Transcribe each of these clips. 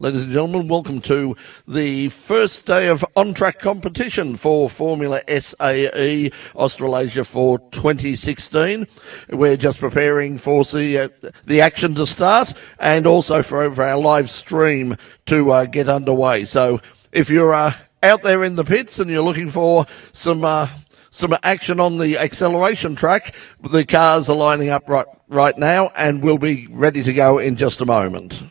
Ladies and gentlemen, welcome to the first day of on-track competition for Formula SAE Australasia for 2016. We're just preparing for the action to start and also for our live stream to get underway. So if you're out there in the pits and you're looking for some action on the acceleration track, the cars are lining up right now and will be ready to go in just a moment.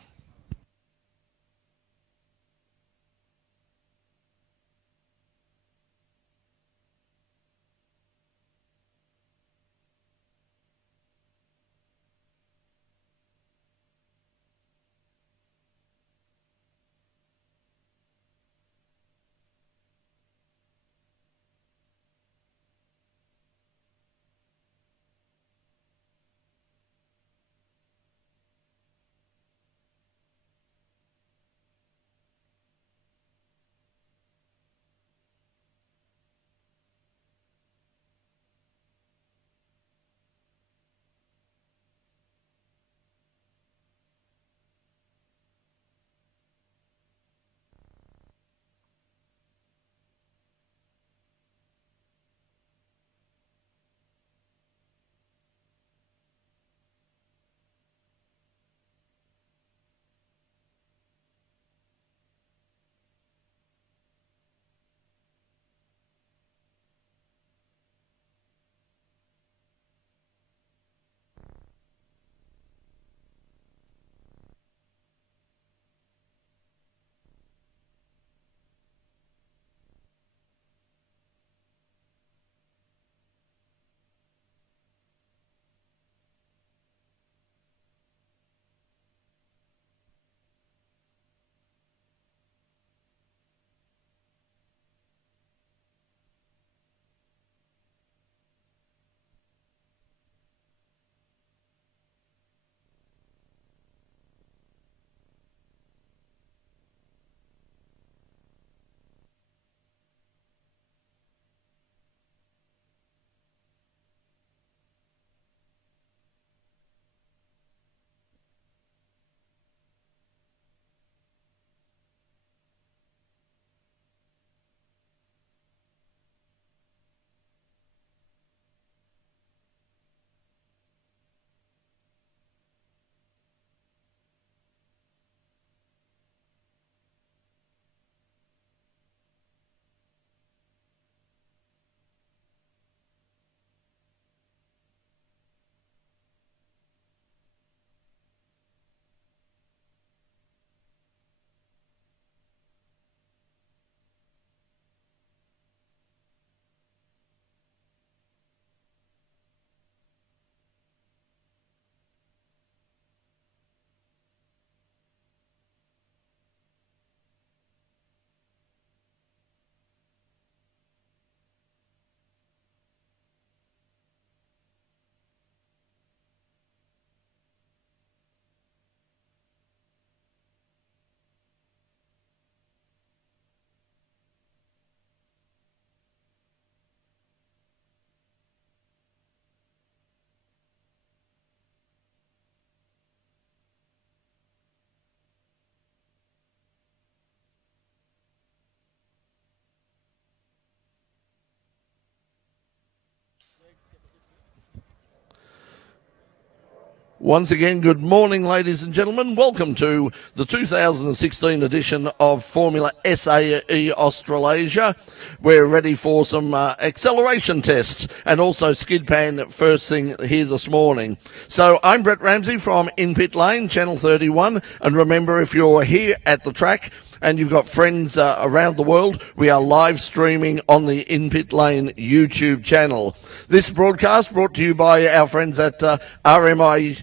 Once again, good morning, ladies and gentlemen. Welcome to the 2016 edition of Formula SAE Australasia. We're ready for some acceleration tests and also Skidpad first thing here this morning. So I'm Brett Ramsey from In Pit Lane, Channel 31. And remember, if you're here at the track and you've got friends around the world, we are live streaming on the In Pit Lane YouTube channel. This broadcast brought to you by our friends at RMIT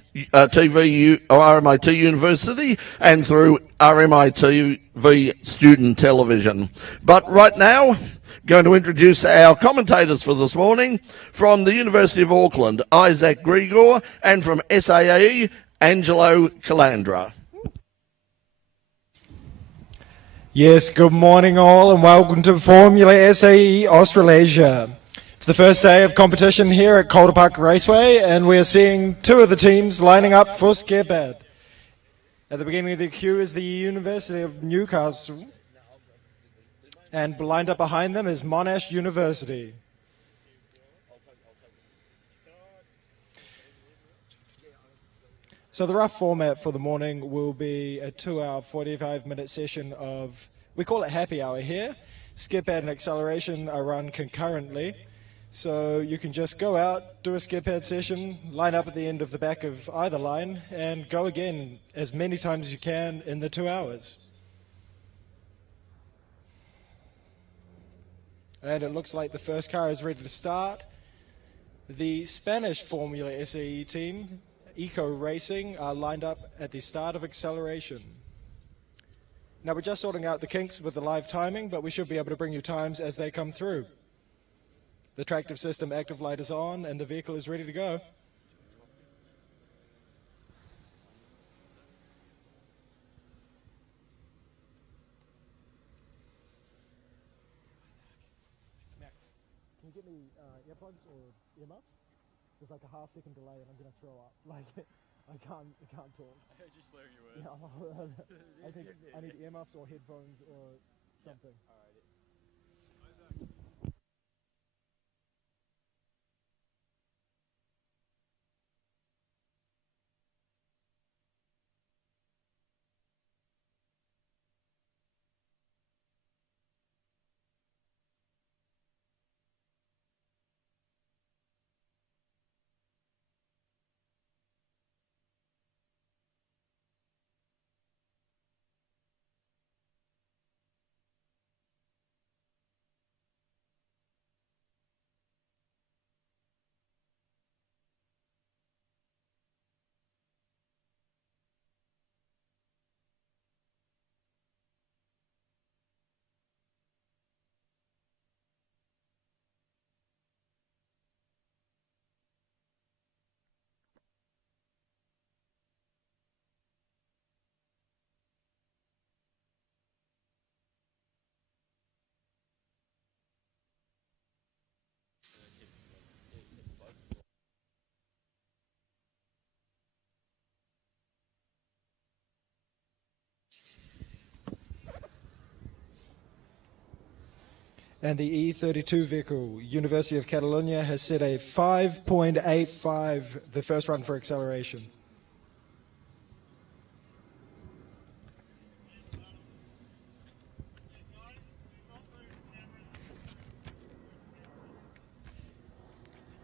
University and through RMIT Student Television. But right now, going to introduce our commentators for this morning from the University of Auckland, Isaac Grigor, and from SAE, Angelo Calandra. Yes, good morning all and welcome to Formula SAE Australasia. It's the first day of competition here at Calder Park Raceway and we're seeing two of the teams lining up for Skidpad. At the beginning of the queue is the University of Newcastle, and lined up behind them is Monash University. So the rough format for the morning will be a 2-hour, 45-minute session of, we call it happy hour here. Skidpad and acceleration are run concurrently. So you can just go out, do a Skidpad session, line up at the end of the back of either line, and go again as many times as you can in the 2 hours. And it looks like the first car is ready to start. The Spanish Formula SAE team, Eco Racing, are lined up at the start of acceleration. Now we're just sorting out the kinks with the live timing, but we should be able to bring you times as they come through. The tractive system active light is on and the vehicle is ready to go. Mac, can you get me earplugs or earmuffs? There's like a half-second delay and I'm going to throw up. Like, I can't talk. I heard you slurring your words. Yeah, I think I need earmuffs or headphones or something. Yeah. Alrighty. And the E32 vehicle, University of Catalonia, has set a 5.85, the first run for acceleration.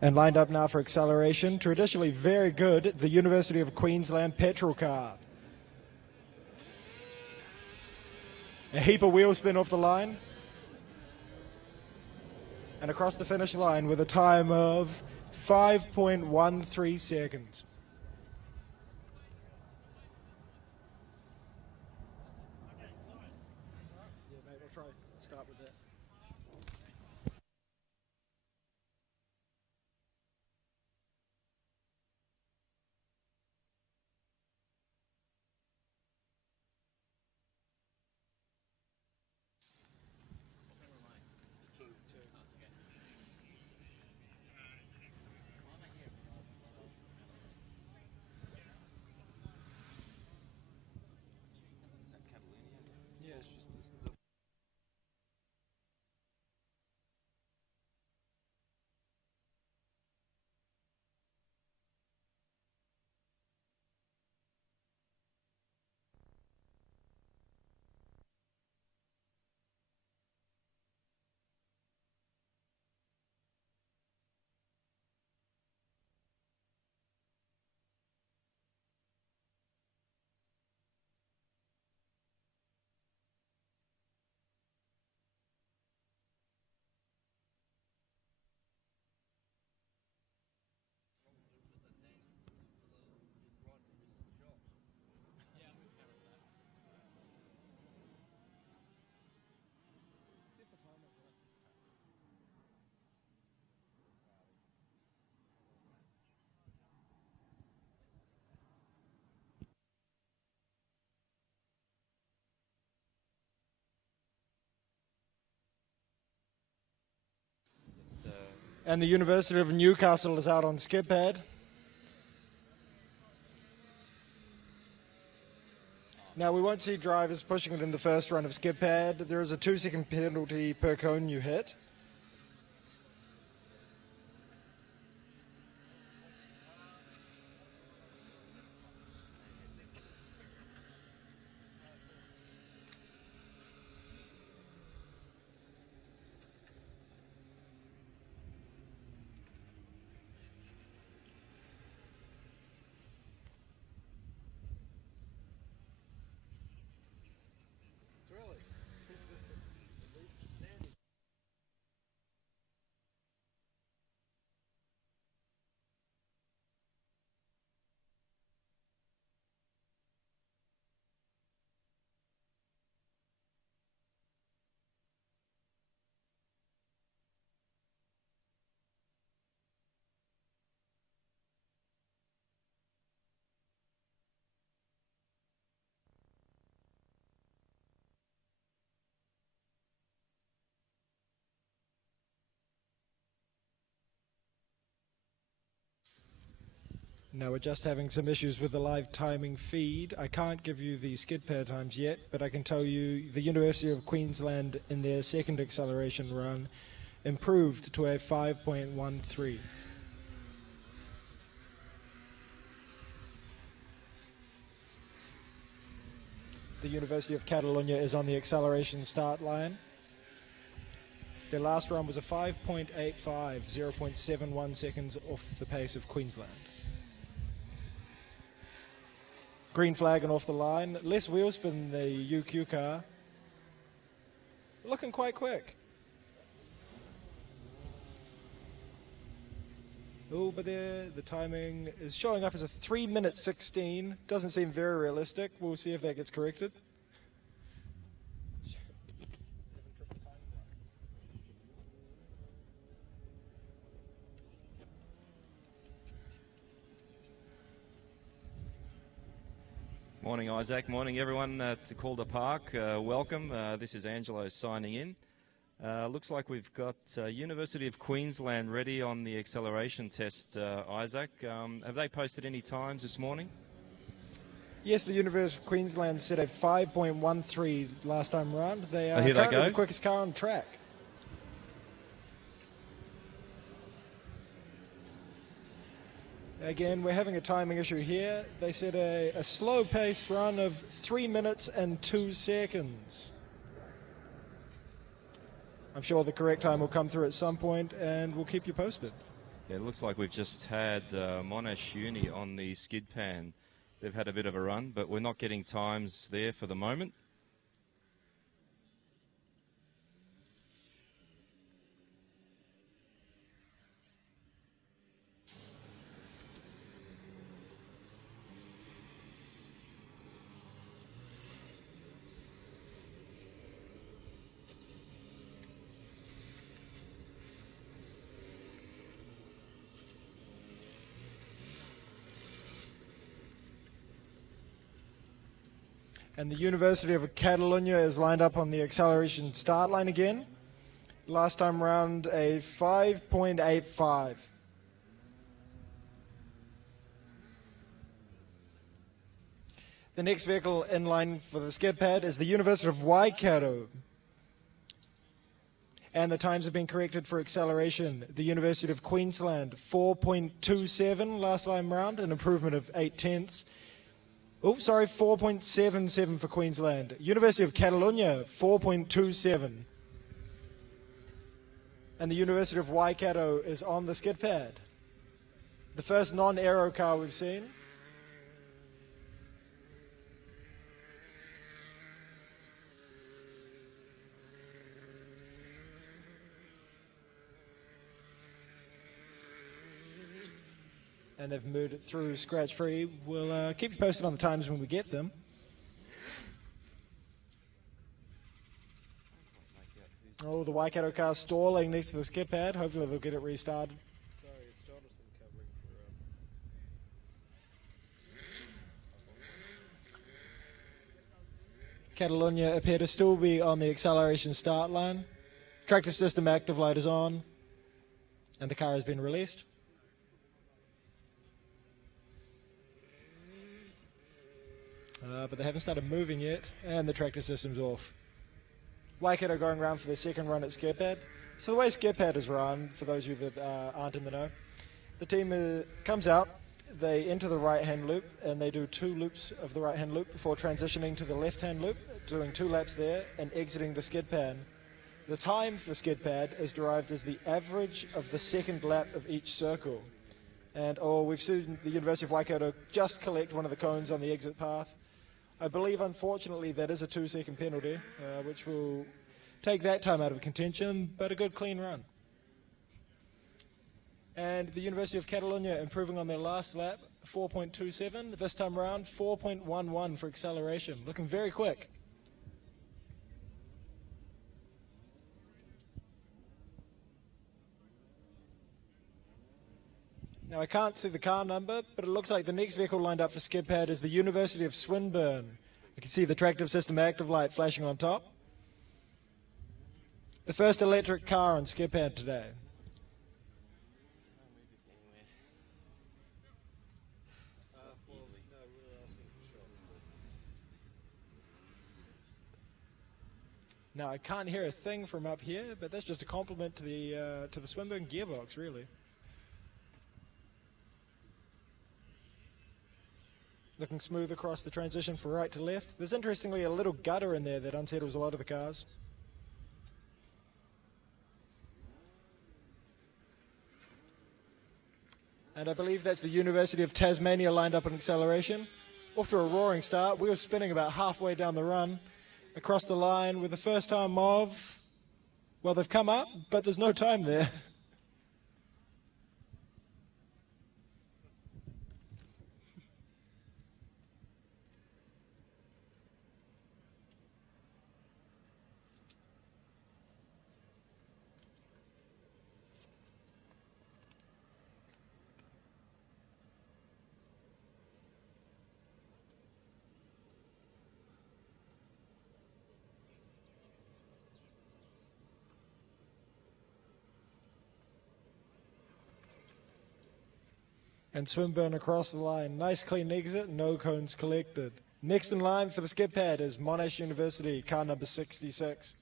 And lined up now for acceleration, traditionally very good, the University of Queensland petrol car. A heap of wheel spin off the line. And across the finish line with a time of 5.13 seconds. Yeah, mate, we'll try start with that. Yeah, it's just And the University of Newcastle is out on Skidpad. Now, we won't see drivers pushing it in the first run of Skidpad. There is a 2-second penalty per cone you hit. Now, we're just having some issues with the live timing feed. I can't give you the Skidpad times yet, but I can tell you the University of Queensland in their second acceleration run improved to a 5.13. The University of Catalonia is on the acceleration start line. Their last run was a 5.85, 0.71 seconds off the pace of Queensland. Green flag and off the line. Less wheel spin than the UQ car. Looking quite quick. Oh, but there, the timing is showing up as a 3:16. Doesn't seem very realistic. We'll see if that gets corrected. Morning, Isaac. Morning, everyone to Calder Park. Welcome. This is Angelo signing in. Looks like we've got University of Queensland ready on the acceleration test, Isaac. Have they posted any times this morning? Yes, the University of Queensland set a 5.13 last time round. They are here they currently go. the quickest car on track. Again, we're having a timing issue here. They set a slow pace run of 3 minutes and 2 seconds. I'm sure the correct time will come through at some point, and we'll keep you posted. Yeah, it looks like we've just had Monash Uni on the Skidpad. They've had a bit of a run, but we're not getting times there for the moment. And the University of Catalonia is lined up on the acceleration start line again. Last time round, a 5.85. The next vehicle in line for the Skidpad is the University of Waikato. And the times have been corrected for acceleration. The University of Queensland, 4.27 last time round, an improvement of 8 tenths. Oh, sorry, 4.77 for Queensland. University of Catalonia, 4.27. And the University of Waikato is on the Skidpad. The first non-aero car we've seen. And they've moved it through scratch-free. We'll keep you posted on the times when we get them. Oh, the Waikato car stalling next to the Skidpad. Hopefully they'll get it restarted. Sorry, it's Jonathan covering for... Catalonia appear to still be on the acceleration start line. Tractive system active light is on. And the car has been released. but they haven't started moving yet, and the tractor system's off. Waikato going around for their second run at Skidpad. So the way Skidpad is run, for those of you that aren't in the know, the team comes out, they enter the right-hand loop, and they do 2 loops of the right-hand loop before transitioning to the left-hand loop, doing 2 laps there, and exiting the Skidpad. The time for Skidpad is derived as the average of the second lap of each circle. And we've seen the University of Waikato just collect one of the cones on the exit path. I believe, unfortunately, that is a 2-second penalty, which will take that time out of contention, but a good clean run. And the University of Catalonia improving on their last lap, 4.27. This time around, 4.11 for acceleration. Looking very quick. Now, I can't see the car number, but it looks like the next vehicle lined up for Skidpad is the University of Swinburne. You can see the tractive system active light flashing on top. The first electric car on Skidpad today. Now, I can't hear a thing from up here, but that's just a compliment to the Swinburne gearbox, really. Looking smooth across the transition from right to left. There's interestingly a little gutter in there that unsettles a lot of the cars. And I believe that's the University of Tasmania lined up on acceleration. After a roaring start, we were spinning about halfway down the run, across the line with the first time of, well, they've come up, but there's no time there. And Swinburne across the line. Nice clean exit, no cones collected. Next in line for the Skidpad is Monash University, car number 66.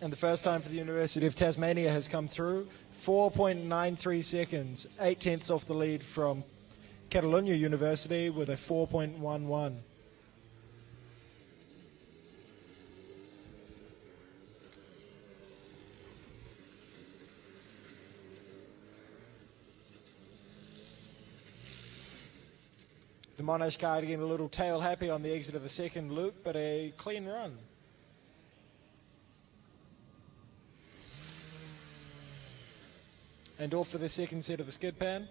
And the first time for the University of Tasmania has come through. 4.93 seconds, 8/10 off the lead from Catalonia University with a 4.11. The Monash car getting a little tail happy on the exit of the second loop, but a clean run. And off for the second set of the Skidpad.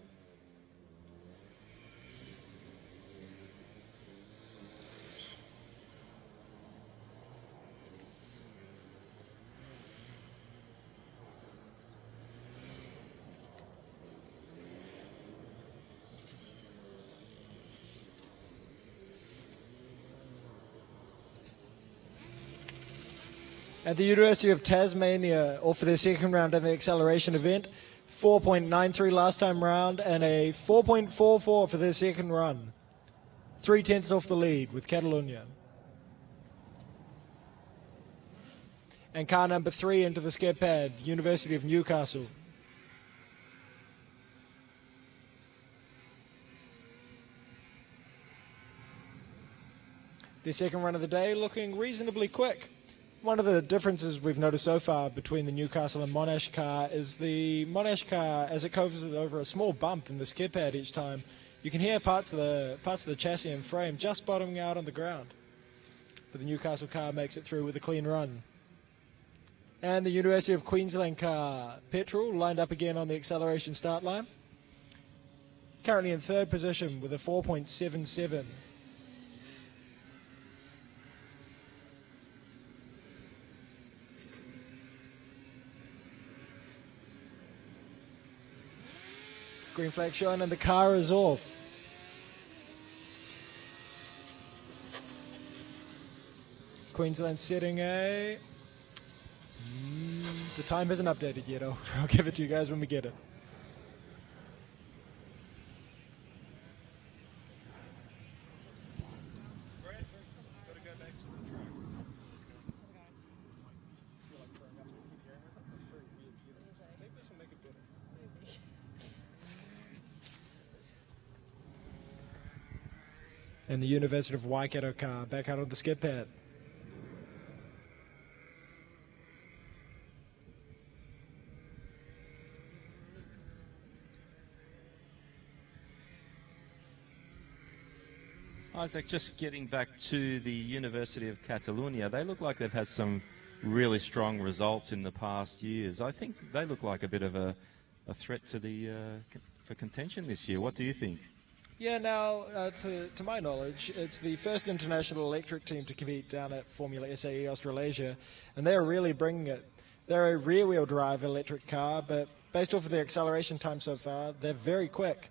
At the University of Tasmania, off for their second round in the acceleration event, 4.93 last time round and a 4.44 for their second run. 3/10 off the lead with Catalonia. And car number 3 into the Skidpad, University of Newcastle. Their second run of the day looking reasonably quick. One of the differences we've noticed so far between the Newcastle and Monash car is the Monash car, as it covers over a small bump in the Skidpad each time, you can hear parts of the chassis and frame just bottoming out on the ground. But the Newcastle car makes it through with a clean run. And the University of Queensland car, Petrol, lined up again on the acceleration start line. Currently in third position with a 4.77. Green flag showing and the car is off. Queensland setting a The time isn't updated yet. I'll give it to you guys when we get it. And the University of Waikato car back out on the skid pad. Isaac, just getting back to the University of Catalunya, they look like they've had some really strong results in the past years. I think they look like a bit of a threat to for contention this year. What do you think? Yeah, now, to my knowledge, it's the first international electric team to compete down at Formula SAE Australasia, and they're really bringing it. They're a rear-wheel drive electric car, but based off of their acceleration time so far, they're very quick.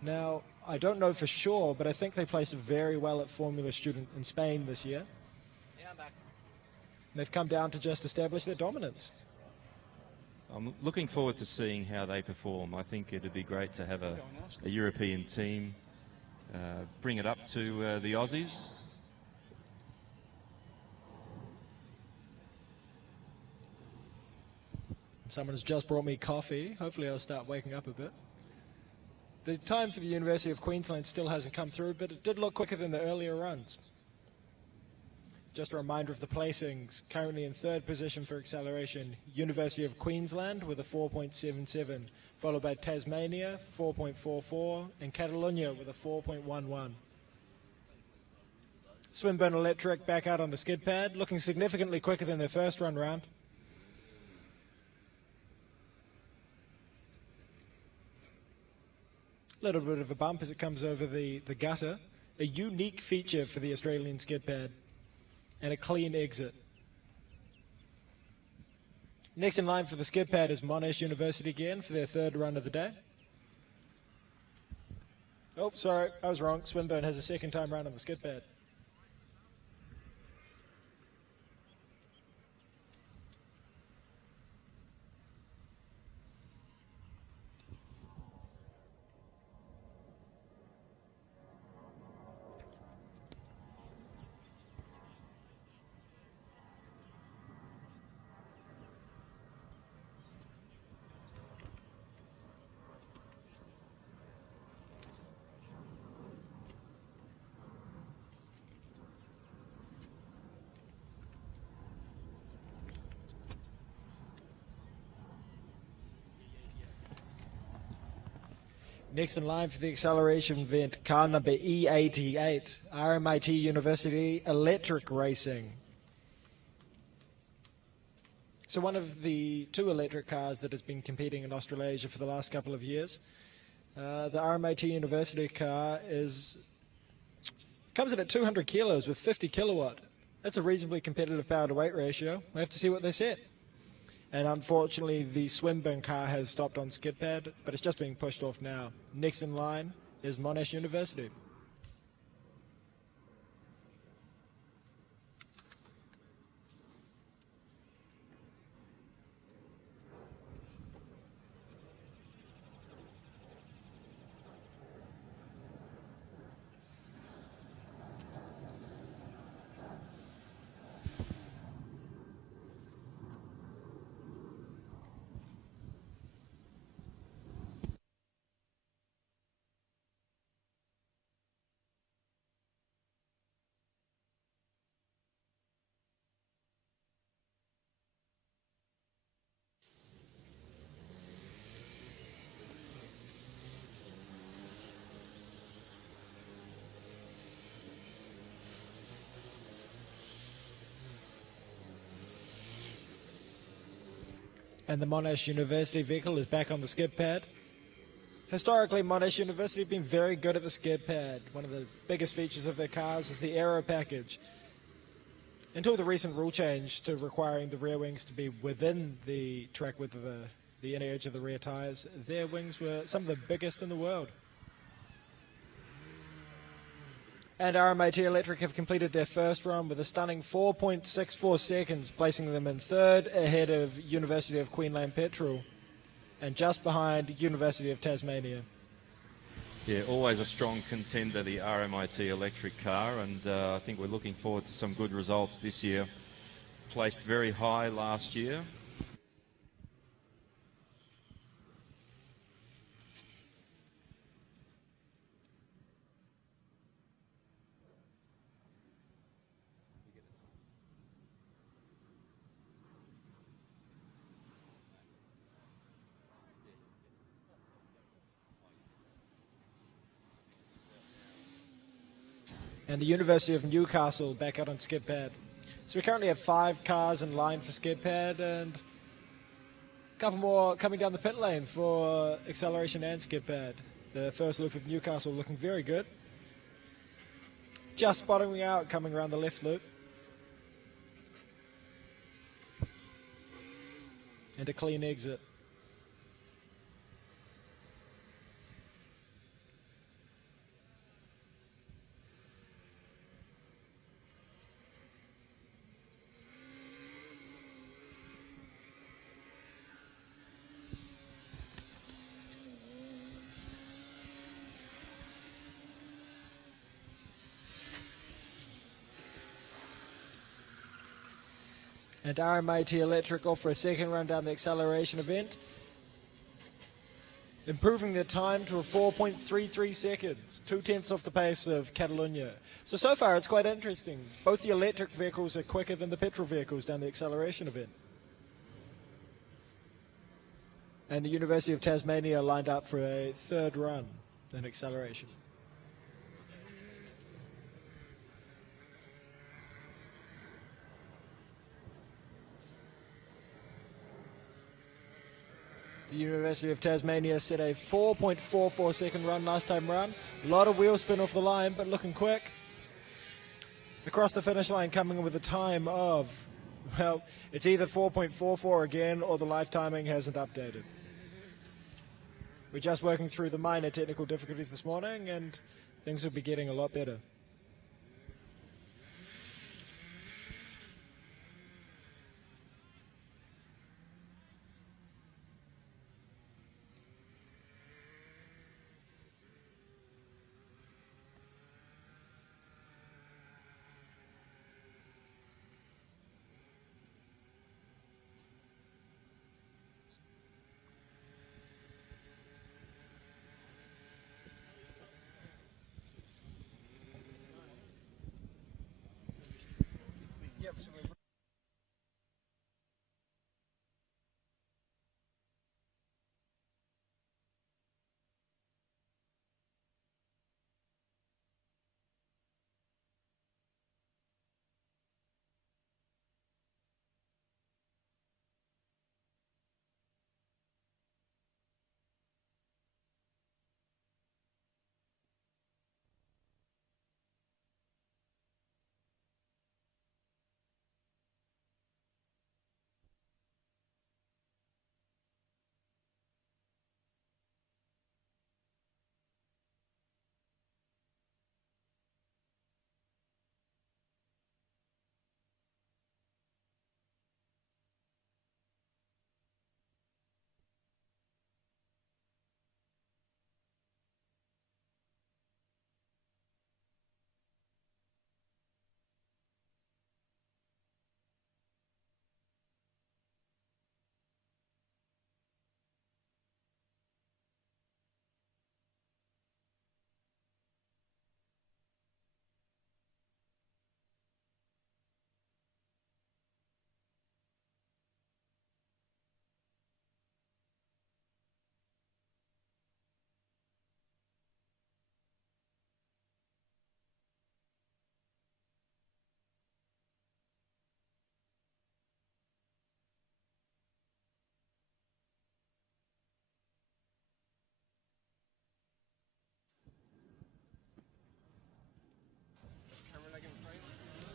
Now, I don't know for sure, but I think they placed very well at Formula Student in Spain this year. Yeah, I'm back. They've come down to just establish their dominance. I'm looking forward to seeing how they perform. I think it'd be great to have a European team bring it up to the Aussies. Someone's just brought me coffee. Hopefully I'll start waking up a bit. The time for the University of Queensland still hasn't come through, but it did look quicker than the earlier runs. Just a reminder of the placings. Currently in third position for acceleration, University of Queensland with a 4.77, followed by Tasmania, 4.44, and Catalonia with a 4.11. Swinburne Electric back out on the skid pad, looking significantly quicker than their first run round. Little bit of a bump as it comes over the gutter. A unique feature for the Australian skid pad. And a clean exit. Next in line for the skid pad is Monash University again for their third run of the day. Oh, sorry, I was wrong. Swinburne has a second time round on the skid pad. Next in line for the acceleration event, car number E88, RMIT University Electric Racing. So one of the two electric cars that has been competing in Australasia for the last couple of years. The RMIT University car comes in at 200 kilos with 50 kilowatt. That's a reasonably competitive power to weight ratio. We have to see what they set. And unfortunately, the Swinburne car has stopped on skid pad, but it's just being pushed off now. Next in line is Monash University. And the Monash University vehicle is back on the skid pad. Historically, Monash University have been very good at the skid pad. One of the biggest features of their cars is the aero package. Until the recent rule change to requiring the rear wings to be within the track width of the inner edge of the rear tyres, their wings were some of the biggest in the world. And RMIT Electric have completed their first run with a stunning 4.64 seconds, placing them in third ahead of University of Queensland Petrol and just behind University of Tasmania. Yeah, always a strong contender, the RMIT electric car, and I think we're looking forward to some good results this year. Placed very high last year. And the University of Newcastle back out on Skidpad. So we currently have 5 cars in line for Skidpad and a couple more coming down the pit lane for acceleration and Skidpad. The first loop of Newcastle looking very good. Just bottoming out, coming around the left loop. And a clean exit. And RMIT Electric off for a second run down the acceleration event, improving their time to a 4.33 seconds, 2/10 off the pace of Catalunya. So far it's quite interesting. Both the electric vehicles are quicker than the petrol vehicles down the acceleration event. And the University of Tasmania lined up for a third run in acceleration. The University of Tasmania set a 4.44 second run last time round. A lot of wheel spin off the line, but looking quick. Across the finish line, coming in with a time of, well, it's either 4.44 again or the live timing hasn't updated. We're just working through the minor technical difficulties this morning and things will be getting a lot better.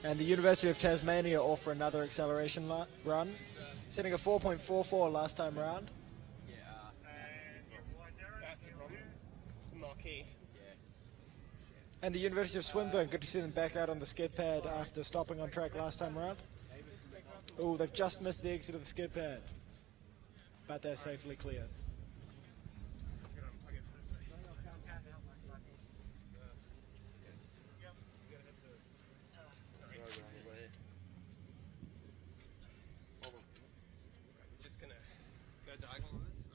And the University of Tasmania off for another acceleration run, setting a 4.44 last time round. That's the problem. Marquee. And the University of Swinburne, good to see them back out on the skid pad after stopping on track last time around. Oh, they've just missed the exit of the skid pad, but they're safely cleared. Just gonna go diagonal on this.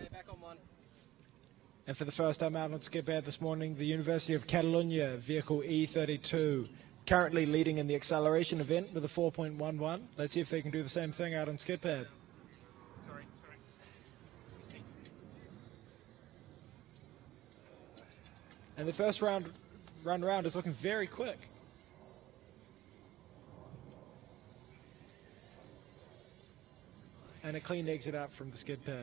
Okay, back on one. And for the first time out on Skidpad this morning, the University of Catalunya, vehicle E32, currently leading in the acceleration event with a 4.11. Let's see if they can do the same thing out on Skidpad. And the first run round is looking very quick. And a clean exit out from the skid pad.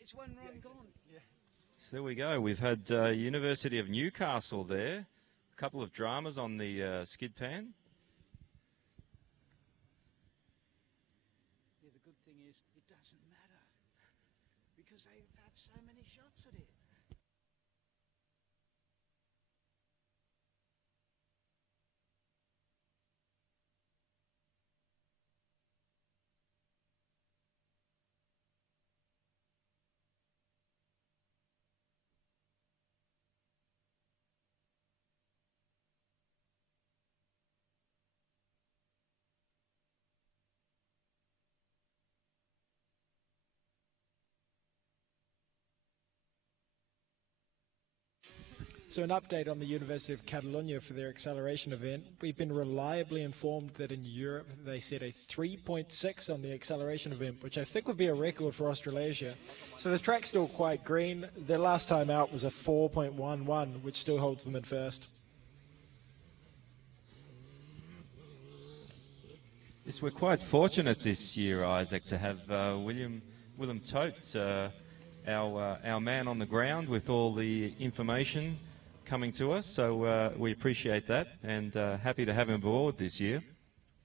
It's one run gone. Yeah. So there we go. We've had University of Newcastle there. A couple of dramas on the skid pan. So an update on the University of Catalonia for their acceleration event. We've been reliably informed that in Europe they set a 3.6 on the acceleration event, which I think would be a record for Australasia. So the track's still quite green. Their last time out was a 4.11, which still holds them in first. Yes, we're quite fortunate this year, Isaac, to have Willem Tote, our man on the ground with all the information coming to us, so we appreciate that and happy to have him aboard this year.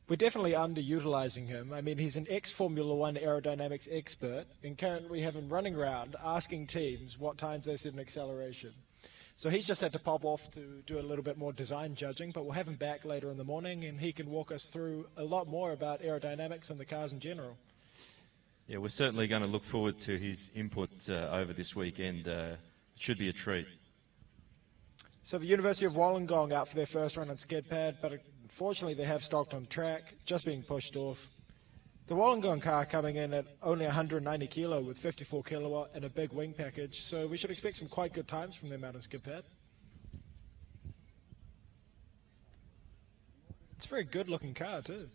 We're definitely underutilising him. I mean, he's an ex-Formula 1 aerodynamics expert, and currently we have him running around asking teams what times they set in acceleration. So he's just had to pop off to do a little bit more design judging, but we'll have him back later in the morning and he can walk us through a lot more about aerodynamics and the cars in general. Yeah, we're certainly going to look forward to his input over this weekend. It should be a treat. So the University of Wollongong out for their first run on Skidpad, but unfortunately they have stocked on track, just being pushed off. The Wollongong car coming in at only 190 kilo with 54 kilowatt and a big wing package, so we should expect some quite good times from them out on Skidpad. It's a very good looking car too.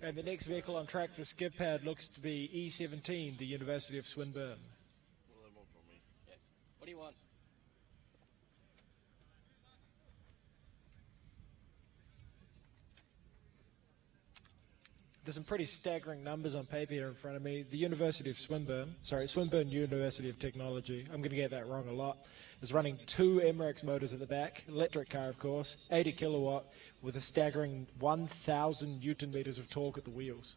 And the next vehicle on track for Skidpad looks to be E17, the University of Swinburne. What do you want? There's some pretty staggering numbers on paper here in front of me. The University of Swinburne, Swinburne University of Technology, I'm going to get that wrong a lot, is running 2 MREX motors at the back, electric car of course, 80 kilowatt, with a staggering 1,000 Newton meters of torque at the wheels.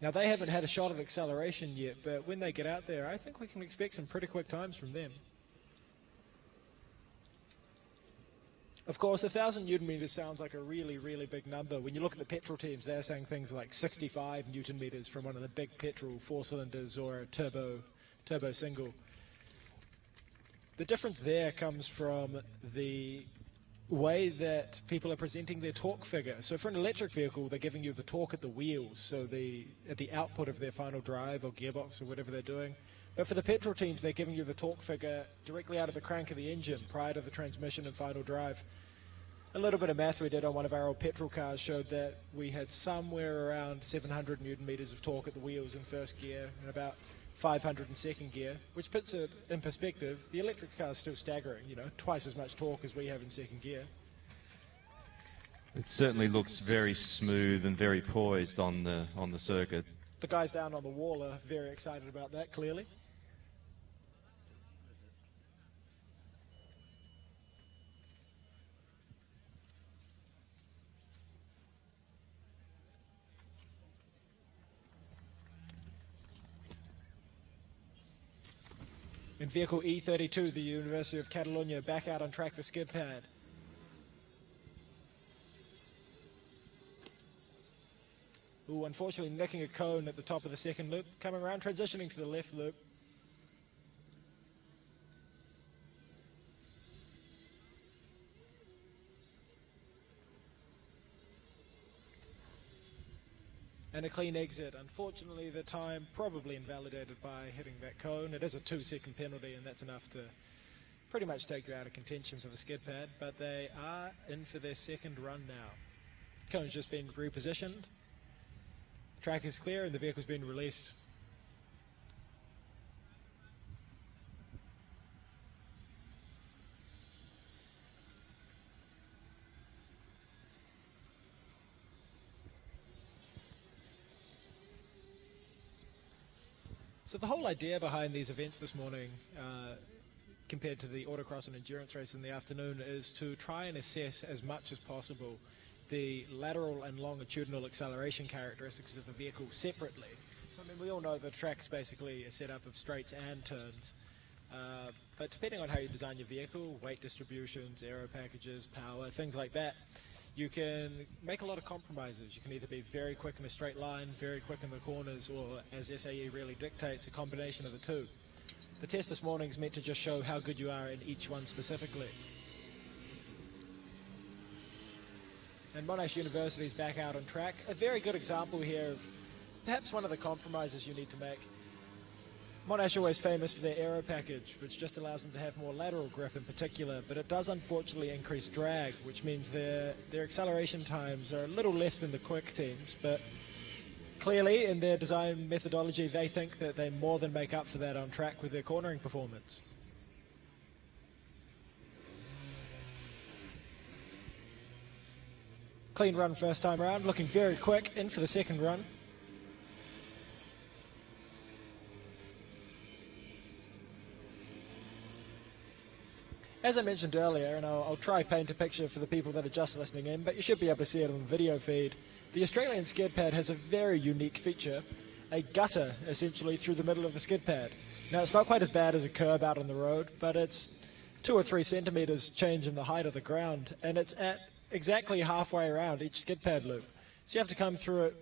Now they haven't had a shot at acceleration yet, but when they get out there, I think we can expect some pretty quick times from them. Of course, 1,000 Newton meters sounds like a really, really big number. When you look at the petrol teams, they're saying things like 65 Newton meters from one of the big petrol 4-cylinders or a turbo single. The difference there comes from the way that people are presenting their torque figure. So for an electric vehicle, they're giving you the torque at the wheels, so at the output of their final drive or gearbox or whatever they're doing. But for the petrol teams, they're giving you the torque figure directly out of the crank of the engine prior to the transmission and final drive. A little bit of math we did on one of our old petrol cars showed that we had somewhere around 700 Newton meters of torque at the wheels in first gear and about 500 in second gear, which puts it in perspective. The electric car is still staggering, twice as much torque as we have in second gear. It certainly looks very smooth and very poised on the circuit. The guys down on the wall are very excited about that, clearly. In vehicle E32, the University of Catalonia back out on track for Skidpad. Ooh, unfortunately nicking a cone at the top of the second loop, coming around, transitioning to the left loop. And a clean exit. Unfortunately, the time probably invalidated by hitting that cone. It is a 2-second penalty, and that's enough to pretty much take you out of contention for the Skidpad. But they are in for their second run now. Cone's just been repositioned. Track is clear, and the vehicle's been released. So the whole idea behind these events this morning, compared to the autocross and endurance race in the afternoon, is to try and assess as much as possible the lateral and longitudinal acceleration characteristics of the vehicle separately. So I mean, we all know the track's basically a setup of straights and turns, but depending on how you design your vehicle, weight distributions, aero packages, power, things like that, you can make a lot of compromises. You can either be very quick in a straight line, very quick in the corners, or, as SAE really dictates, a combination of the two. The test this morning is meant to just show how good you are in each one specifically. And Monash University is back out on track. A very good example here of perhaps one of the compromises you need to make. Monash are always famous for their aero package, which just allows them to have more lateral grip in particular, but it does unfortunately increase drag, which means their acceleration times are a little less than the quick teams, but clearly in their design methodology they think that they more than make up for that on track with their cornering performance. Clean run first time around, looking very quick, in for the second run. As I mentioned earlier, and I'll try paint a picture for the people that are just listening in, but you should be able to see it on the video feed, the Australian Skidpad has a very unique feature, a gutter essentially through the middle of the Skidpad. Now it's not quite as bad as a curb out on the road, but it's 2 or 3 centimetres change in the height of the ground, and it's at exactly halfway around each Skidpad loop. So you have to come through it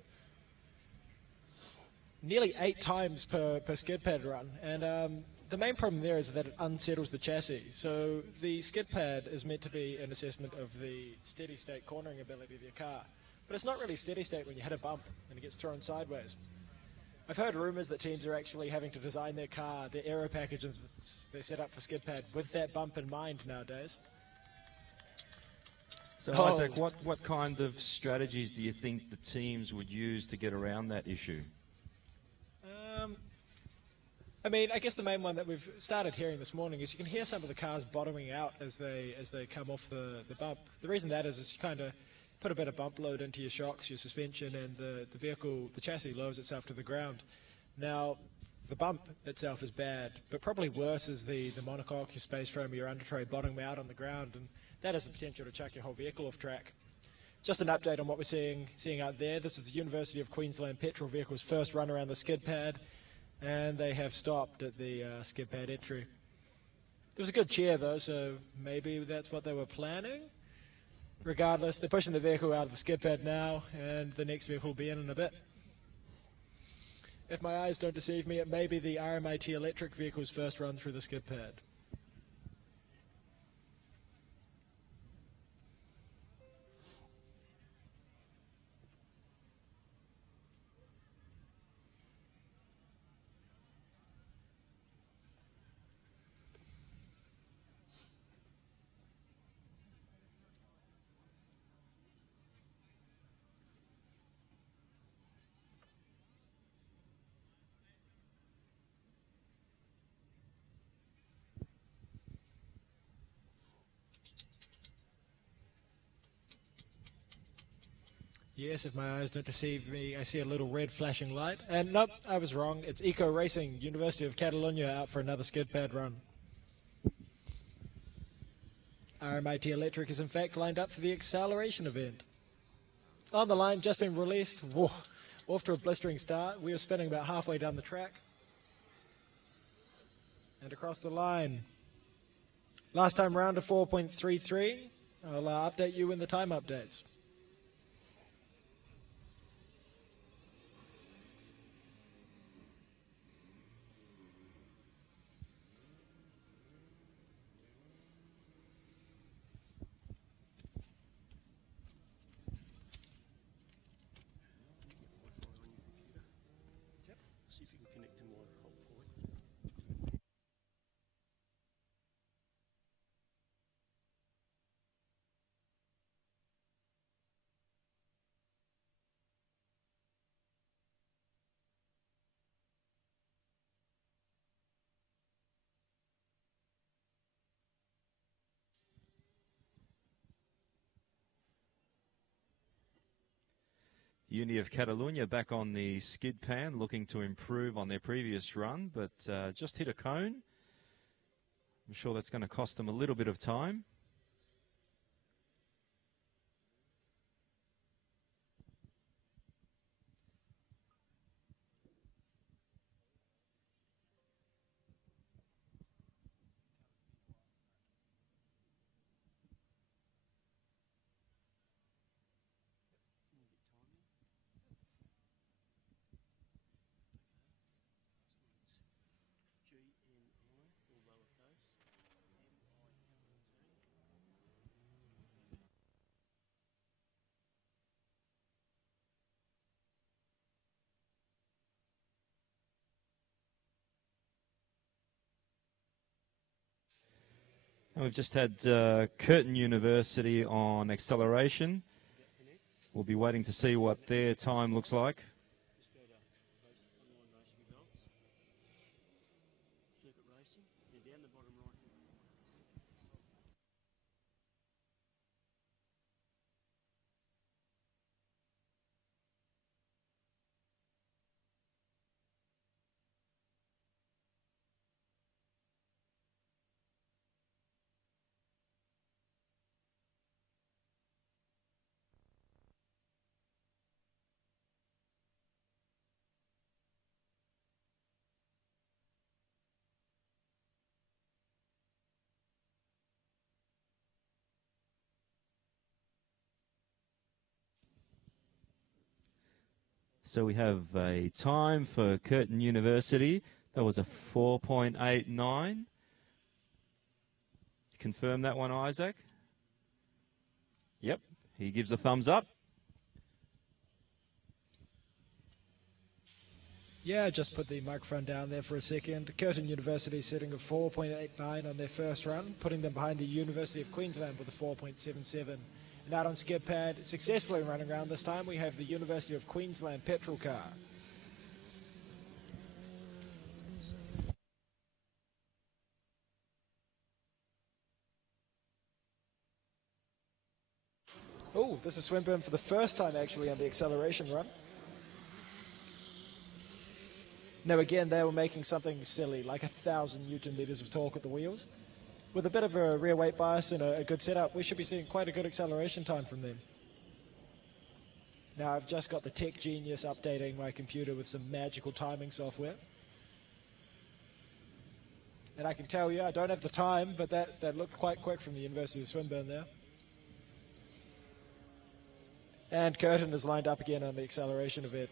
nearly 8 times per Skidpad run, and the main problem there is that it unsettles the chassis. So the Skidpad is meant to be an assessment of the steady state cornering ability of your car, but it's not really steady state when you hit a bump and it gets thrown sideways. I've heard rumours that teams are actually having to design their car, their aero package they set up for Skidpad with that bump in mind nowadays. So Isaac, what kind of strategies do you think the teams would use to get around that issue? I mean, I guess the main one that we've started hearing this morning is you can hear some of the cars bottoming out as they come off the bump. The reason that is you kind of put a bit of bump load into your shocks, your suspension, and the vehicle, the chassis lowers itself to the ground. Now, the bump itself is bad, but probably worse is the monocoque, your space frame, your under tray bottoming out on the ground, and that has the potential to chuck your whole vehicle off track. Just an update on what we're seeing out there. This is the University of Queensland petrol vehicle's first run around the Skidpad, and they have stopped at the Skidpad entry. There was a good cheer though, so maybe that's what they were planning. Regardless, they're pushing the vehicle out of the Skidpad now, and the next vehicle will be in a bit. If my eyes don't deceive me, it may be the RMIT electric vehicle's first run through the Skidpad. Yes, if my eyes don't deceive me, I see a little red flashing light. And nope, I was wrong. It's Eco Racing, University of Catalonia, out for another Skidpad run. RMIT Electric is in fact lined up for the acceleration event. On the line, just been released. Whoa, off to a blistering start. We were spinning about halfway down the track. And across the line. Last time round to 4.33. I'll update you when the time updates. See if you can connect to more hopefully. Uni of Catalonia back on the skid pan, looking to improve on their previous run, but just hit a cone. I'm sure that's going to cost them a little bit of time. We've just had Curtin University on acceleration. We'll be waiting to see what their time looks like. So we have a time for Curtin University. That was a 4.89. Confirm that one, Isaac? Yep, he gives a thumbs up. Yeah, just put the microphone down there for a second. Curtin University setting a 4.89 on their first run, putting them behind the University of Queensland with a 4.77. And out on Skidpad, successfully running around this time, we have the University of Queensland petrol car. Oh, this is Swinburne for the first time actually on the acceleration run. Now again, they were making something silly, like 1,000 Newton meters of torque at the wheels. With a bit of a rear weight bias and a good setup, we should be seeing quite a good acceleration time from them. Now I've just got the Tech Genius updating my computer with some magical timing software. And I can tell you, I don't have the time, but that looked quite quick from the University of Swinburne there. And Curtin is lined up again on the acceleration event.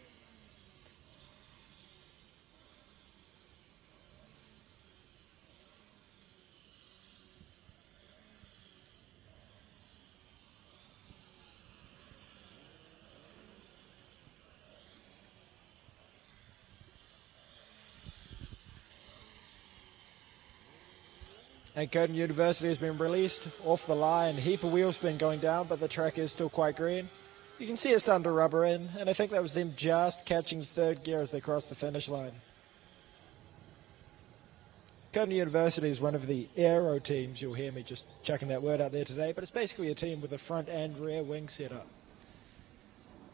And Curtin University has been released off the line. Heap of wheel spin going down, but the track is still quite green. You can see it's starting to rubber in, and I think that was them just catching third gear as they crossed the finish line. Curtin University is one of the aero teams. You'll hear me just chucking that word out there today, but it's basically a team with a front and rear wing setup.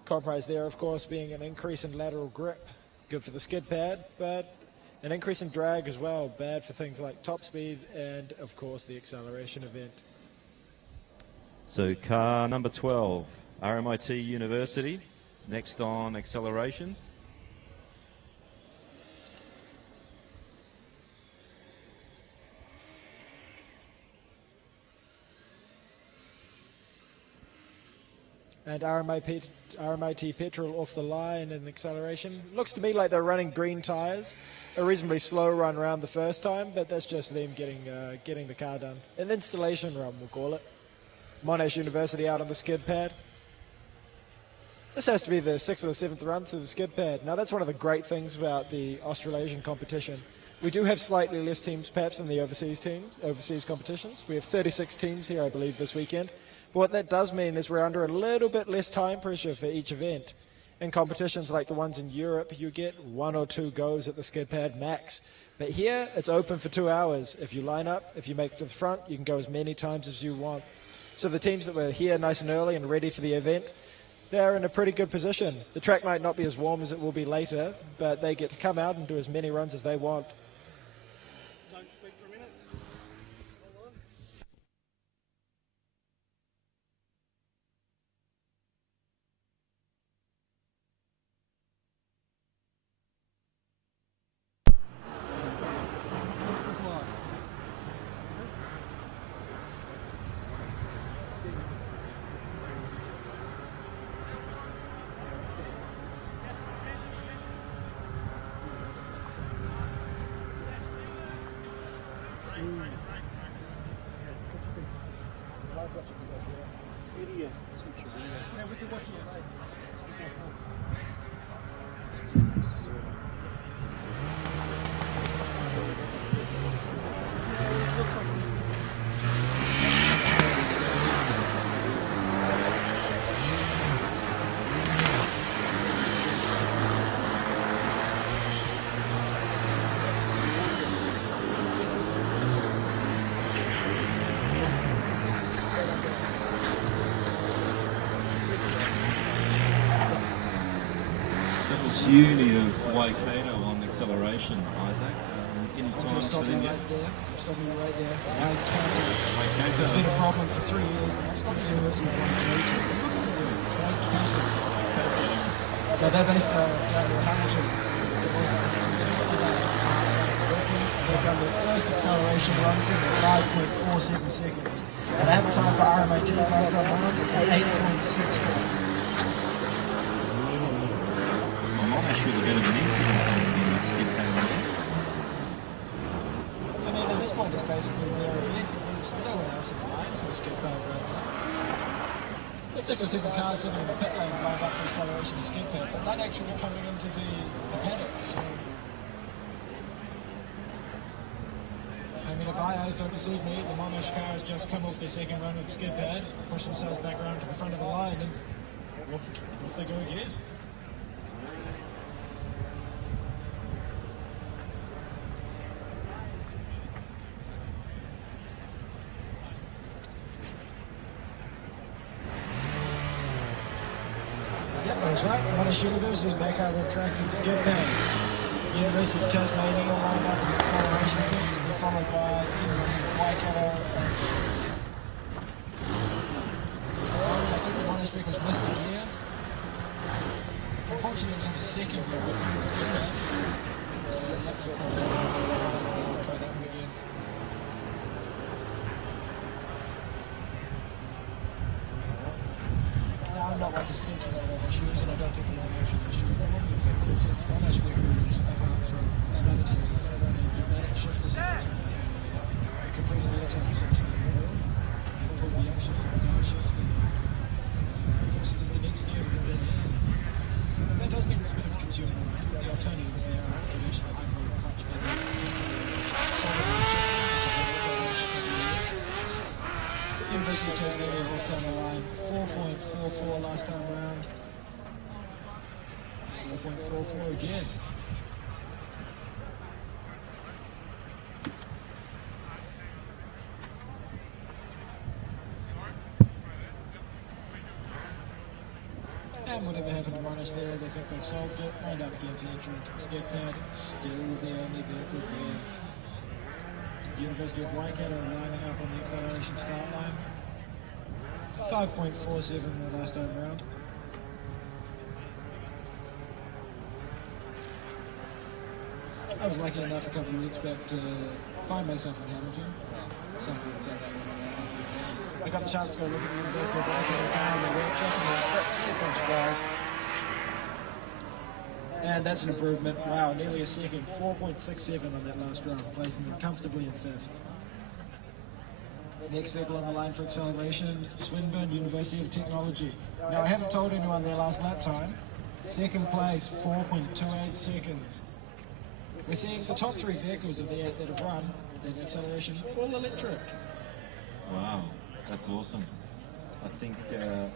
Compromise there, of course, being an increase in lateral grip. Good for the skid pad, but an increase in drag as well, bad for things like top speed and, of course, the acceleration event. So car number 12, RMIT University, next on acceleration. And RMIT Petrol off the line in acceleration. Looks to me like they're running green tyres. A reasonably slow run around the first time, but that's just them getting the car done. An installation run, we'll call it. Monash University out on the skid pad. This has to be the 6th or the 7th run through the skid pad. Now that's one of the great things about the Australasian competition. We do have slightly less teams perhaps than the overseas competitions. We have 36 teams here, I believe, this weekend. But what that does mean is we're under a little bit less time pressure for each event. In competitions like the ones in Europe, you get 1 or 2 goes at the skid pad max. But here, it's open for 2 hours. If you line up, if you make it to the front, you can go as many times as you want. So the teams that were here nice and early and ready for the event, they're in a pretty good position. The track might not be as warm as it will be later, but they get to come out and do as many runs as they want. Don't speak for a minute. Hold on. beauty of Waikato on acceleration, Isaac. Any time Just stop me for right there. Stop me right there. Waikato. Waikato. It's been a problem for 3 years now. It's not the University of Waikato. Look at the words. It's Waikato. Now they're based down in Hamilton. They've done their first acceleration runs in 5.47 seconds. And they have a time for RMAT last time round at 8.64. Monash with a bit of an incident in the Skidpad. I mean, at this point, it's basically their event. There's no one else in the line for Skidpad right now. 6 or 7 cars sitting in the pit lane lined up for acceleration to Skidpad, but not actually coming into the paddock. So, I mean, if IOs don't deceive me, the Monash cars just come off their second run with Skidpad, push themselves back around to the front of the line, and off they go again. Yep, that's right. Monash University is back out on track in Skidpad. University of Tasmania lined up with acceleration event, to be followed by University of Waikato and Sweden. I think the Monash vehicles missed a gear. Unfortunately, it was in the second gear with the Skidpad. So, yep, they've got that one. We'll try that one again. Now, I'm not one to speculate on issues, and I don't think there's an actual issue. But one of the things is it's Monash vehicles, apart from some other teams that have only pneumatic shifter systems, and they have a complete selector essentially. We'll be upshift and downshift, and the next gear we're going to do. That does mean there's a bit of a consumer light. The alternatives there are traditional high-volume clutch, solid shifting, which University of Tasmania off down the line, 4.44 last time round. 4.44 again. And whatever happened to Monash there, they think they've solved it. Lined up again for entry into the Skidpad. Still the only vehicle there. University of Waikato lining up on the acceleration start line. 5.47 the last time round. I was lucky enough a couple of weeks back to find myself in Hamilton. Some would say that wasn't right. I got the chance to go look at the University of Waikato car in the workshop, and a bunch of guys. And that's an improvement. Wow, nearly a second. 4.67 on that last round, placing them comfortably in fifth. Next vehicle on the line for acceleration, Swinburne, University of Technology. Now, I haven't told anyone their last lap time. Second place, 4.28 seconds. We're seeing the top 3 vehicles of the 8 that have run that acceleration, all electric. Wow, that's awesome. I think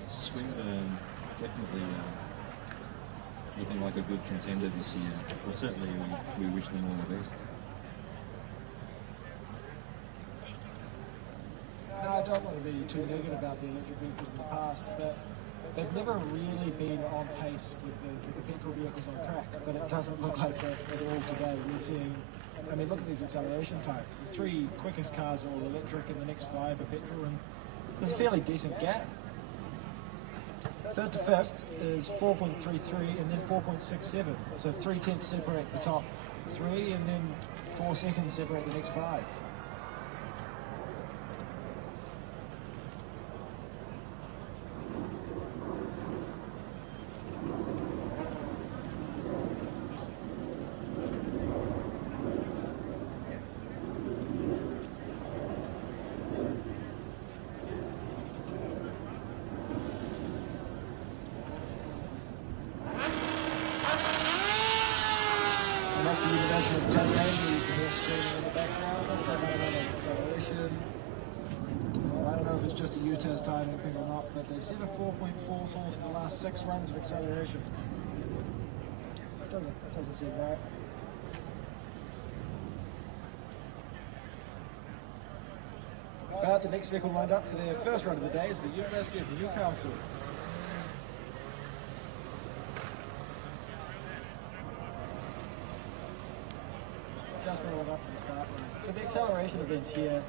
Swinburne definitely looking like a good contender this year. Well, certainly we wish them all the best. No, I don't want to be too negative about the electric vehicles in the past, but they've never really been on pace with the petrol vehicles on track, but it doesn't look like that at all today. We're seeing, I mean, look at these acceleration times. The 3 quickest cars are all electric and the next 5 are petrol, and there's a fairly decent gap. Third to fifth is 4.33 and then 4.67, so 3/10 separate the top 3 and then 4 seconds separate the next 5. That's the University of Tasmania, you can hear screaming in the background. Acceleration. Well, I don't know if it's just a U-test timing thing or not, but they've set a 4.44 for the last 6 runs of acceleration. Doesn't seem right. But the next vehicle lined up for their first run of the day is the University of Newcastle. Just rolling up to the start line. So the acceleration event here,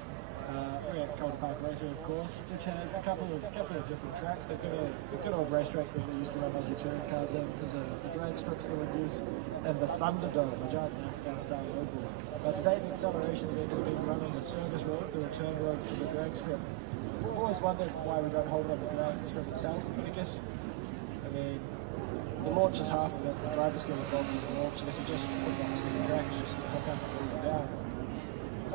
we have Calder Park Racer, of course, which has a couple of different tracks. They've got a good old racetrack that they used to run Aussie touring cars in. There's a drag strip still in use, and the Thunderdome, a giant style roadboard. But today the acceleration event is being run on the service road, the return road for the drag strip. We've always wondered why we don't hold it on the drag strip itself, but I guess, the launch is half of it, the driver skill involved in the launch, and if you just put on the track, it's just hook up and move down.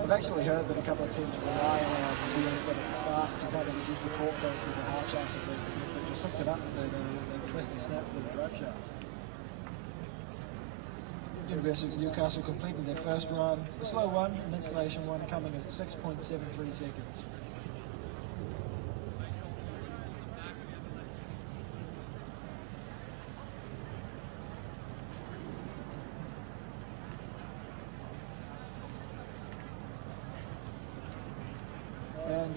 I've actually heard that a couple of teams rely on the wheel spin at the start to kind of reduce the torque going through the hard shafts and things, but if they just hooked it up, they'd twist and snap through the drive shafts. University of Newcastle completed their first run, a slow one, an installation one, coming at 6.73 seconds. And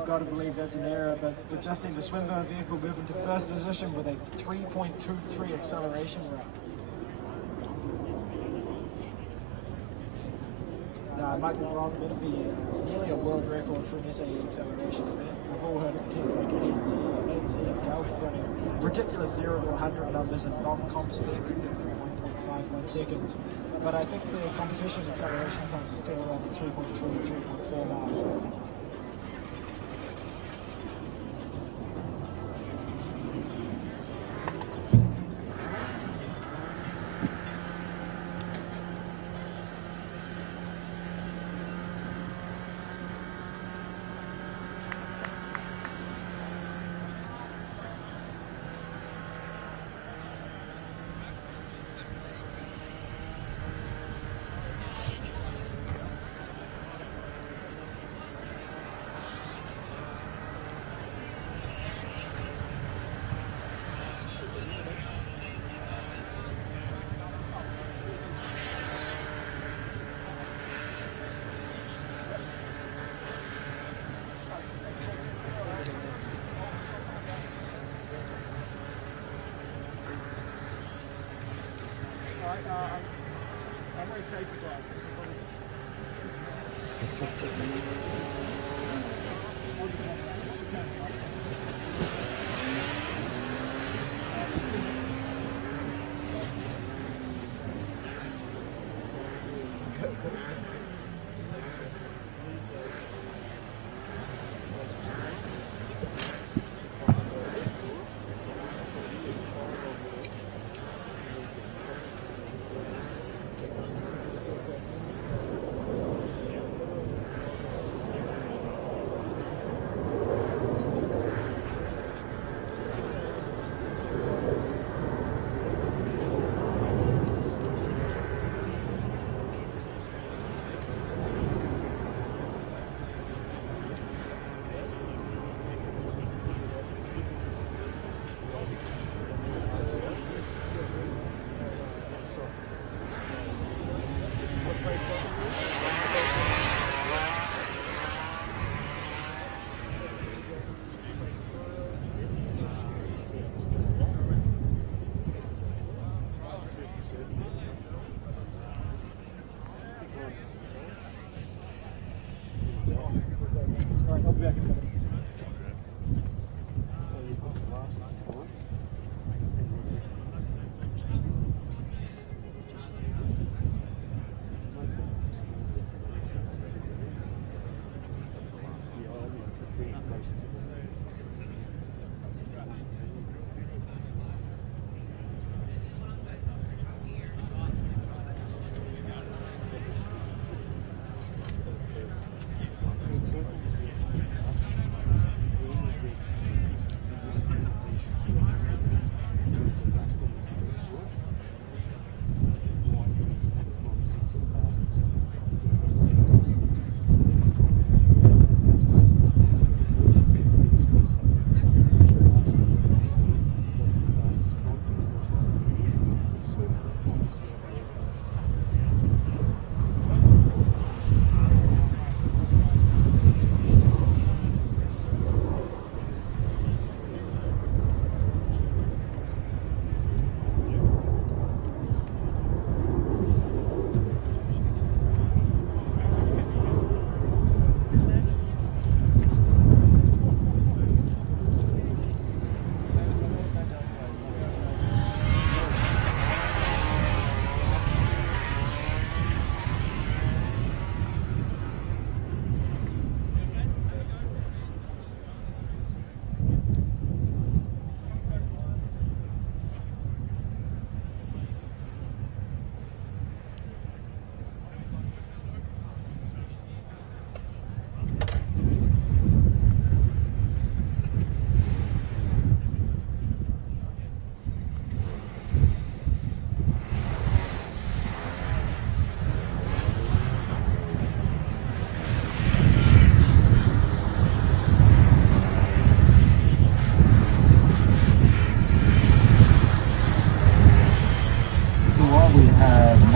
I've got to believe that's an error, but we've just seen the Swinburne vehicle move into first position with a 3.23 acceleration run. No, I might be wrong, but it'll be nearly a world record for an SAE acceleration event. We've all heard of teams like AMC and Delft running ridiculous 0 to 100 numbers in non-comp speed methods in 1.51 seconds. But I think the competition acceleration times are still around the 3.3, 3.4 mark. I'm wearing safety glasses.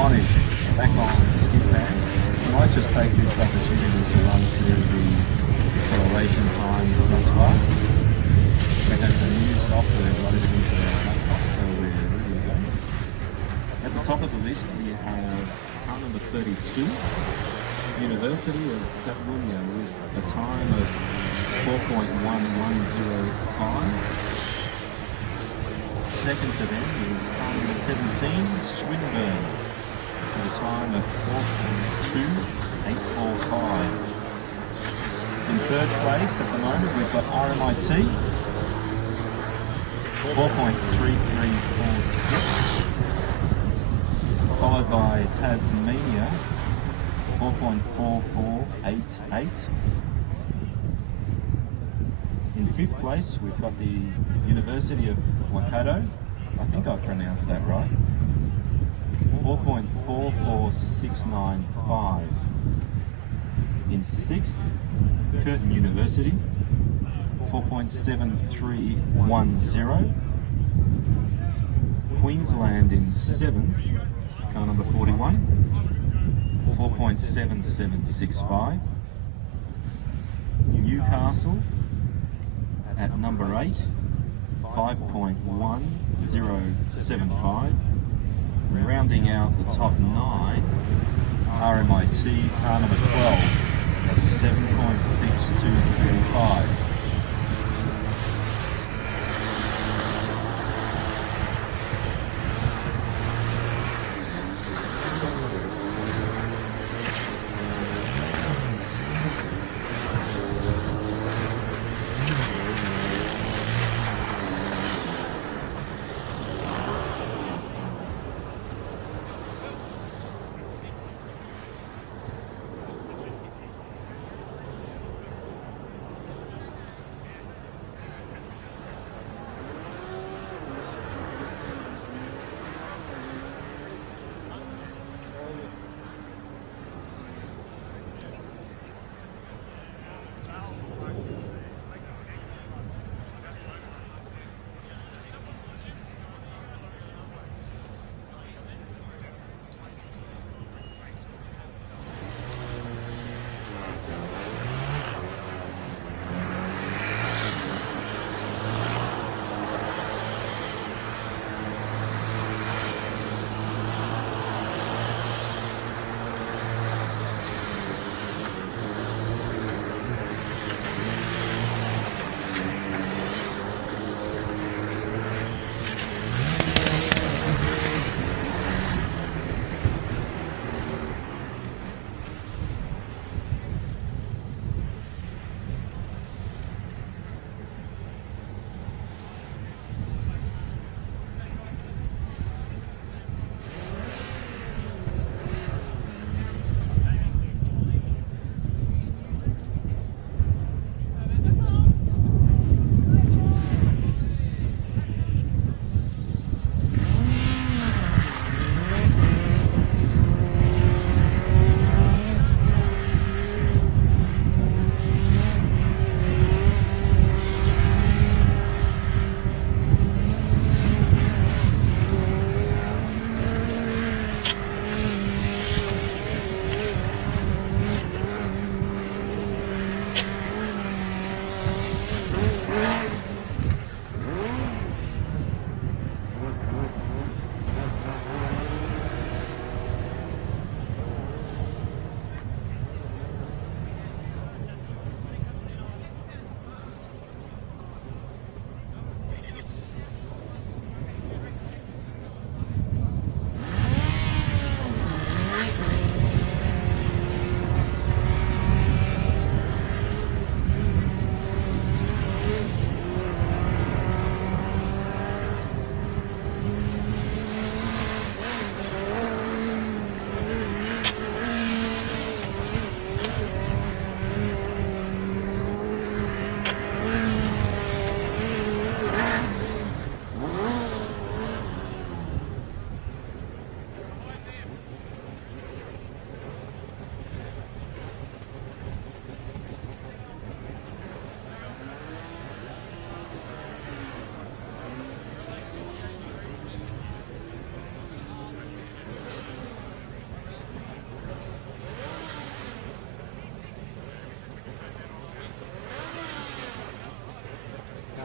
Monish back on Skidpad. I might just take this opportunity to run through the acceleration times thus far. We have the new software loaded into our laptop, so we're ready to go. At the top of the list we have car number 32, University of California, with a time of 4.1105. Second to them is car number 17, Swinburne, with a time of 4.2845. In third place at the moment we've got RMIT, 4.3346, followed by Tasmania, 4.4488. In fifth place we've got the University of Waikato, I think I pronounced that right, 4.44695. In sixth, Curtin University, 4.7310. Queensland in seventh, car number 41, 4.7765. Newcastle at number 8, 5.1075. Rounding out the top 9, RMIT, car number 12, at 7.6235.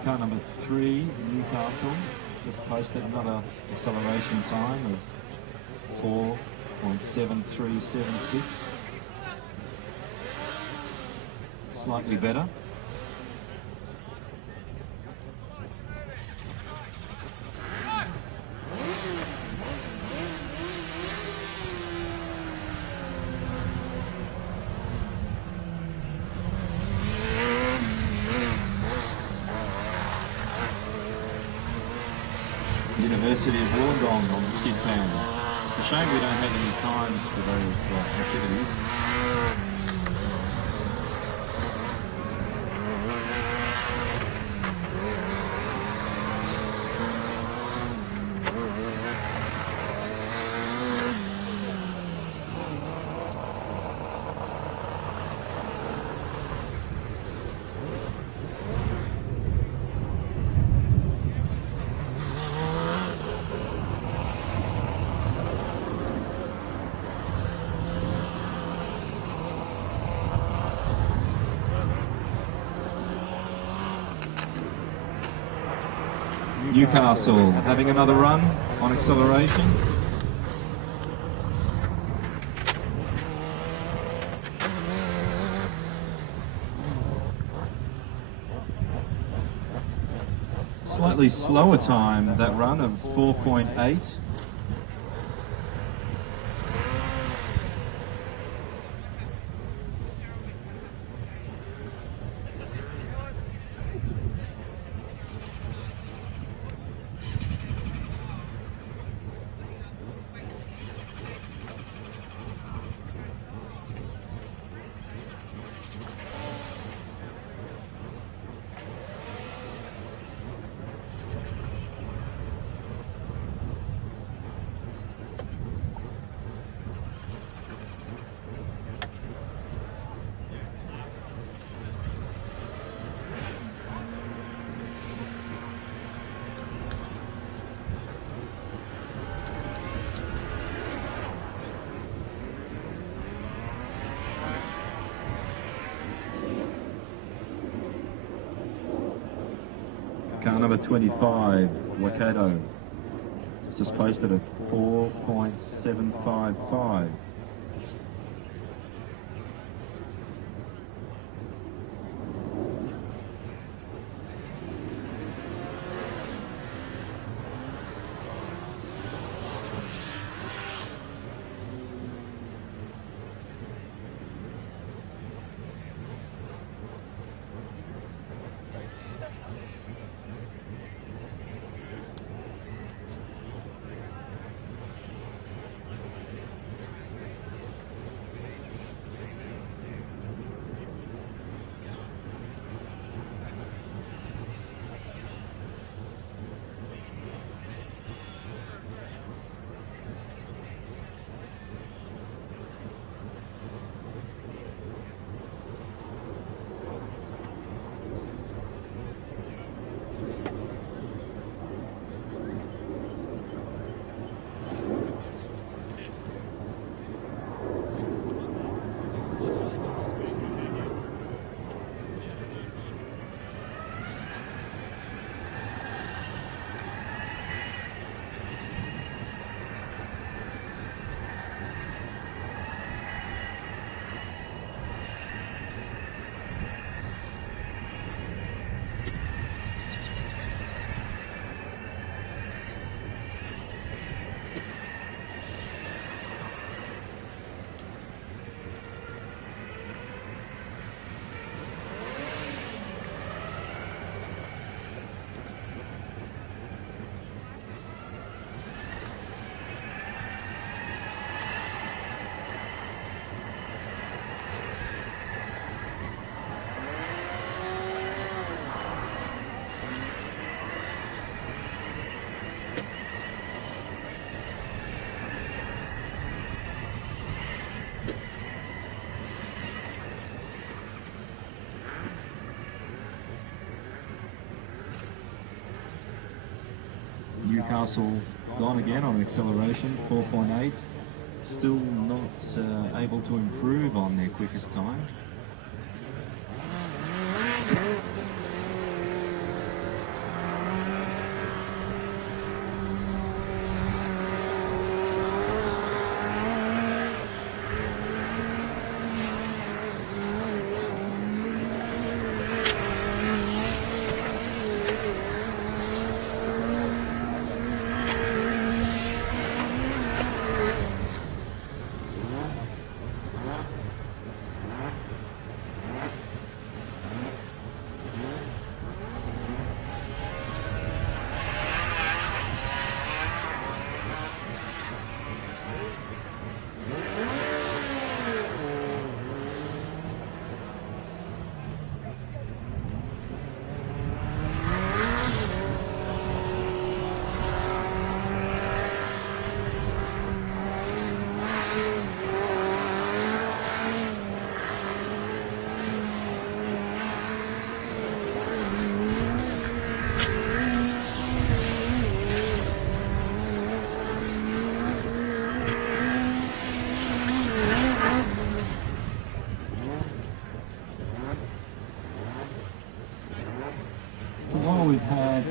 Car number 3, Newcastle, just posted another acceleration time of 4.7376. Slightly better. University of Wollongong on the Skidpad. It's a shame we don't have any times for those activities. Newcastle having another run on acceleration. Slightly slower time, that run of 4.8. Car number 25, Waikato, just posted a 4.755. Newcastle gone again on acceleration, 4.8. Still not able to improve on their quickest time.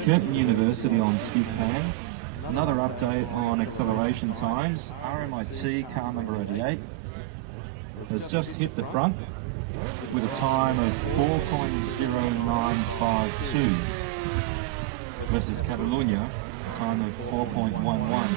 Curtin University on Skidpad. Another update on acceleration times. RMIT car number 88 has just hit the front with a time of 4.0952 versus Catalunya, a time of 4.11.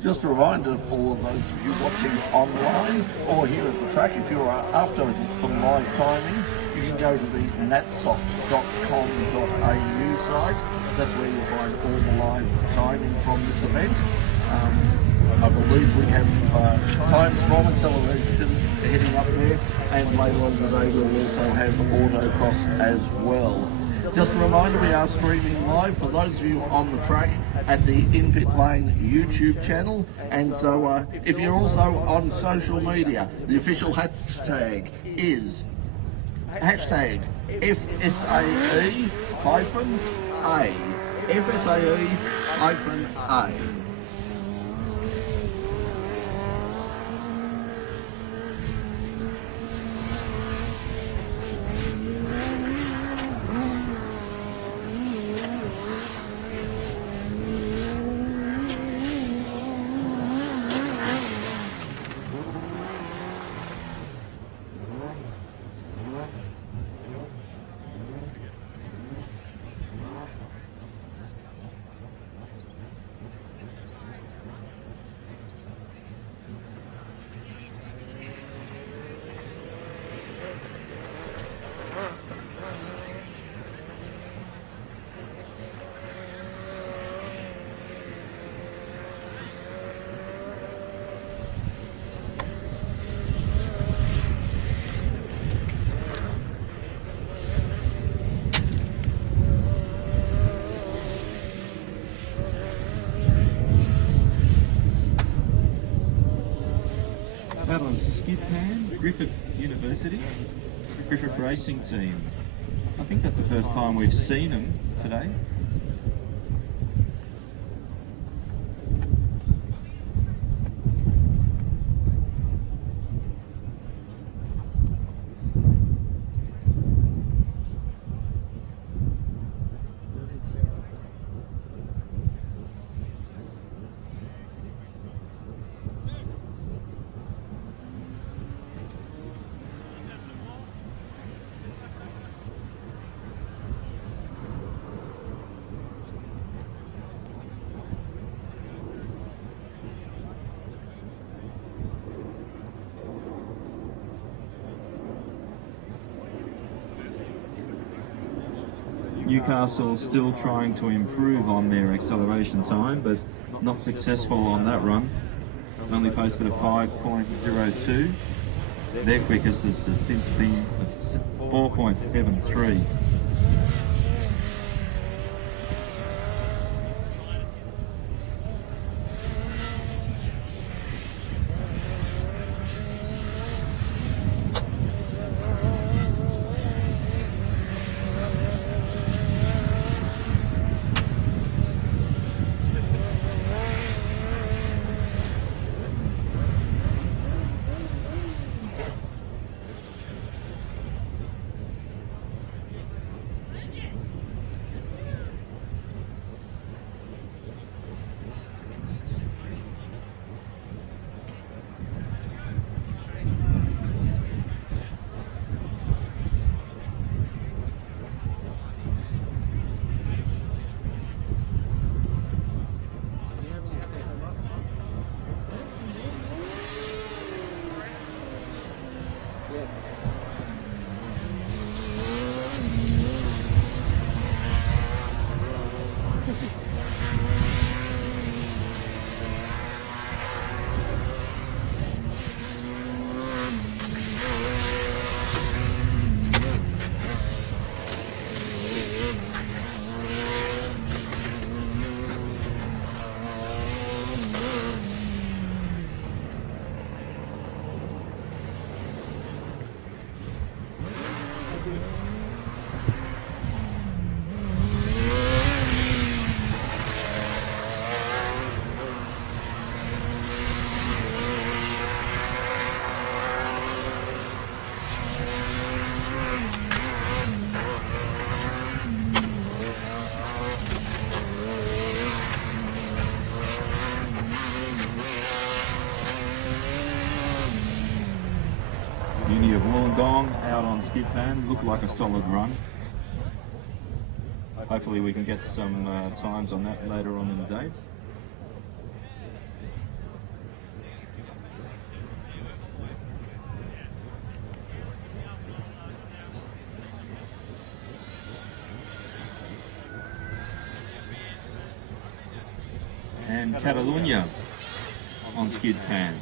Just a reminder for those of you watching online or here at the track, if you're after some live timing, you can go to the natsoft.com.au site. That's where you'll find all the live timing from this event. I believe we have times from acceleration heading up there, and later on today we'll also have autocross as well. Just a reminder, we are streaming live for those of you on the track at the In Pit Lane YouTube channel, and so if you're also on social media, the official hashtag is hashtag FSAE-A, FSAE-A. Out on Skidpad, Griffith University, Griffith Racing Team. I think that's the first time we've seen them today. Newcastle still trying to improve on their acceleration time, but not successful on that run. Only posted a 5.02. Their quickest has since been 4.73. Uni of Wollongong out on Skidpad, looked like a solid run. Hopefully we can get some times on that later on in the day. And Catalunya on Skidpad.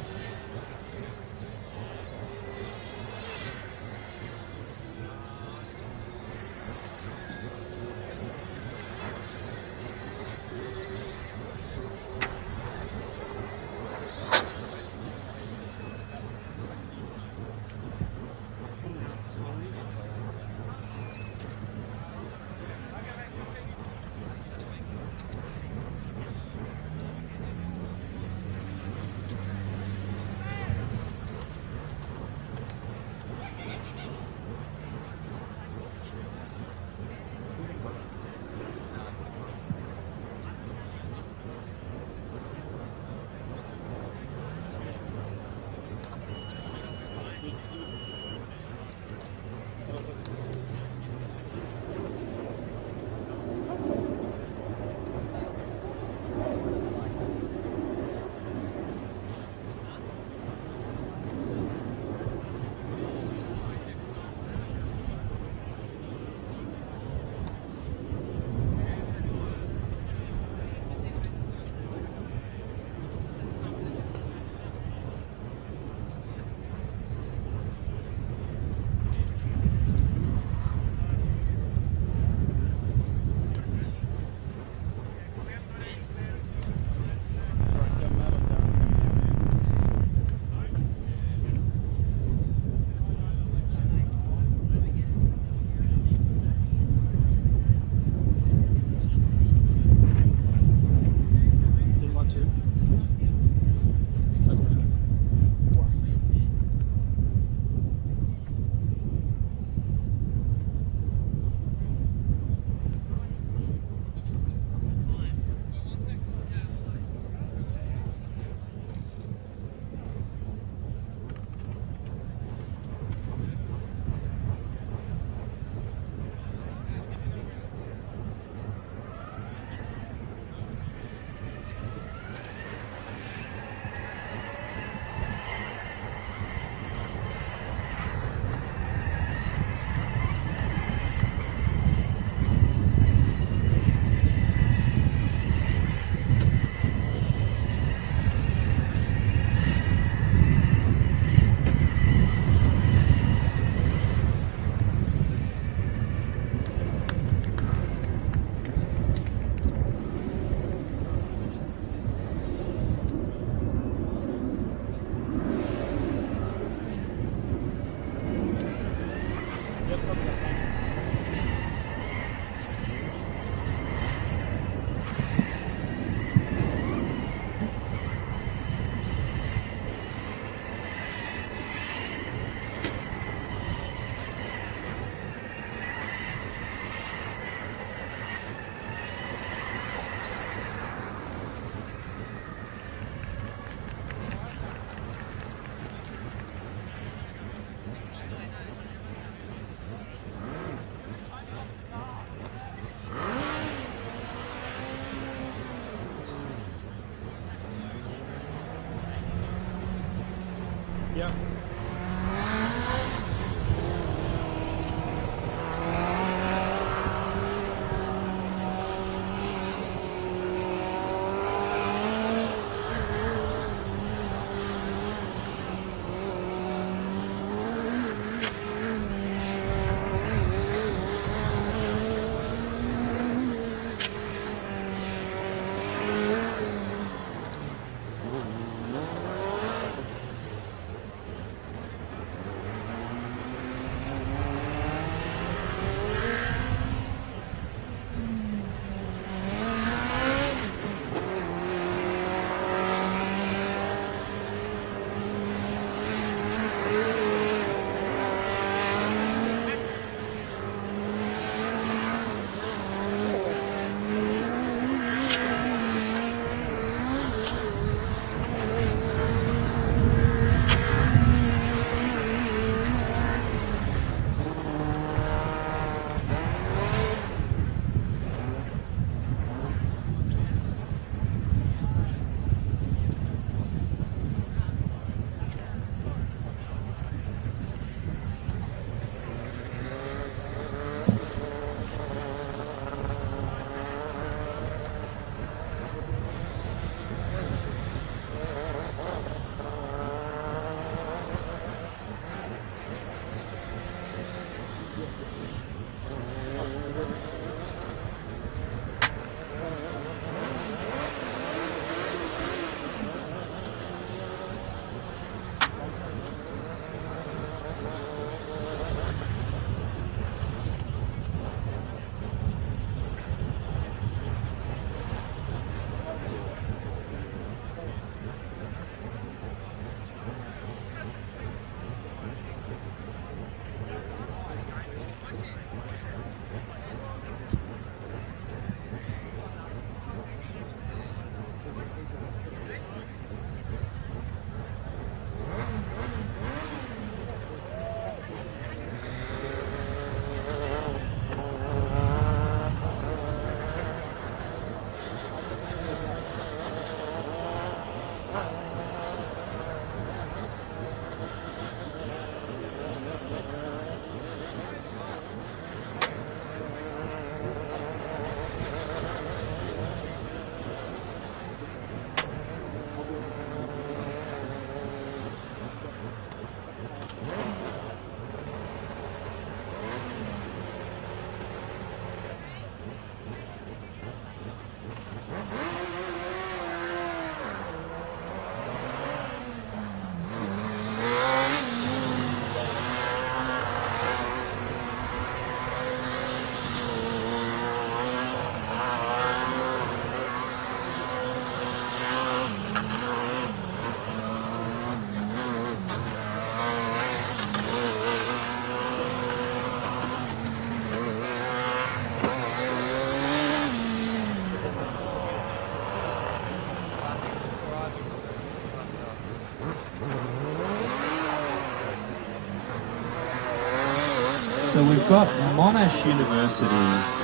So we've got Monash University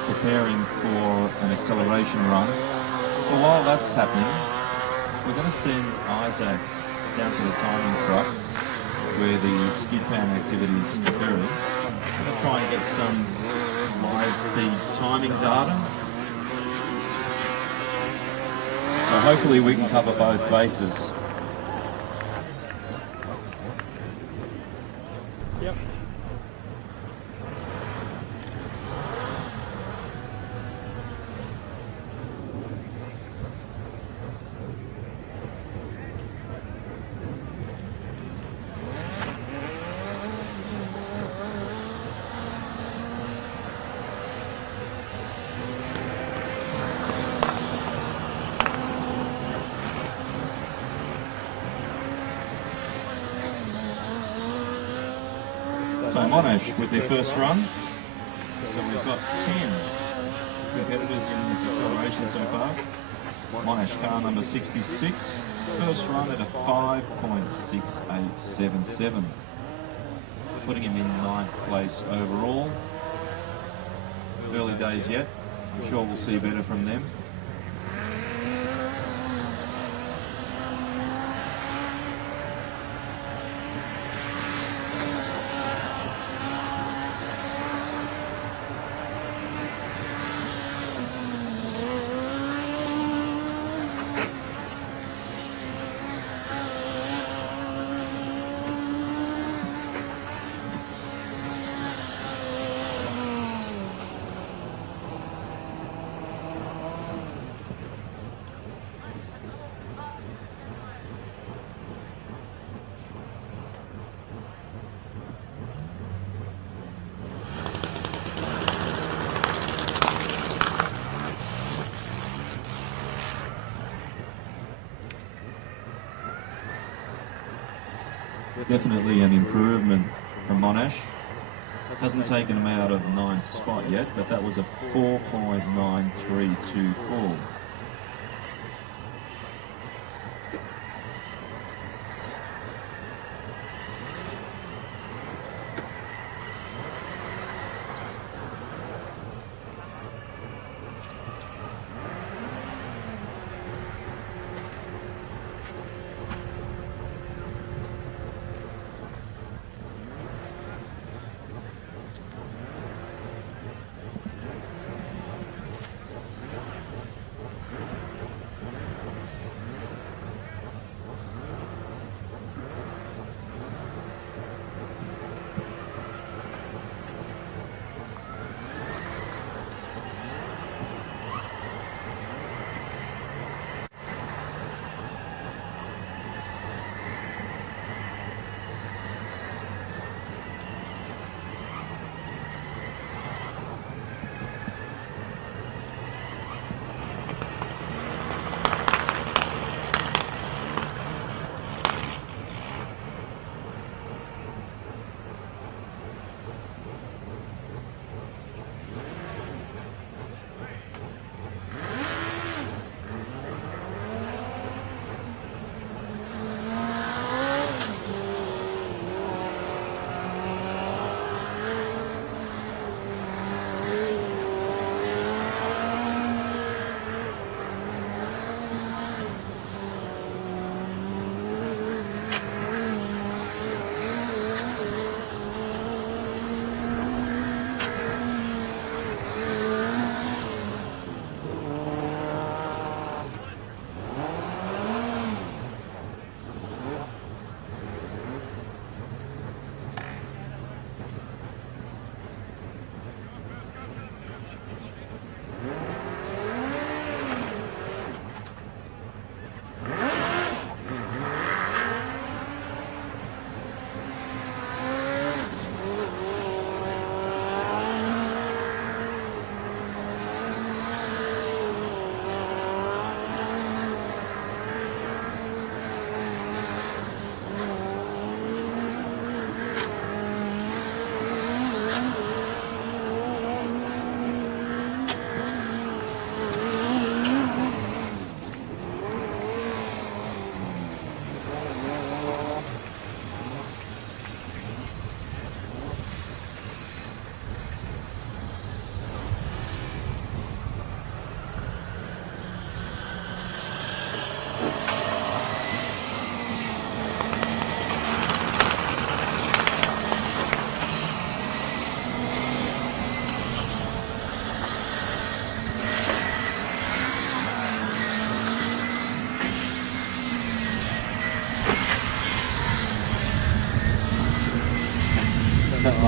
preparing for an acceleration run. But while that's happening, we're going to send Isaac down to the timing truck where the Skidpad activities are occurring. We're going to try and get some live feed timing data. So hopefully we can cover both bases. Yep. So Monash with their first run. So we've got 10 competitors in acceleration so far. Monash car number 66. First run at a 5.6877. Putting him in 9th place overall. Early days yet. I'm sure we'll see better from them. Definitely an improvement from Monash. Hasn't taken him out of 9th spot yet, but that was a 4.9324.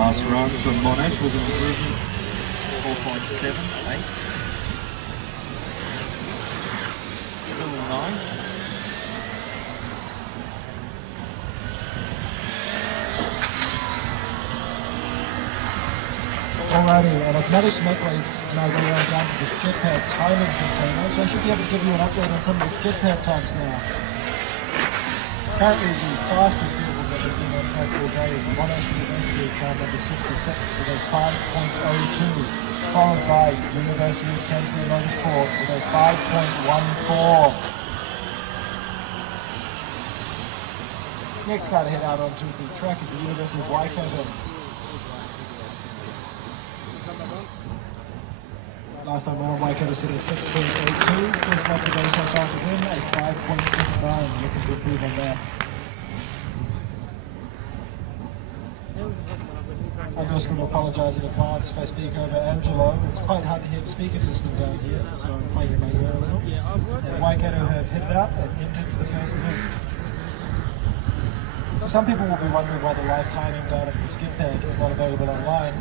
last run from Monash was an improvement, 4.78. Still in 9. Alrighty, and Mathematics make way now go around down to the Skidpad timing container, so I should be able to give you an update on some of the Skidpad times now. Currently the fastest vehicle that has been on track all day is Monash University, car number 66 with a 5.02, followed by University of Canterbury Motorsport with a 5.14. Next car to head out onto the track is the University of Waikato. Last time around, Waikato set a 6.82. First lap of the day so far for them, a 5.69. Looking to improve on that. I'm just going to apologise in advance if I speak over Angelo. It's quite hard to hear the speaker system down here, so I'm playing in my ear a little. And Waikato have headed out and entered for the first loop. So some people will be wondering why the live timing data for the Skidpad is not available online.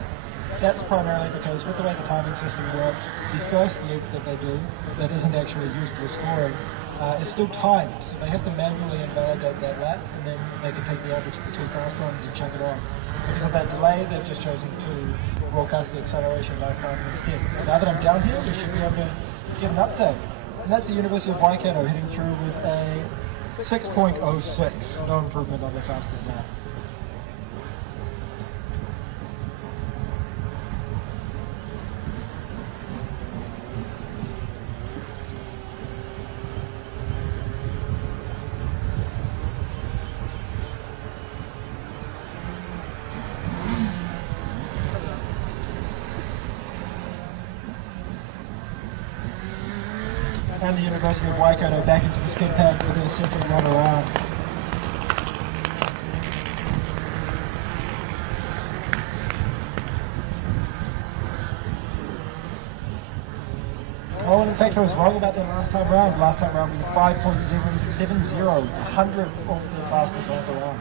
That's primarily because with the way the timing system works, the first loop that they do, that isn't actually used for scoring, is still timed. So they have to manually invalidate that lap, and then they can take the average of the two fast ones and chuck it on. Because of that delay, they've just chosen to broadcast the acceleration live times instead. Now that I'm down here, we should be able to get an update. And that's the University of Waikato heading through with a 6.06, no improvement on their fastest lap. And the University of Waikato back into the Skidpad for their second run around. Oh, and in fact I was wrong about that last time around. Last time around we were 5.070, 100th of the fastest lap around.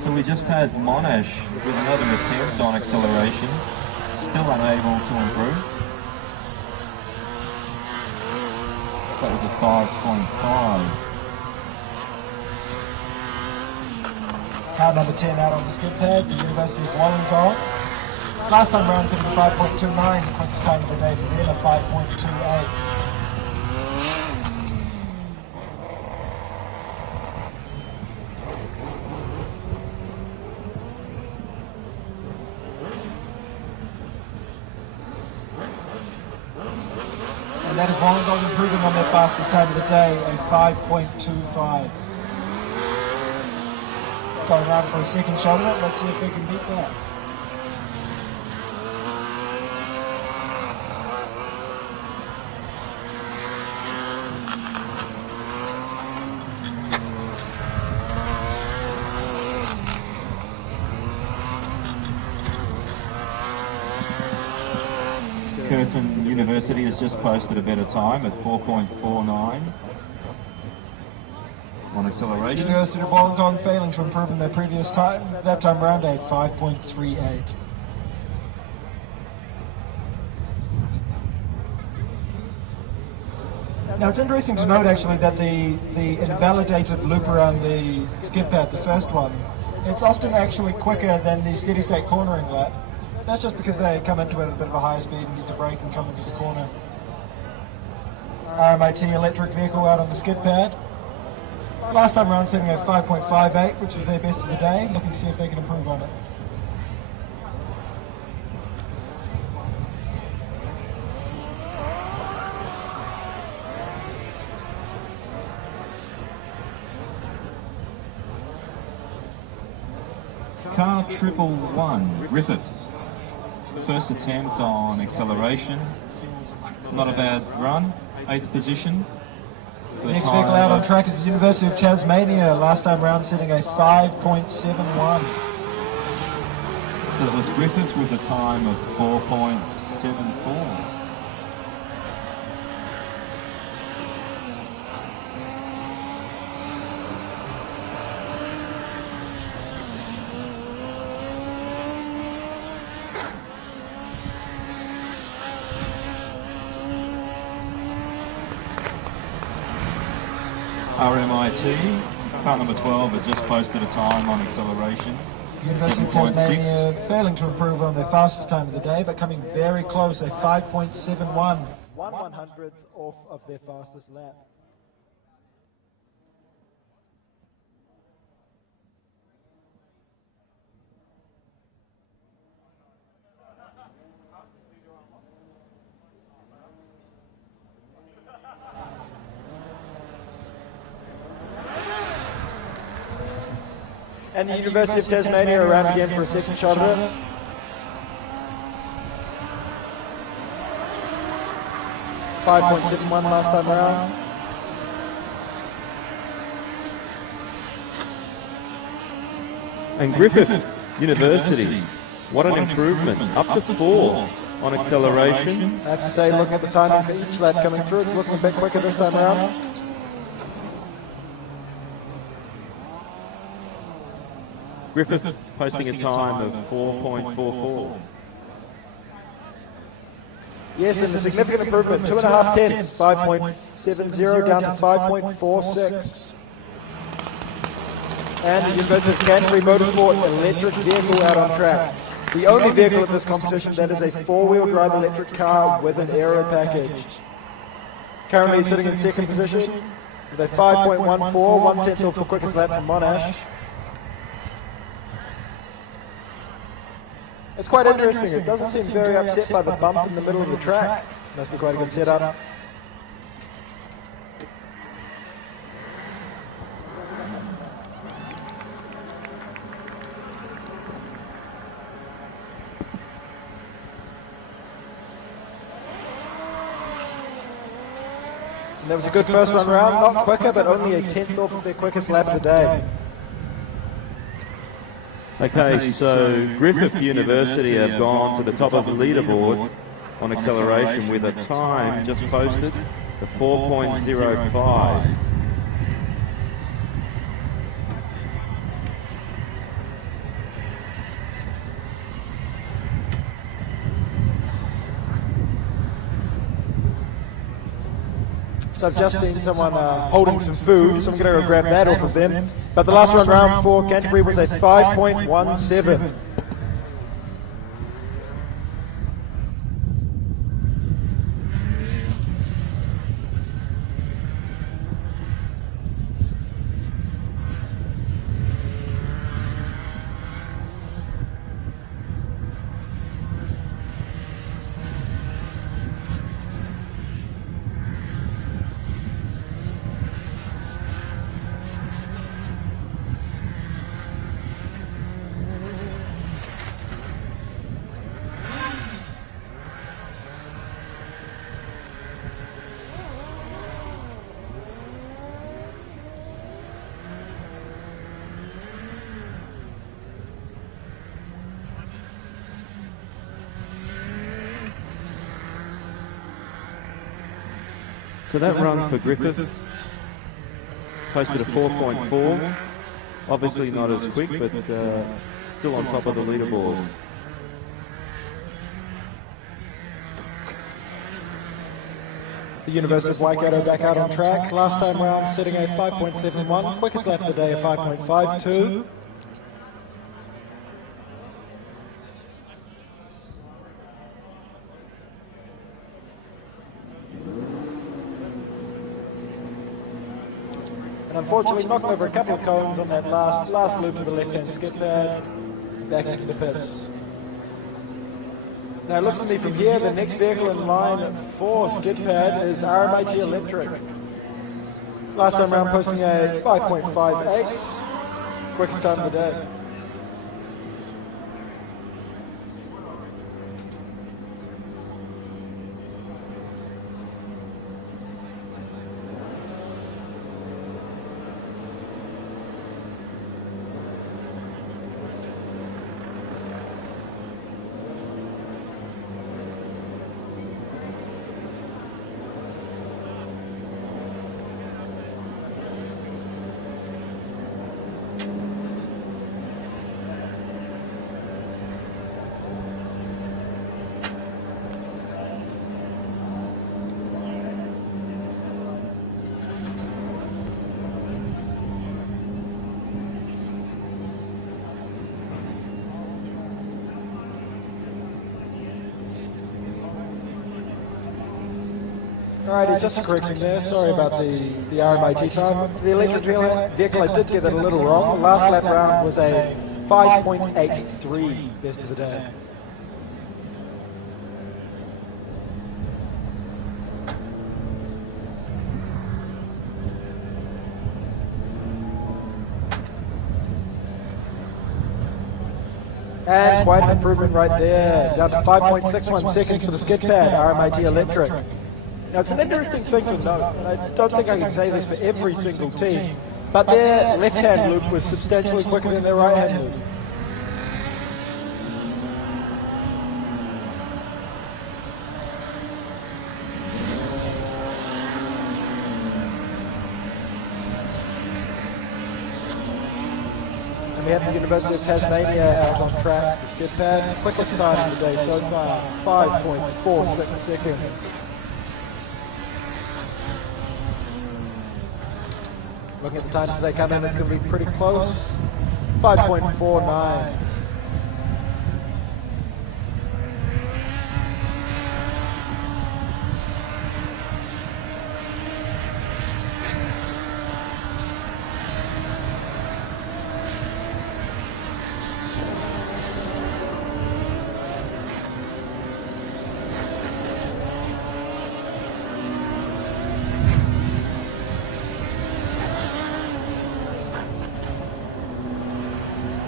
So we just had Monash with another attempt on acceleration, still unable to improve. That was a 5.5. Car number 10 out on the Skidpad, the University of Wollongong. Last time round setting a 5.29, quickest time of the day for them, a 5.28. And that is Wollongong improving on their fastest time of the day, a 5.25. Going around for a second shot at it, let's see if they can beat that. Curtin University has just posted a better time at 4.49 on acceleration. University of Wollongong failing to improve in their previous time, that time round a 5.38. Now it's interesting to note actually that the invalidated loop around the Skidpad, the first one, it's often actually quicker than the steady state cornering lap. That's just because they come into it at a bit of a higher speed and need to brake and come into the corner. RMIT electric vehicle out on the Skidpad. Last time around setting at 5.58, which was their best of the day, looking to see if they can improve on it. Car 111, Griffith. First attempt on acceleration. Not a bad run. 8th position. Next vehicle out on track is the University of Tasmania. Last time round setting a 5.71. So Elizabeth Griffith with a time of 4.74. RMIT, car number 12, had just posted a time on acceleration. University of Tasmania failing to improve on their fastest time of the day, but coming very close, a 5.71. 1/100th off of their fastest lap. And the University of Tasmania around again for a second shot at it. .71 last time around. And Griffith University, what an improvement, up to 4 on acceleration. I have to say, looking at the timing for each lap coming through, it's looking a bit quicker this time around. Griffith posting a time of 4.44. Yes, and a significant improvement, 2.5 tenths, 5.70 down to 5.46. And the University of Canterbury Motorsport electric vehicle out on track. The only vehicle in this competition that is a four-wheel drive electric car with an aero package. Currently sitting in second position with a 5.14, 1/10 off the quickest lap from Monash. It's quite interesting. It doesn't seem very upset by the bump in the middle of the track. Must be quite a good setup. And that was a good first run round. Not quicker, but only a 10th off of their quickest lap of the day. Okay, so Griffith University have gone to the top of the leaderboard on acceleration with a time just posted, the 4.05. So I've just seen someone holding some food, so I'm going to go grab that off of them. But the last run round for Canterbury was a 5.17. So that run for Griffith posted a 4.4. Obviously not as quick, but still on top of the leaderboard. The University of Waikato back out on track. Last time round sitting a 5.71. Quickest lap of the day, a 5.52. And unfortunately knocking over a couple of cones on that last loop of the left-hand skidpad, back into the pits. Now it looks to me from here, the next vehicle in line for Skidpad is RMIT Electric. Last time round posting a 5.58, quickest time of the day. Alrighty, just a correction there. Sorry about the RMIT time. For the electric vehicle, I did get that a little wrong. Last lap round was a 5.83 best of the day. And quite an improvement right there, down to 5.61 seconds for the Skidpad, RMIT Electric. Now it's an interesting thing to note, and I don't think I can say this for every single team, but their left-hand loop was substantially quicker than their right-hand loop. We have the University of Tasmania out on track for Skidpad. Quickest time of the day so far, 5.46 seconds. Looking at the times as they come in, it's going to be pretty close. 5.49.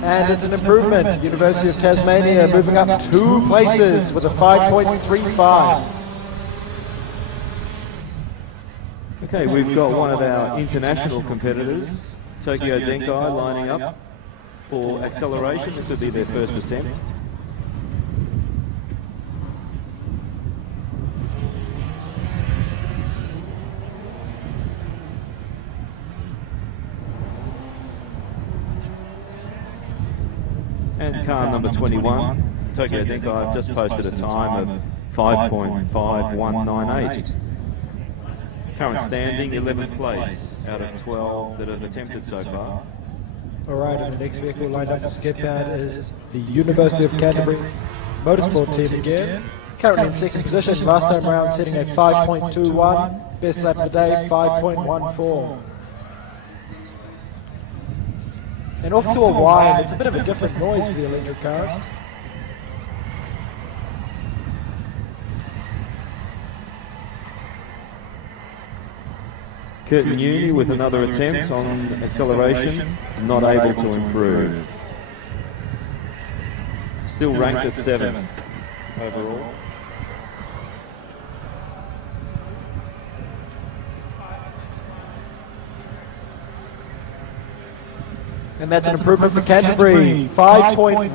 And it's an improvement. University of Tasmania moving up 2 places with a 5.35. Okay, we've got one of our international competitors, Tokyo Denkai, lining up for acceleration. This will be their first attempt. And car number 21, Tokyo Denkai, just posted a time of 5.5198. Current standing, 11th place out of 12 that have attempted so far. All right, and the next vehicle lined up for Skidpad is the University of Canterbury Motorsport team again. Currently in second position, last time round setting a 5.21, best lap of the day, 5.14. And off to a wide, it's a bit of a different noise for the electric cars. Curtin Uni with another attempt on acceleration, not able to improve. Still ranked at 7th overall. And that's an improvement for Canterbury, 5.104,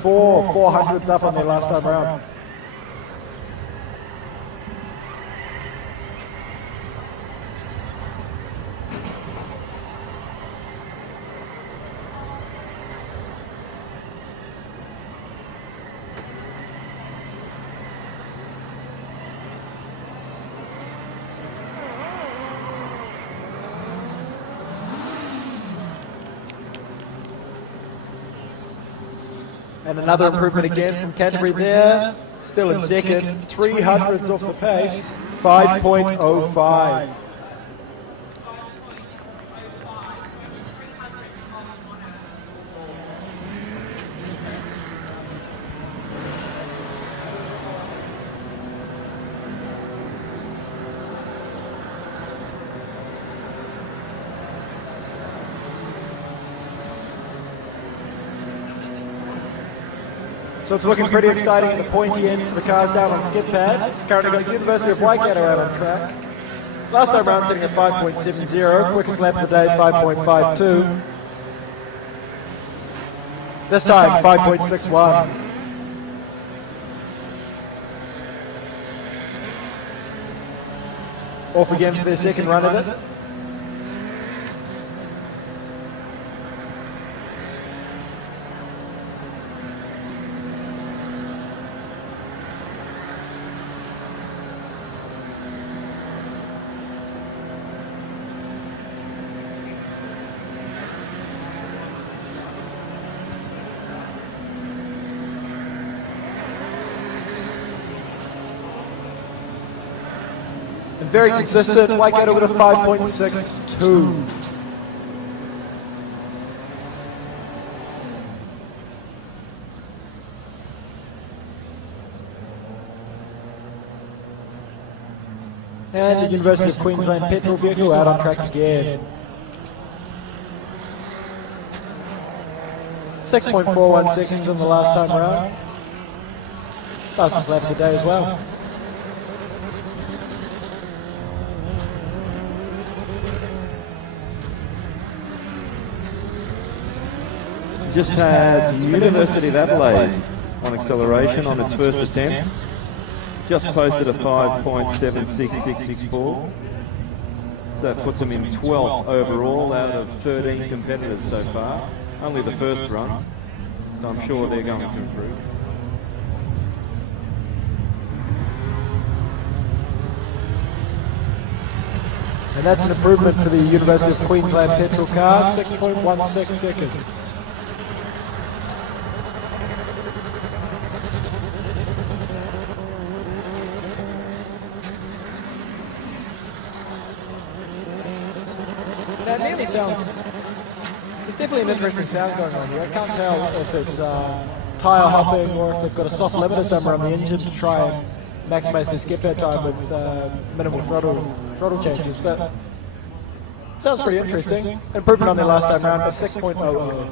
400s up on their last time round. And another improvement again from Canterbury there. Still in second, 300s off the pace, 5.05. So it's looking pretty exciting at the pointy end for the cars down on Skidpad. Currently got University of Waikato out on track. Last time round sitting at 5.70, quickest lap of the day 5.52. This time 5.61. Off again for their second run at it. Very consistent, Waikato with a 5.62. And the University of Queensland petrol vehicle out on track again. 6.41 seconds in the last time around. Fastest lap of the day as well. Just had University of Adelaide on acceleration on its first attempt. Just posted a 5.76664. So that puts them in 12th overall out of 13 competitors so far. Only the first run, so I'm sure they're going to improve. And that's an improvement for the University of Queensland petrol car, 6.16 seconds. That nearly sounds... There's definitely an interesting sound going on here. I can't tell if it's tyre hopping or if they've got a soft limiter somewhere on the engine to try and maximise the skip-out time with minimal throttle changes, but it sounds pretty interesting. Improvement on their last time round, but 6.00.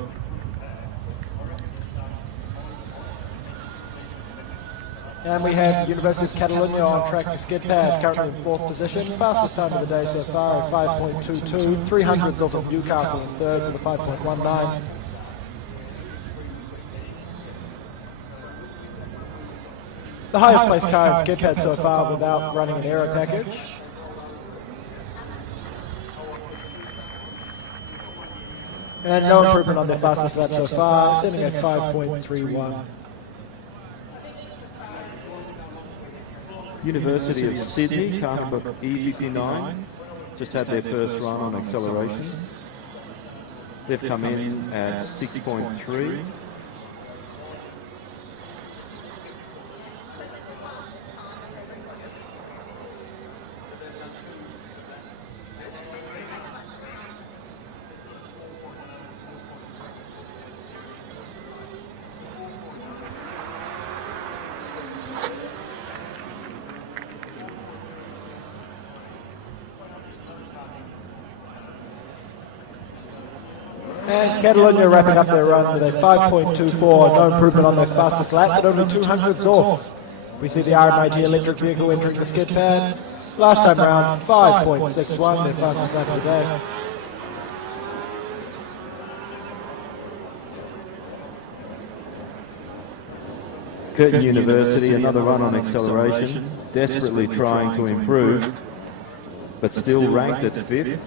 And we have University of Catalonia on track for Skidpad, currently in 4th position. Fastest time of the day so far at 5.22, 300s off of Newcastle in 3rd with a 5.19. The highest placed car in Skidpad so far without running an aero package. And no improvement on their fastest lap so far, sitting at 5.31. University of Sydney, car number E59, just had their first run on acceleration. They've come in at 6.3. And Catalonia wrapping up their run with a 5.24, no improvement on their fastest lap, but only 200s off. We see the RMIT electric vehicle entering the skid pad. Last time round, 5.61, their fastest lap of the day. Curtin University, another run on acceleration, desperately trying to improve, but still ranked at 5th.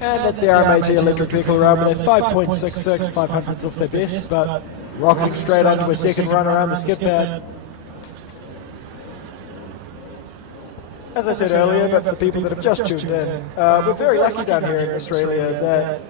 And that's the RMAG electric vehicle around with a 5.66, 500s off their best, but rocketing straight onto a second run around the skid pad. As I said earlier, but for people that have just tuned in, we're very lucky down here in Australia that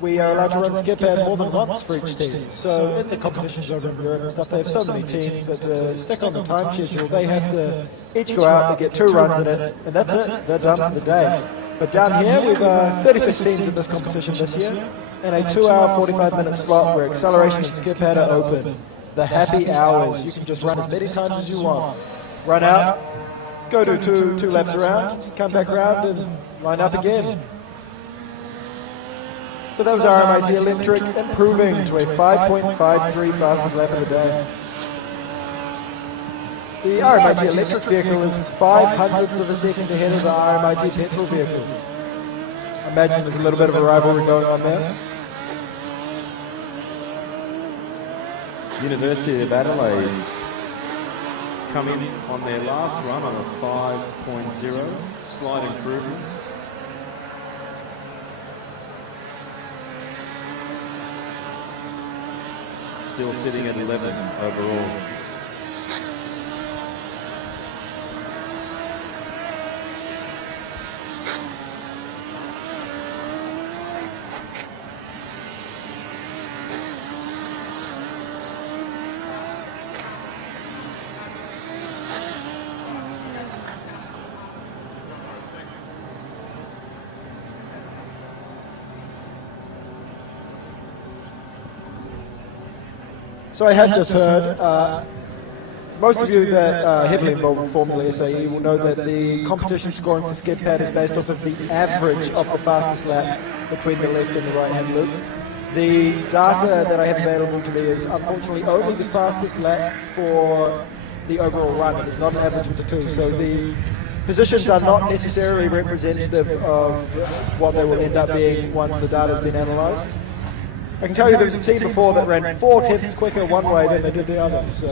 we are allowed to run skid pad more than once for each team. So in the competitions over in Europe and stuff, they have so many teams that to stick on the time schedule, they have to each go out and get 2 runs in it, and that's it, they're done for the day. But down here, we've 36 teams in this competition this year, and a 2-hour, 45-minute slot where acceleration and skid pad are open. The happy hours. You can just run as many times as you want. Run out, go do two laps around, come back around, and line up again. So that was RMIT Electric, improving to a 5.53 fastest lap of the day. The RMIT electric vehicle is 500ths of a second ahead of the RMIT petrol vehicle. I imagine there's a little bit of a rivalry going on there. University of Adelaide come in on their last run on a 5.0, slight improvement. Still sitting at 11 overall. So I have just heard, most of you that are heavily involved in Formula SAE will know that the competition scoring for Skidpad is based off of the average of the fastest lap between the left and the right-hand loop. The data that I have available to me is unfortunately only the fastest lap for the overall run. It is not an average of the two. So the positions are not necessarily representative of what they will end up being once the data has been analysed. I can tell you there was a team before that ran 4 tenths quicker one way than they did the other. So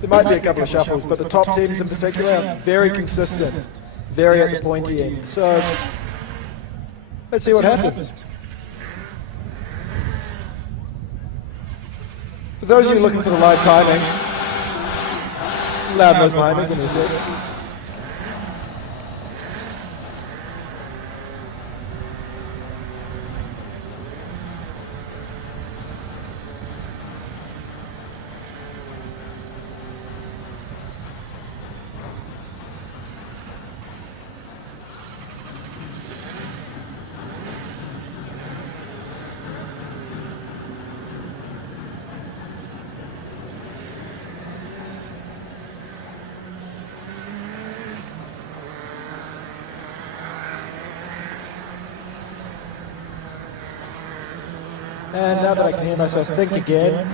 there might be a couple of shuffles, but the top teams in particular, very consistent, very at the pointy end. So let's see what happens. For those of you looking for the live timing, loud nose miming, give me a second. And now that I can hear myself think again,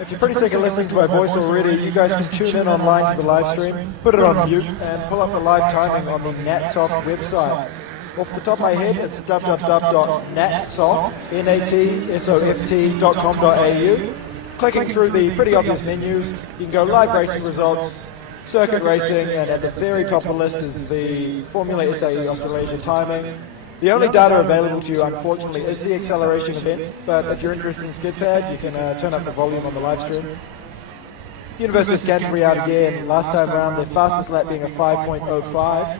if you're pretty sick of listening to my voice already, you guys can tune in online to the live stream, put it on mute, and pull up the live timing on the NatSoft website. Off the top of my head, it's www.natsoft.com.au. Clicking through the pretty obvious menus, you can go live racing results, circuit racing, and at the very top of the list is the Formula SAE Australasia timing. The only data available to you, unfortunately, is the acceleration event, but if you're interested in Skidpad, you can turn up the volume on the live stream. University of Canterbury out again, last time around, their fastest lap being a 5.05.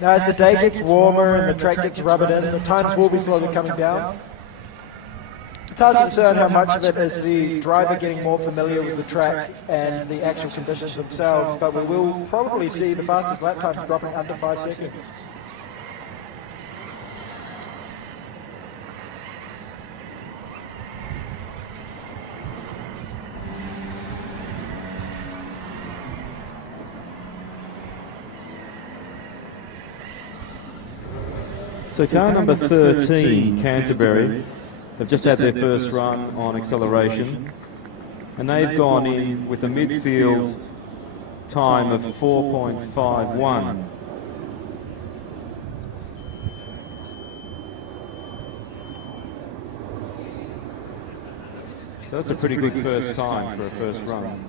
Now as the day gets warmer and the track gets rubbered in, the times will be slowly coming down. It's hard to discern how much of it is the driver getting more familiar with the track and the actual conditions themselves, but we will probably see the fastest lap times dropping under 5 seconds. So car number 13, Canterbury, have just had their first run on acceleration, and they've gone in with a midfield time of 4.51. So that's a pretty good first time for a first run.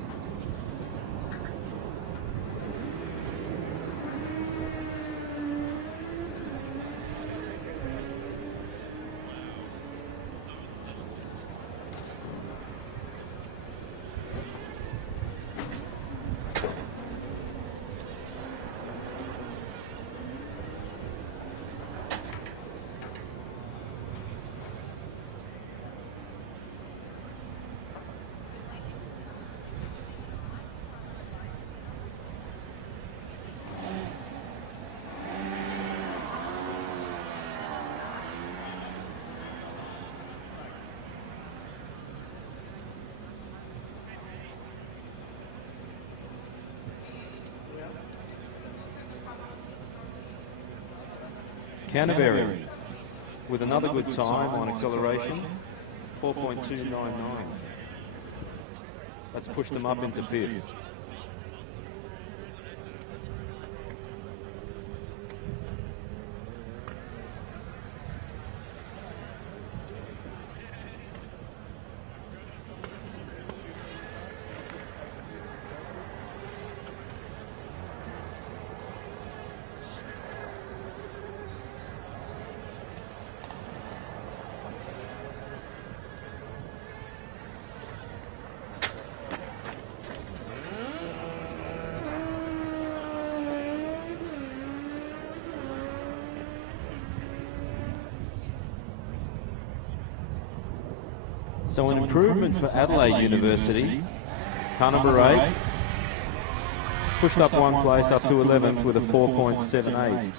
Canterbury with another good time on acceleration, 4.299. That's pushed them up into 5th. So an improvement for Adelaide University. Car number 8 pushed up one place up to 11th with a 4.78.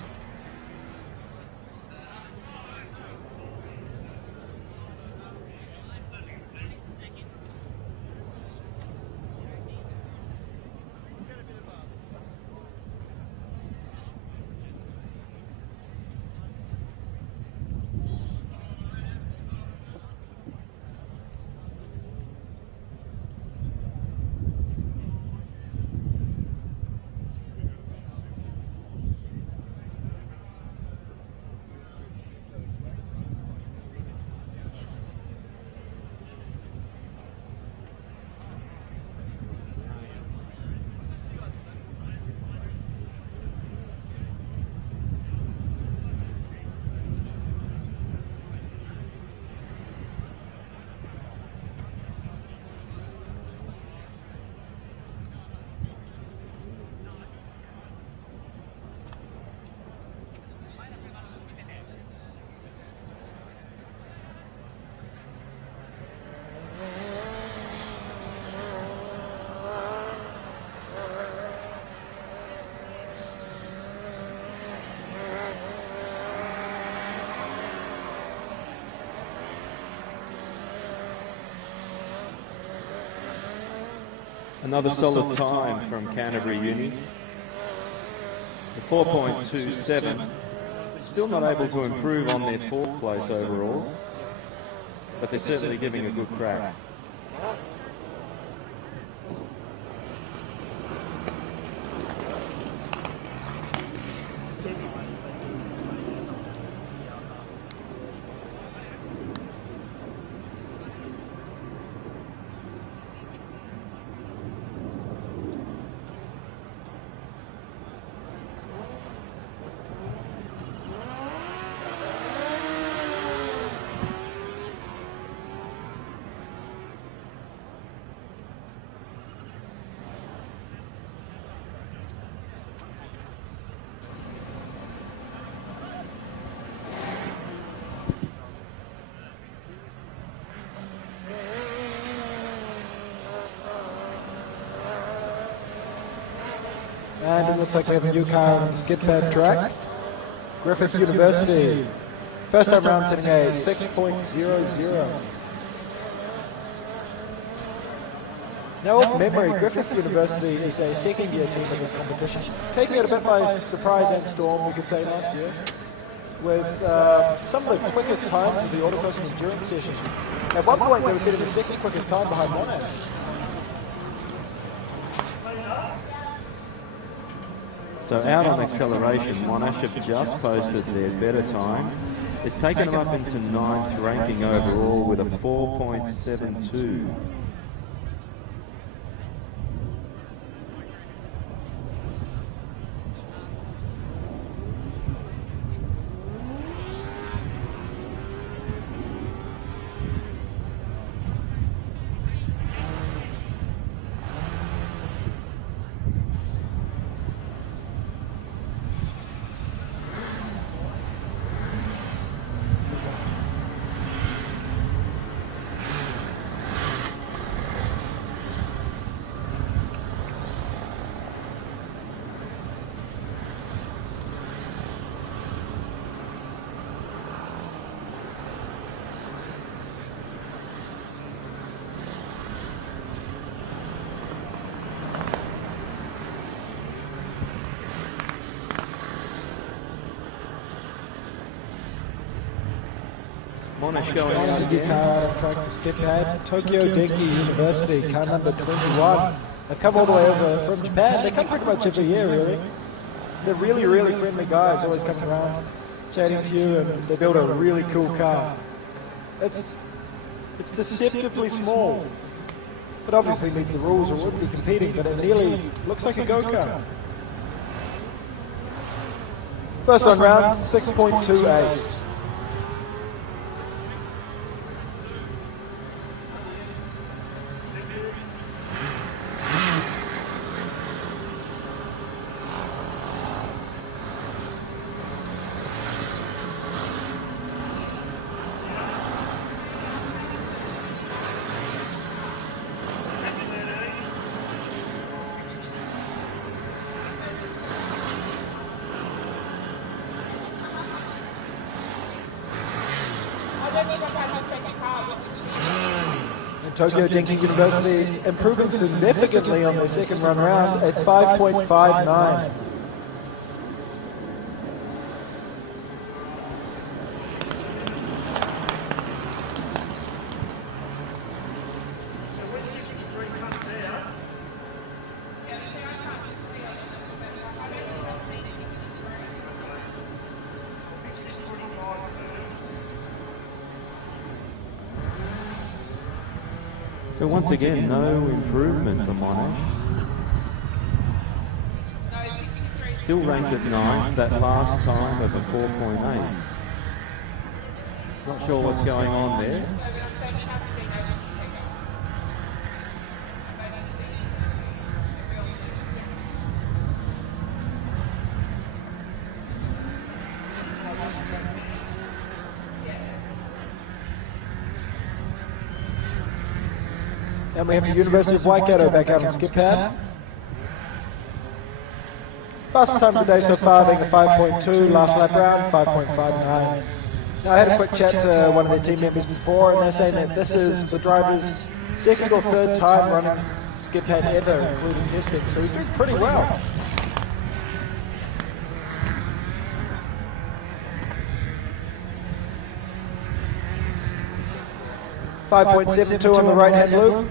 Another solid time from Canterbury Uni. It's a 4.27. Still not able to improve on their 4th place overall, but they're certainly giving a good crack. And it looks like we have a new car on the Skidpad track. Griffith University. First time round setting a 6.00. Now off memory, Griffith University is a second year team in this competition. Taking it a bit by surprise and storm, we could say, last year. With some of the quickest times of the autocross and endurance sessions. At one point they were setting the second quickest time behind Monash. So out on acceleration, Monash have just posted their better time. It's taken them up into 9th ranking overall with a 4.72. Monash going out again. Car on track for Skidpad. Tokyo Denki University, car number 21. They've come all the way over from Japan. They come pretty much every year, really. They're really, really friendly guys, always coming around, chatting to you, and they build a really cool car. It's deceptively small, but obviously meets the rules or wouldn't be competing, but it nearly looks like a go-kart. First one round, 6.28. And Tokyo Denki University improving significantly on their second run round at 5.59. So once again, no improvement for Monash. Still ranked at 9th, that last time of a 4.8. Not sure what's going on there. And we have the University of Waikato back out on Skidpad. Fastest time today so far being a 5.2, last lap round 5.59. Now I had a quick chat to one of their team members before, and they're saying that this is the driver's second or third time running Skidpad ever, including testing, so he's doing pretty well. .72 on the right-hand loop.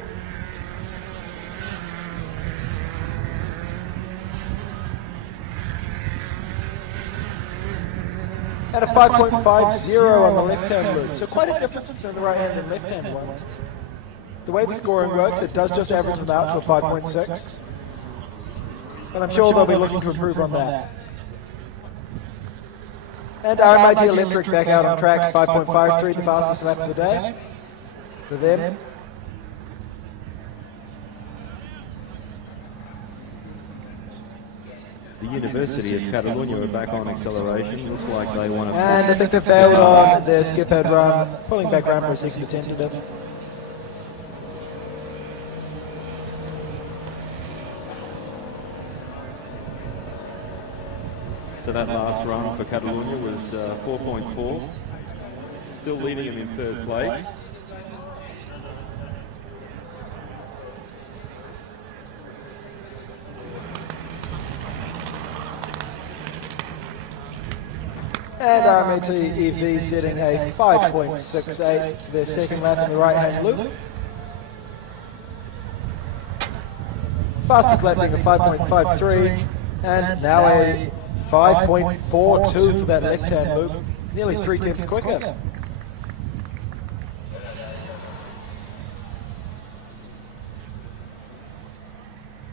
And a 5.50 on the left-hand loop. So quite a difference between the right-hand and left-hand ones. The way the scoring works, it does just average them out to a 5.6. And I'm sure they'll be looking to improve on that. And RMIT Electric back out on track, 5.53, the fastest lap of the day for them. The University of Catalunya are back on acceleration. Looks like they want to... And I think they've bailed on their Skidpad run, pulling back around for a second attempt at it. So that last run for Catalunya was 4.4, still leaving him in third place. And RMIT EV setting a 5.68 for their second lap in the right-hand loop. Fastest lap being a 5.53, and now a 5.42 for that left-hand loop, nearly 3/10 quicker.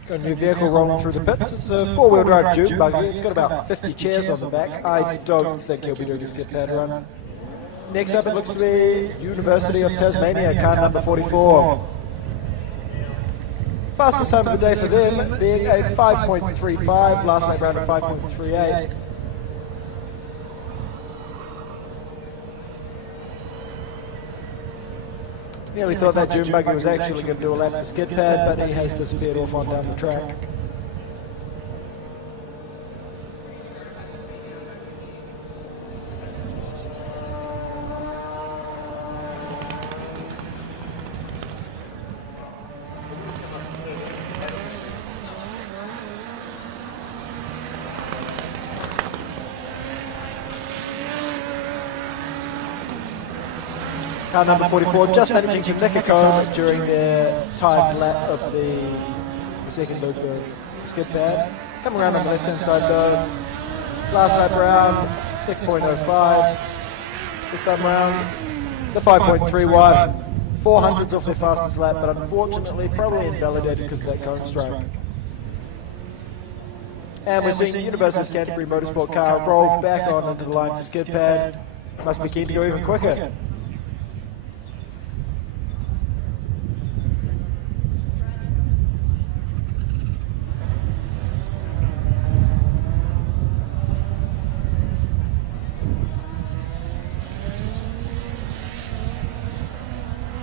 Got a new vehicle rolling through the pits. It's a four-wheel drive June buggy. It's got about 50 chairs on the back. I don't think he'll be doing a Skidpad run. Next up, it looks to be University of Tasmania, car number 44. Fastest time of the day for them being a 5.35, last lap round of 5.38. Nearly thought that June buggy was actually going to do a lap of Skidpad, but he has disappeared off on down the track. Car number 44 just managing to nick a cone during their timed lap of the second loop of the Skidpad. Coming around on the left-hand side though. Last lap round, 6.05. This time round, the 5.31. 400s off their fastest lap, but unfortunately probably invalidated because of that cone strike. And we're seeing the University of Canterbury Motorsport car roll back on into the line for Skidpad. Must be keen to go even quicker.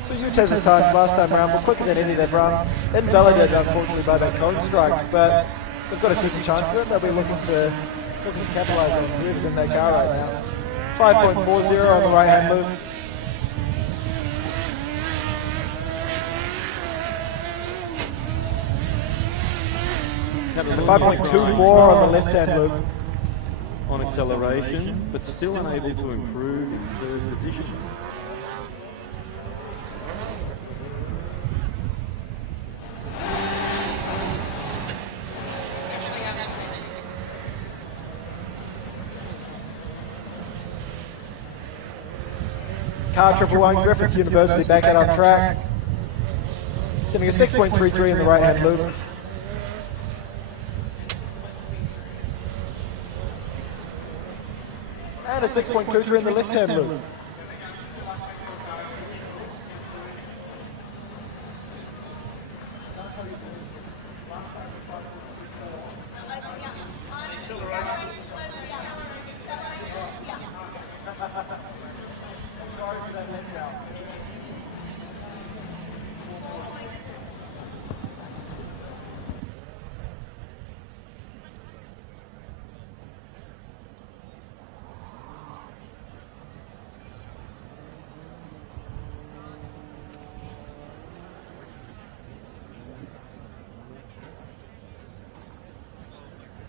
So Utah's times last time around were quicker than any they've run. Invalidated, unfortunately, by that cone strike, but they've got a second chance at it. They'll be looking to capitalise on whoever's in that car right now. 5.40 on the right-hand loop. Catalunya 5.24 on the left-hand loop. On acceleration, but still unable to improve in third position. Car 111 Griffith University back out on track. Sending a 6.33 in the right-hand loop. And a 6.23 in the left-hand loop.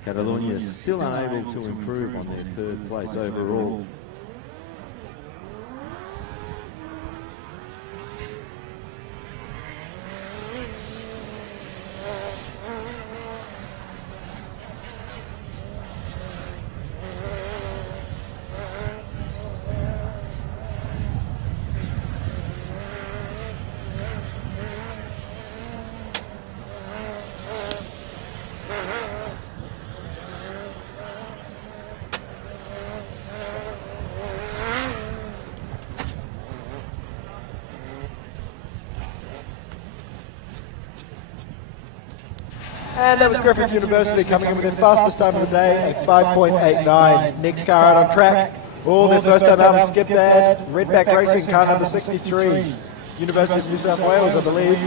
Catalonia still unable to improve on their third place overall. And that was Griffith University coming in with their fastest time of the day, a 5.89. Next car out on track. All their first time out on Skidpad. Redback Racing, car number 63. University of New South Wales, I believe.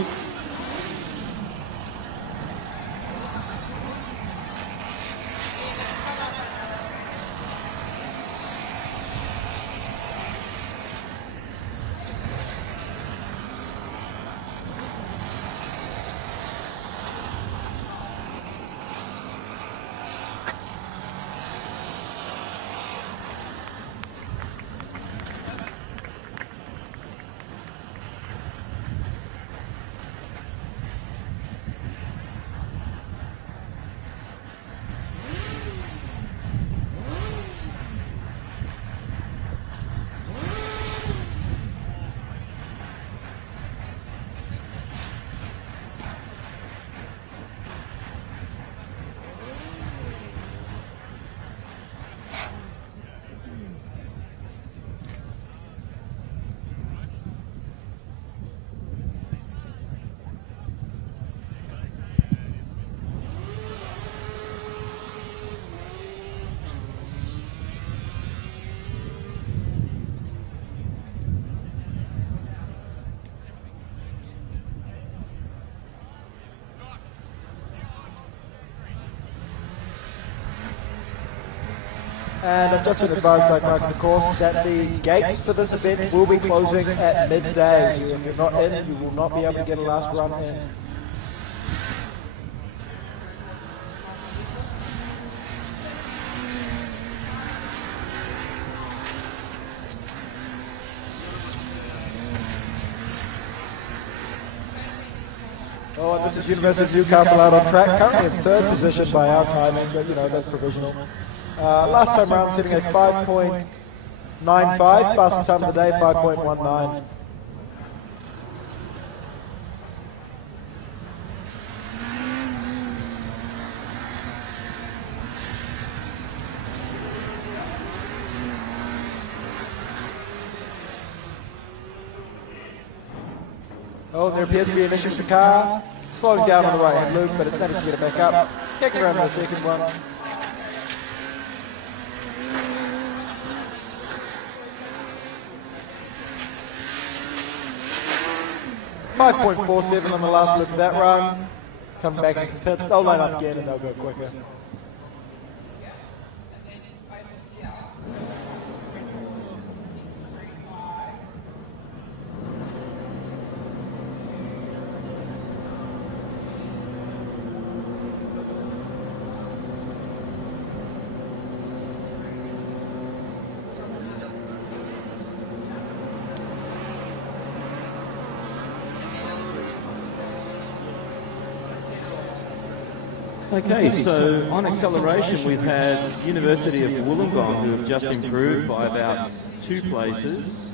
And I've just been advised by Park of the Course that the gates for this event will be closing at midday. So if you're not in, you will not be able to get a last run in. Oh, and this is University of Newcastle out on track, currently in third position by our timing, but you know, that's provisional. Last time around sitting at 5.95, fastest time of the day, 5.19. Oh, there appears to be an issue with the car. Slowing down on the right-hand loop, but it's managed to get it back up. Kicking around the second one. 5.47 on the last loop of that run. Coming back into the pits, they'll line up again and they'll go quicker. Okay, so on acceleration we've had University of Wollongong who have just improved by about 2 places.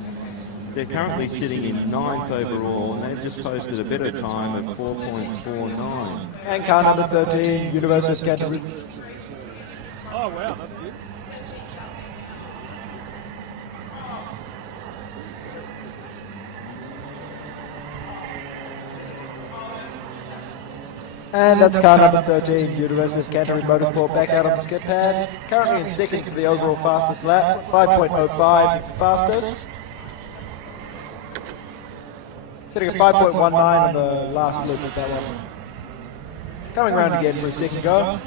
They're currently sitting in 9th overall and they've just posted a better time of 4.49. And car number 13, University of Canterbury. Oh, wow, that's good. And that's car number 13, University of Canterbury Motorsport, back out on the Skidpad. Currently in second for the overall fastest lap, 5.05 is the fastest. Sitting at 5.19 on the last loop of that one. Coming around again for a second go.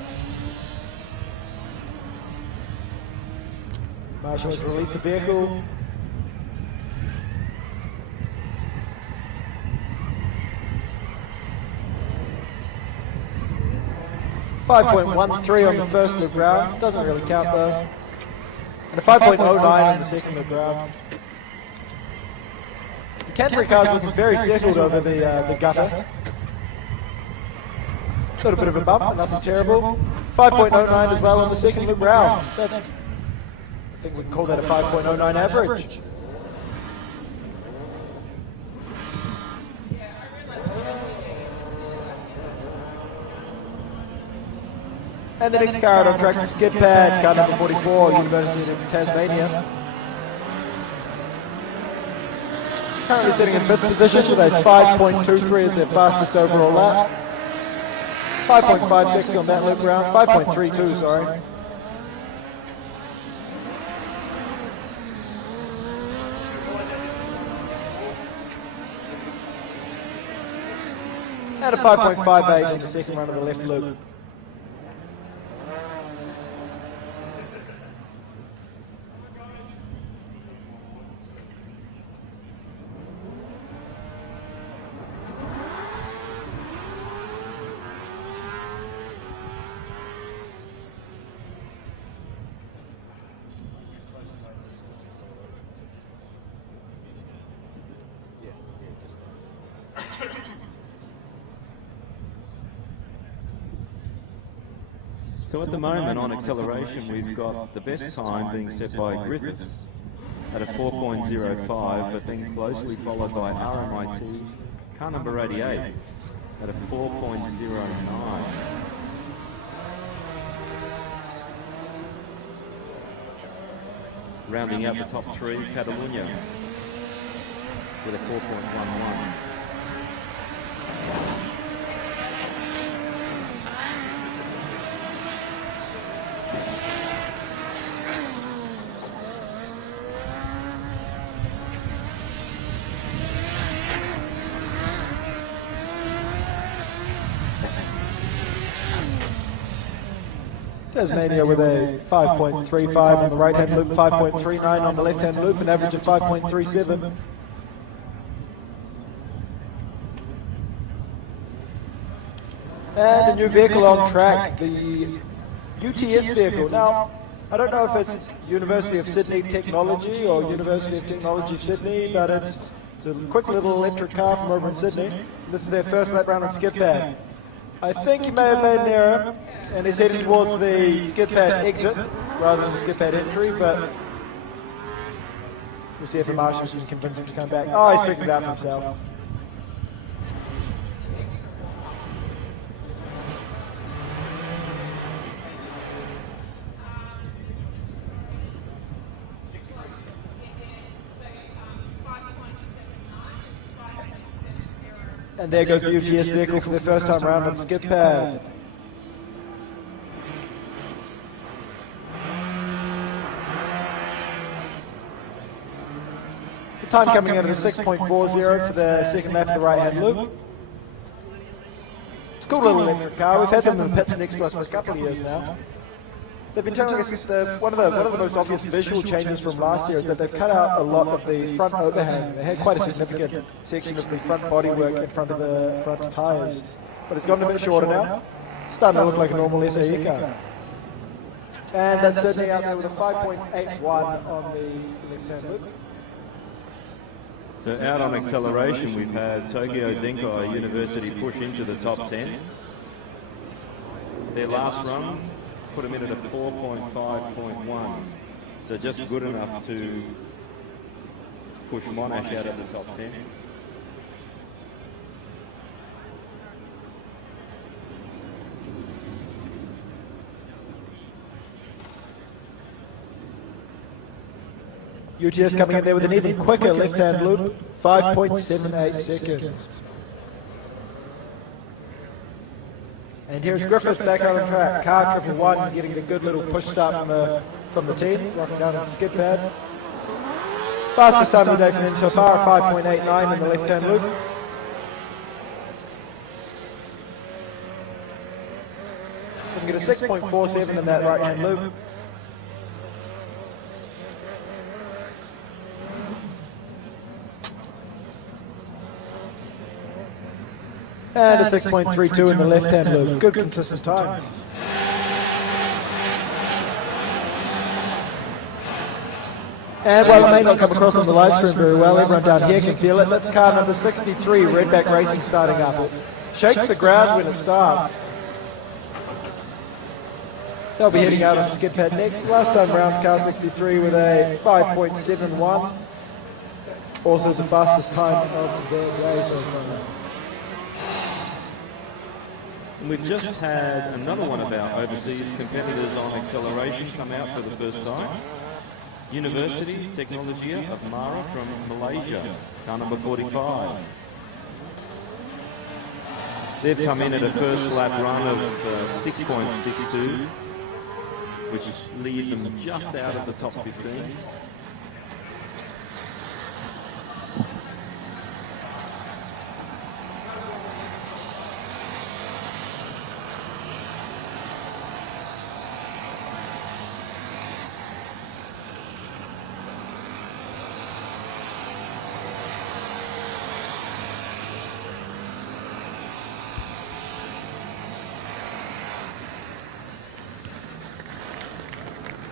Marshall has released the vehicle. 5.13 on the first loop round, doesn't really count though. And a 5.09 on the second loop round. The Canterbury car's looking very settled over the gutter. Got a bit of a bump, but nothing terrible. 5.09 as well on the second loop round. I think we can call that a 5.09 average. And the next car out on track is Skidpad, car number 44, University of Tasmania. Currently sitting in 5th position with a 5.23 as their fastest overall lap. 5.56 on that loop round, 5.32, sorry. And a 5.58 on the second run of the left loop. So at the moment on acceleration, we've got the best time being set by Griffiths at a 4.05, but then closely followed by RMIT, car number 88, at a 4.09. Rounding out the top three, Catalunya with a 4.11. Tasmania with a 5.35 on the right-hand loop, 5.39 on the left-hand loop, an average of 5.37. And a new vehicle on track, the UTS vehicle. Now, I don't know if it's University of Sydney Technology or University of Technology Sydney, but it's a quick little electric car from over in Sydney. This is their first lap round on Skidpad. I think he may have made an error, and he's heading towards the Skidpad exit rather than the Skidpad entry, but we'll see if the marshals can convince him to come back. Oh, he's figured it out for himself. And there goes the UTS vehicle for the first time round on Skidpad. The time coming in at a 6.40 for the second lap of the right-hand loop. It's a cool little electric car. We've had them in the pits next to us for a couple of years now. They've been telling us that one of the most obvious visual changes from last year is that they've cut out a lot of the front overhang. They had quite a significant section of the front bodywork in front of the front tyres. But it's gotten a bit shorter now. Starting to look like a normal SAE car. And that's certainly out there with a 5.81 on the left-hand loop. So out on acceleration, we've had Tokyo Denkai University push into the top 10. Their last run put them in at a 4.5.1. So just good enough to push Monash out of the top 10. UTS coming in there with an even quicker left-hand loop, 5.78 seconds. And here's Griffith back out on track, car 111, getting a good little push start from the team, rocking down on the Skidpad. Fastest time of the day for him so far, 5.89 in the left-hand loop. We can get a 6.47 in that right-hand loop. And a 6.32 in the left-hand loop. Good consistent times. And while it may not come across on the live stream very well, everyone down here can feel it. That's car number 63, Redback Racing, starting up. It shakes the ground when it starts. They'll be heading out on Skidpad next. Last time round, car 63 with a 5.71. Also the fastest time of their day so far. We've just had another one of our overseas competitors on acceleration come out for the first time. University Technologia of Mara from Malaysia, car number 45. They've come in at a first lap run of 6.62, which leaves them just out of the top 15.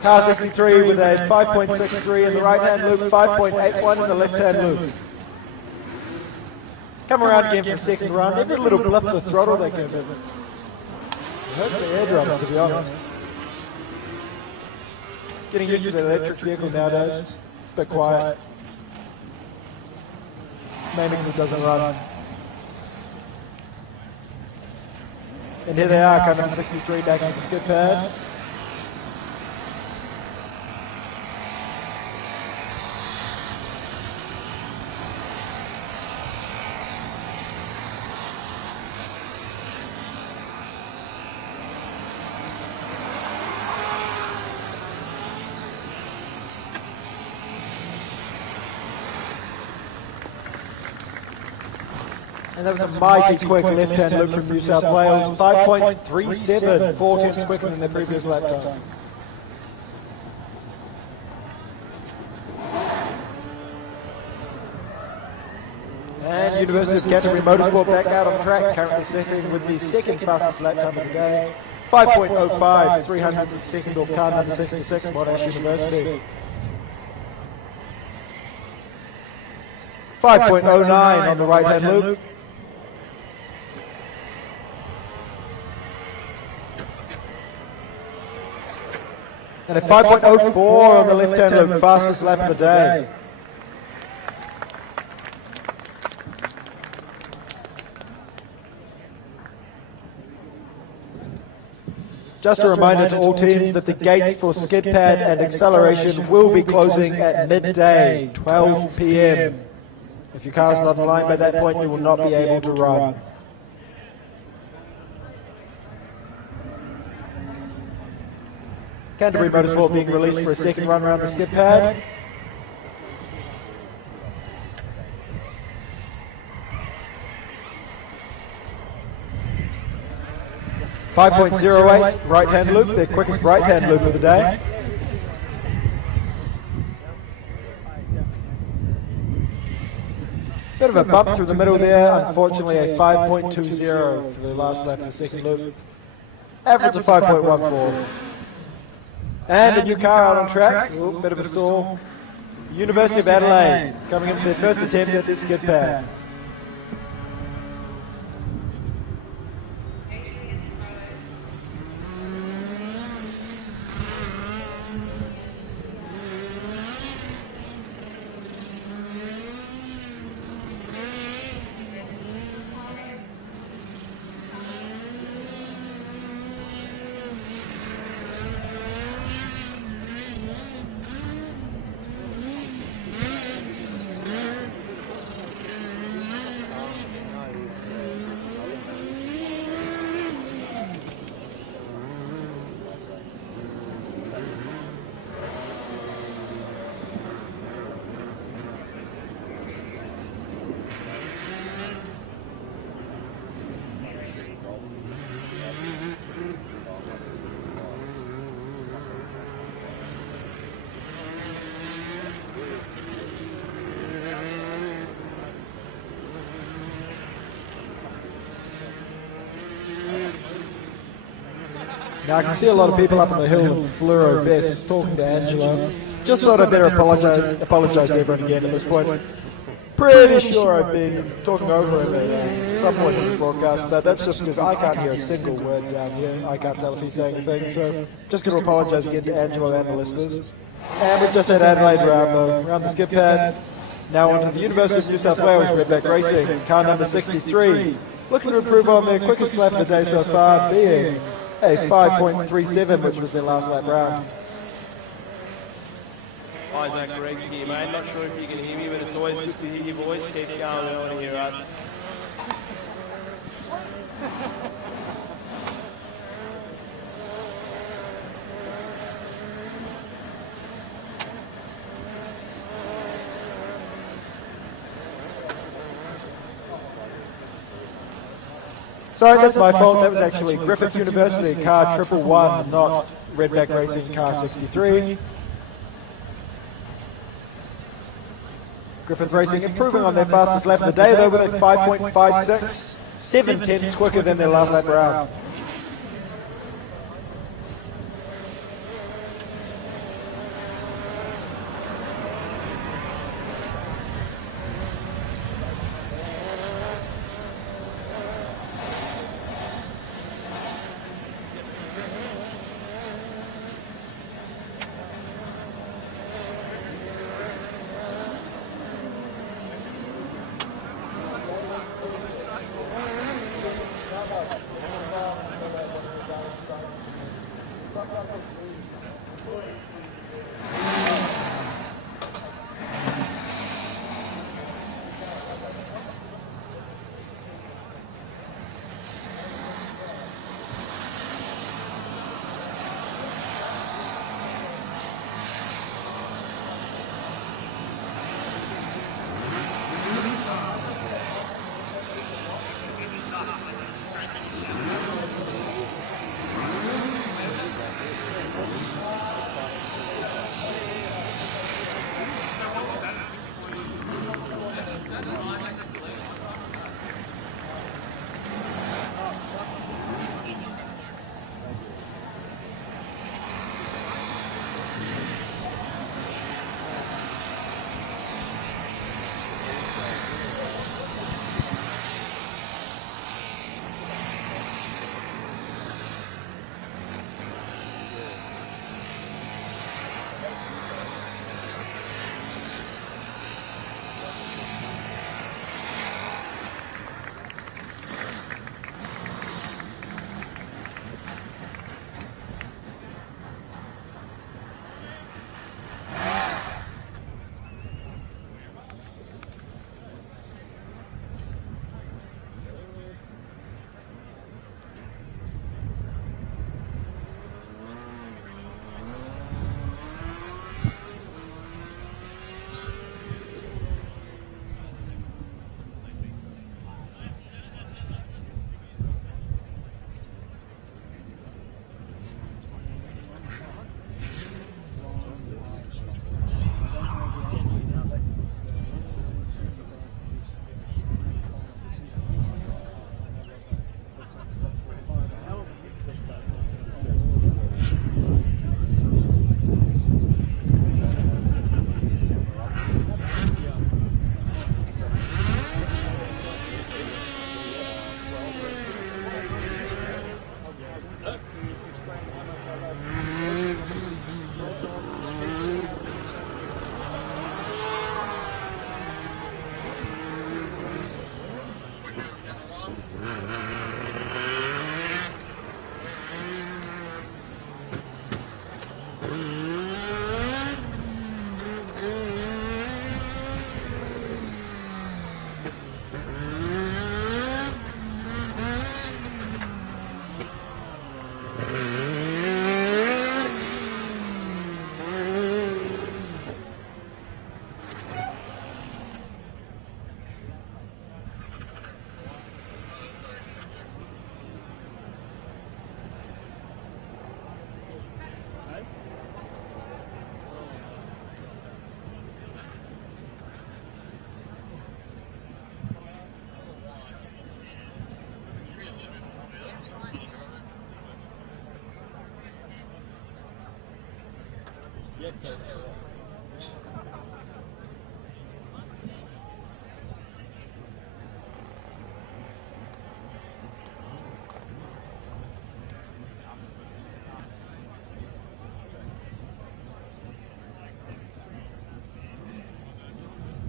Car 63 with a 5.63 in the right-hand loop, 5.81 in the left-hand loop. Come around again for the second run. Every little blip of the throttle they give it. It hurts my eardrums, to be honest. Getting used to the electric vehicle nowadays. It's a bit quiet. Mainly because it doesn't run. And here they are, car number 63 back on the skid pad. And that was a mighty quick left-hand loop from New South Wales, 5.37, 4 tenths quicker than their previous lap time. And University of Canterbury Motorsport back out on track, currently sitting with the second fastest lap time of the day, 5.05, 300th of a second off car number 66, Monash University. 5.09 on the right-hand loop. And a 5.04 on the left-hand loop, fastest lap of the day. Just a reminder to all teams that the gates for Skidpad and acceleration will be closing at midday, 12 p.m. If your car is not in line by that point, you will not be able to run. Canterbury Motorsport being released for a second run around the skid pad. .08 right-hand loop, their quickest right-hand loop of the day. Bit of a bump through the middle there, unfortunately a 5.20 for the last lap of the second loop. Average of 5.14. And a new car out on track. Ooh, bit of a stall. University of Adelaide coming in for their first attempt at this skid pad. Now I can see a lot of people up on the hill in fluoro vests talking to Angela. just thought I'd better apologise to everyone again at this point. Pretty sure I've been talking over him at some point in the broadcast, but that's just because I can't hear a single word down here. I can't tell if he's saying anything, so just going to apologise again to Angelo and the listeners. And we've just had Adelaide around the Skidpad. Now on to the University of New South Wales Redback Racing, car number 63. Looking to improve on their quickest lap of the day so far, being a 5.37, which was their last lap round. Isaac, Greg here, mate. Not sure if you can hear me, but it's always good to hear your voice. Keep going, I want to hear us. Sorry, that's my fault. That was actually Griffith University, car 111, not Redback Racing, car 63. Griffith Racing improving on their fastest lap of the day, though, with a 5.56, 7/10 quicker than their last lap round.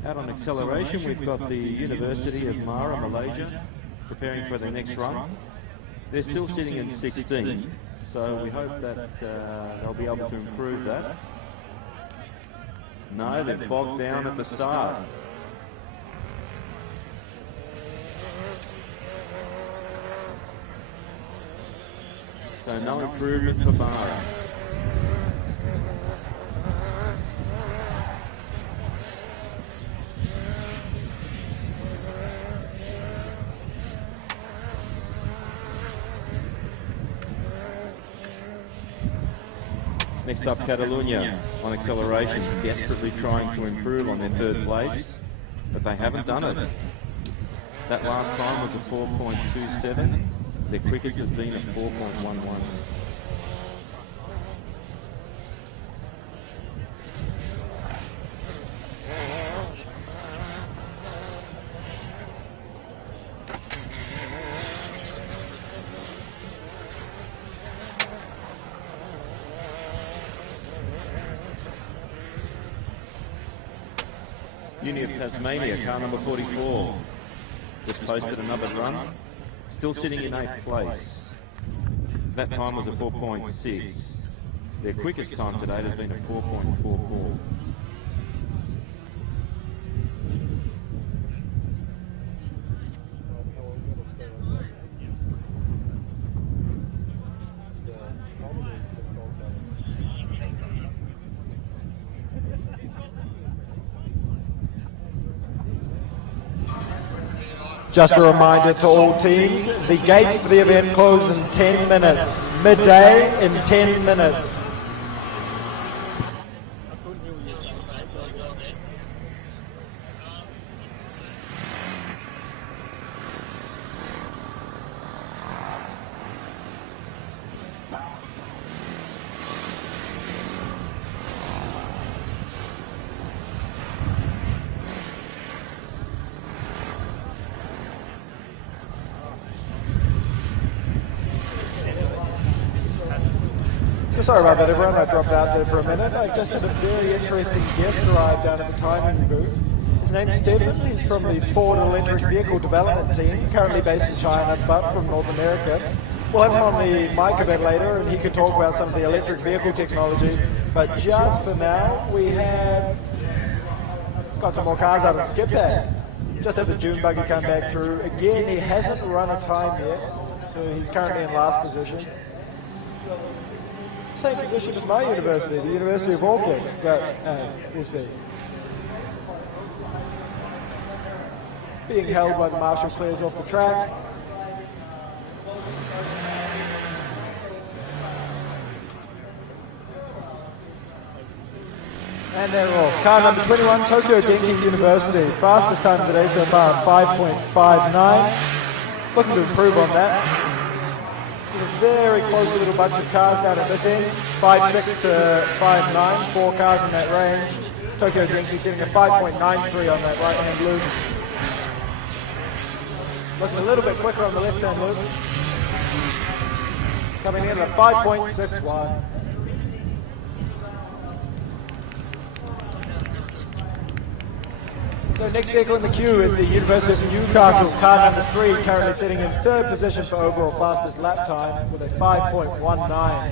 Out on acceleration, we've got the University of Mara, Malaysia, preparing for their next run. They're still sitting in 16th, so we hope that they'll be able to improve that. No, they've bogged down at the start. So no improvement for Mara. Next up, Catalonia on acceleration, desperately trying to improve on their third place, but they haven't done it. That last time was a 4.27. Their quickest has been a 4.11. Uni of Tasmania, car number 44, just posted another run, still sitting in 8th place. That time was a 4.6. Their quickest time to date has been a 4.44. Just a reminder to all teams, the gates for the event close in 10 minutes. Midday in 10 minutes. So sorry about that, everyone. I dropped out there for a minute. I just had a very interesting guest arrive down at the timing booth. His name's Stefan. He's from the Ford Electric Vehicle Development Team, currently based in China, but from North America. We'll have him on the mic a bit later, and he can talk about some of the electric vehicle technology. But just for now, we have got some more cars out in Skidpad. Just had the dune buggy come back through. Again, he hasn't run a time yet, so he's currently in last position. Same position as my university, the University of Auckland, but we'll see. Being held by the marshal clears off the track. And they're off. Car number 21, Tokyo Denki University. Fastest time of the day so far, 5.59. Looking to improve on that. A very close little bunch of cars down at this end, 5.6 to 5.9, 4 cars in that range. Tokyo Denki sitting at 5.93 on that right-hand loop. Looking a little bit quicker on the left-hand loop. Coming in at 5.61. So next vehicle in the queue is the University of Newcastle, car number 3, currently sitting in 3rd position for overall fastest lap time with a 5.19.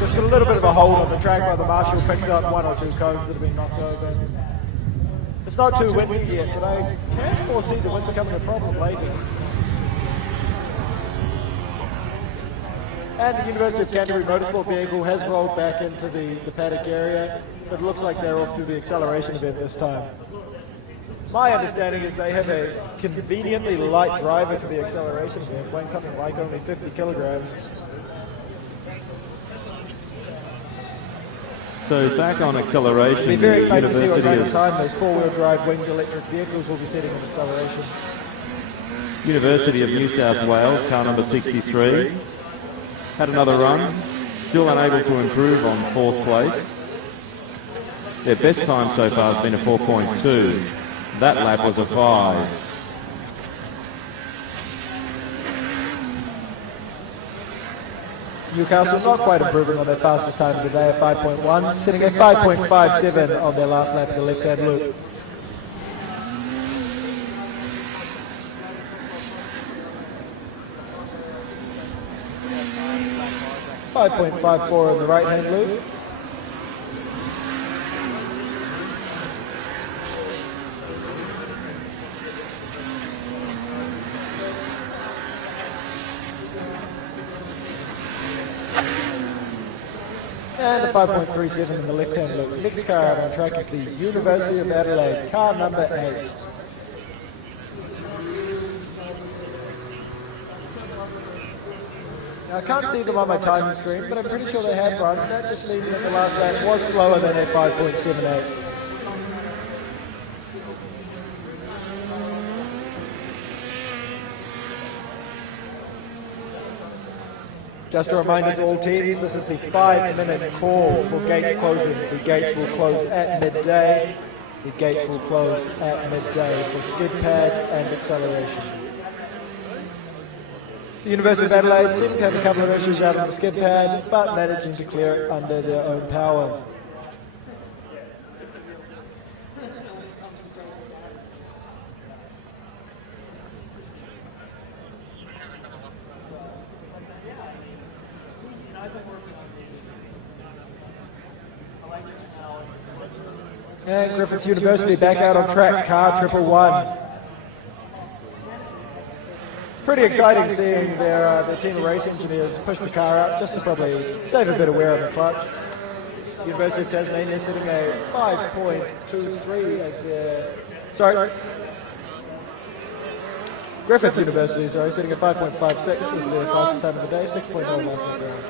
Just got a little bit of a hold on the track while the marshal picks up 1 or 2 cones that have been knocked over. It's not too windy yet, but I can foresee the wind becoming a problem later. And the University of Canterbury Motorsport vehicle has rolled back into the paddock area, but it looks like they're off to the acceleration event this time. My understanding is they have a conveniently light driver for the acceleration event, weighing something like only 50 kilograms. So back on acceleration, It'll be very exciting to see what kind of time those 4-wheel drive winged electric vehicles will be setting in acceleration. University of New South Wales, car number 63, had another run, still unable to improve on 4th place. Their best time so far has been a 4.2. That lap was a 5. Newcastle not quite improving on their fastest time of the day at 5.1, sitting at 5.57 on their last lap of the left-hand loop. .54 on the right-hand loop. And a 5.37 in the left-hand loop. Next car out on track is the University of Adelaide, car number 8. Now, I can't see them on my timing screen, but I'm pretty sure they have run. That just means that the last lap was slower than their 5.78. Just a reminder to all teams, this is the 5-minute call for gates closing. The gates will close at midday. The gates will close at midday for Skidpad and acceleration. The University of Adelaide seem to have a couple of issues out on the Skidpad, but managing to clear it under their own power. And Griffith University back out on track, car 111. It's pretty exciting seeing their team of race engineers push the car up just to probably save a bit of wear on the clutch. University of Tasmania sitting a 5.23 as their... Sorry. Griffith University, sorry, sitting at 5.56 as their fastest time of the day, 6.1 last lap round.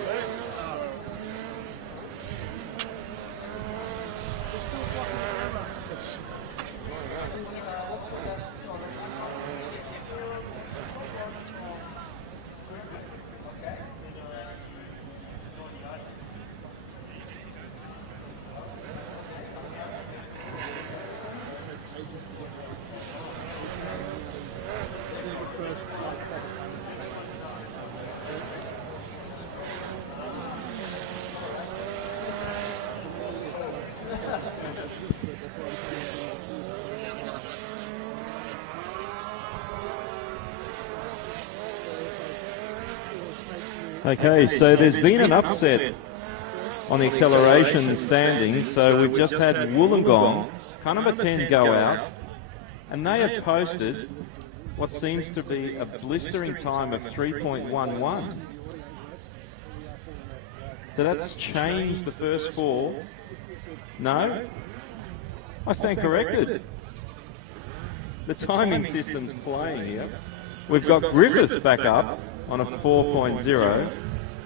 Okay, so there's been an upset on the acceleration standings. So we've just had Wollongong, car number 10, go out, and they have posted what seems to be a blistering time of 3.11. So that's changed the first four. No? I stand corrected. The timing system's playing here. We've got Griffiths back up on a 4.0,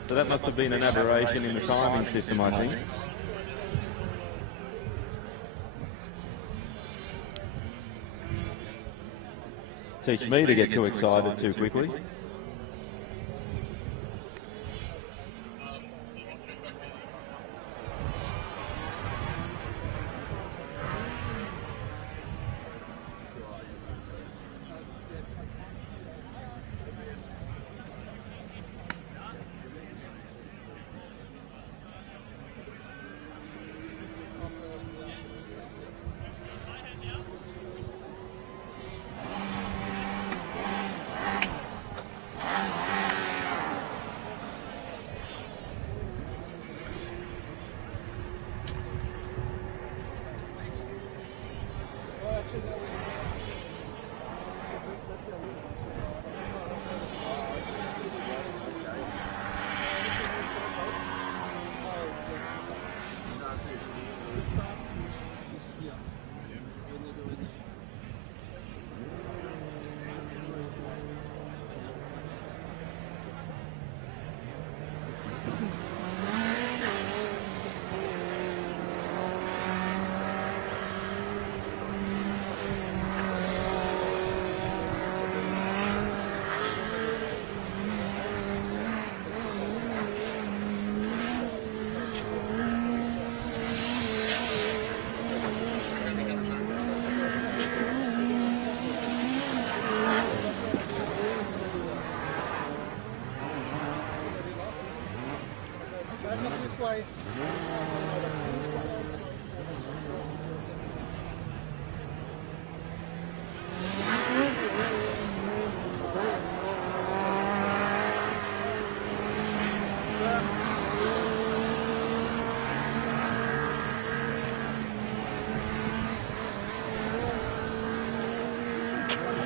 so that must have been an aberration in the timing system, I think. Teach me to get too excited too quickly.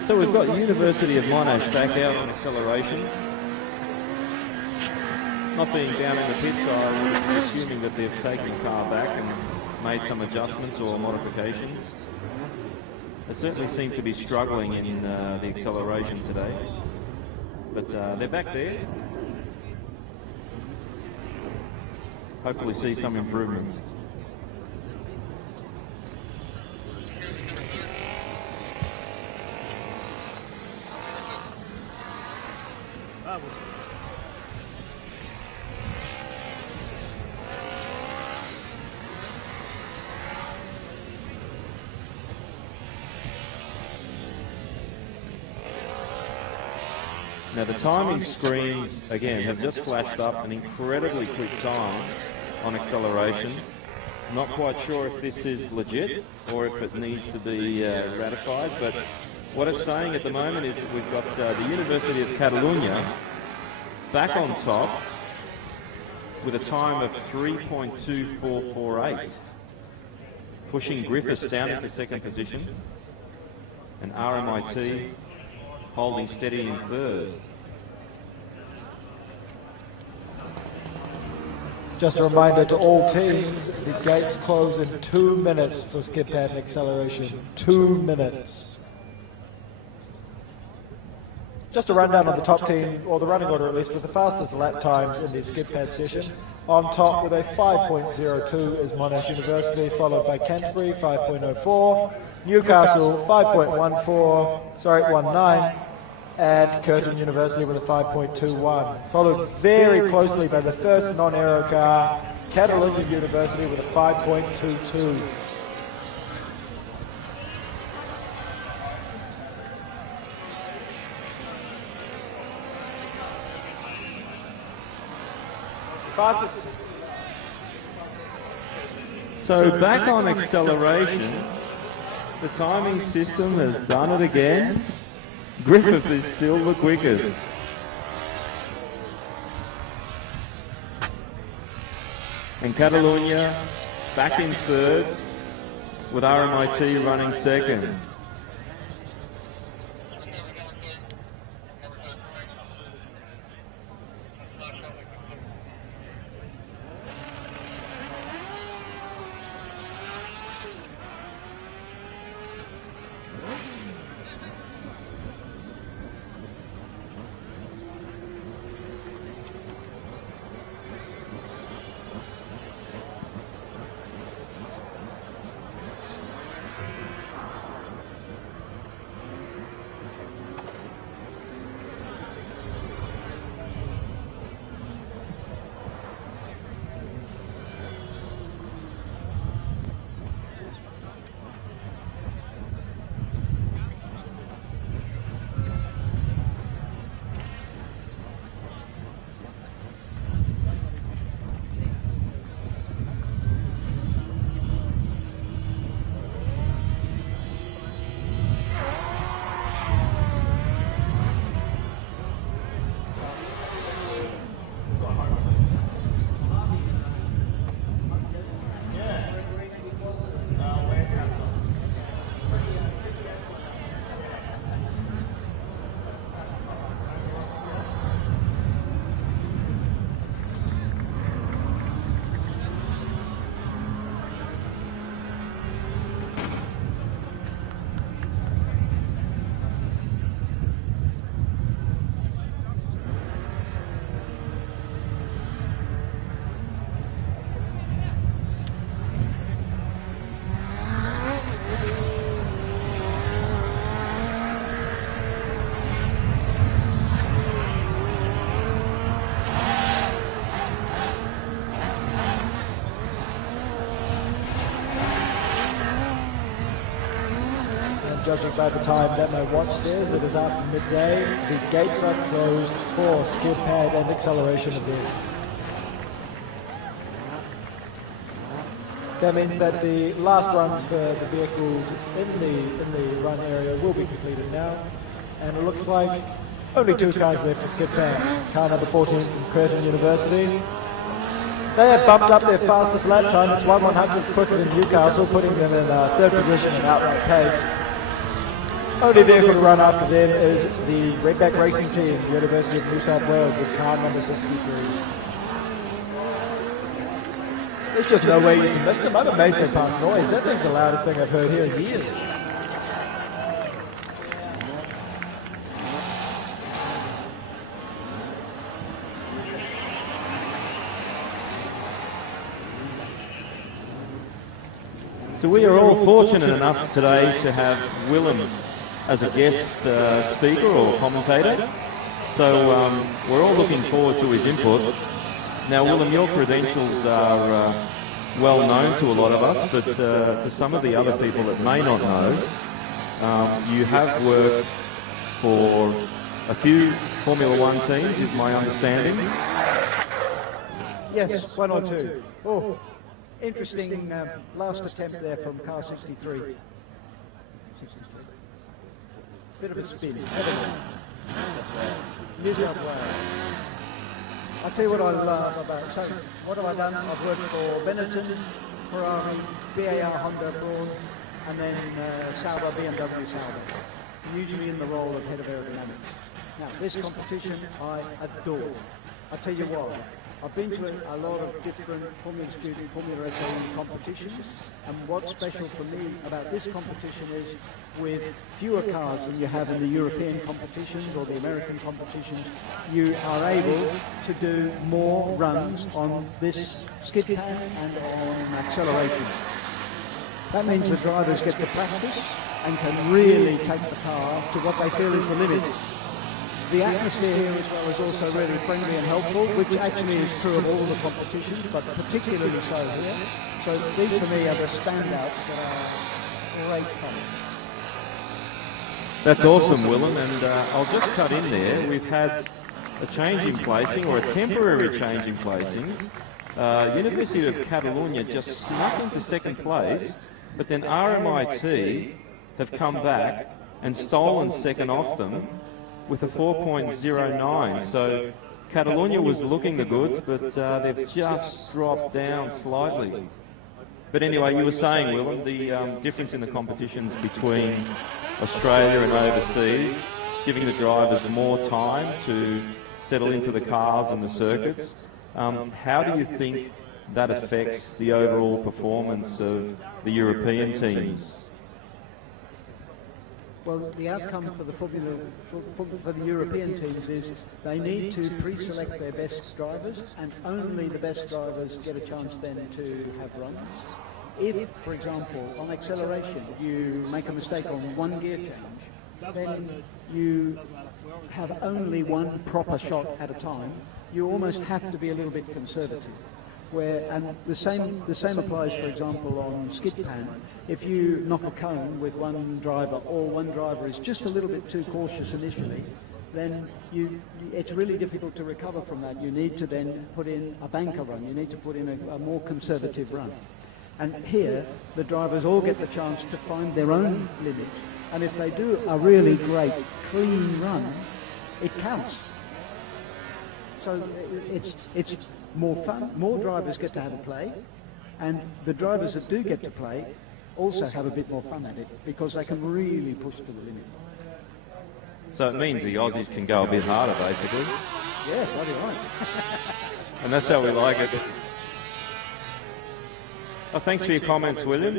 So we've got University of Monash back out on acceleration. Not being down in the pits, I would be assuming that they've taken the car back and made some adjustments or modifications. They certainly seem to be struggling in the acceleration today. But they're back there. Hopefully see some improvement. Now the timing screens, again, have just flashed up an incredibly quick time on acceleration. Not quite sure if this is legit or if it needs to be ratified, but what it's saying at the moment is that we've got the University of Catalunya back on top with a time of 3.2448, pushing Griffiths down into second position, and RMIT holding steady in third. Just a reminder to all teams, the gates close in 2 minutes for Skidpad and acceleration. 2 minutes. Just a rundown of the top team, or the running order at least, with the fastest lap times in the Skidpad session. On top with a 5.02 is Monash University, followed by Canterbury, 5.04, Newcastle, 19, and Curtin University with a 5.21. Followed very closely by the first non-aero car, Catalunya University with a 5.22. Fastest. So back on acceleration, the timing system has done it again. Griffith is still the quickest. And Catalunya back in third with RMIT running second. Judging by the time that my watch says, it is after midday. The gates are closed for Skidpad and acceleration event. That means that the last runs for the vehicles in the run area will be completed now. And it looks like only 2 cars left for Skidpad. Car number 14 from Curtin University. They have bumped up their fastest lap time. It's 1/100th quicker than Newcastle, putting them in third position in outright pace. Only vehicle to run after them is the Redback Racing Team, University of New South Wales, with car number 63. There's just no way you can miss them. I'm amazed they pass noise. That thing's the loudest thing I've heard here in years. So we are all fortunate enough today to have Willem as a guest speaker or commentator. So we're all looking forward to his input. Now, Willem, your credentials are well known to a lot of us, but to some of the other people that may not know, you have worked for a few Formula One teams, is my understanding. Yes, one or two. Oh, interesting last attempt there from car 63. Bit of a spin. New South Wales. I'll tell you what I love about. So, what have I done? I've worked for Benetton, Ferrari, BAR, Honda abroad, and then Sauber, BMW Sauber. Usually in the role of head of aerodynamics. Now, this competition I adore. I'll tell you why. I've been to a lot of different Formula Student, Formula SAE competitions, and what's special for me about this competition is with fewer cars than you have in the European competitions or the American competitions, you are able to do more runs on this skid pad and on acceleration. That means the drivers get to practice and can really take the car to what they feel is the limit. The atmosphere here as well is also really friendly and helpful, which actually is true of all the competitions, but particularly so here. So these for me are the standouts that are great fun. That's awesome, Willem, and I'll just cut in there. We've had a change in placing, or a temporary change in placings. University of Catalonia just snuck into second place, but then RMIT have come back and stolen second off them with a 4.09. So Catalonia was looking the goods, but they've just dropped down slightly. But anyway, you were saying, Willem, the difference in the competitions between Australia and overseas, giving the drivers more time to settle into the cars and the circuits. How do you think that affects the overall performance of the European teams? Well, the outcome for the for the European teams is they need to pre-select their best drivers, and only the best drivers get a chance then to have runs. If, for example, on acceleration you make a mistake on one gear change, then you have only one proper shot at a time. You almost have to be a little bit conservative. And the same applies, for example, on Skidpad. If you knock a cone with one driver, or one driver is just a little bit too cautious initially, then it's really difficult to recover from that. You need to then put in a banker run. You need to put in a more conservative run. And here, the drivers all get the chance to find their own limit. And if they do a really great, clean run, it counts. So it's more fun, more drivers get to have a play, and the drivers that do get to play also have a bit more fun at it, because they can really push to the limit. So it means the Aussies can go a bit harder, basically. Yeah, bloody right. And that's how we like it. Well, thanks for your comments, William.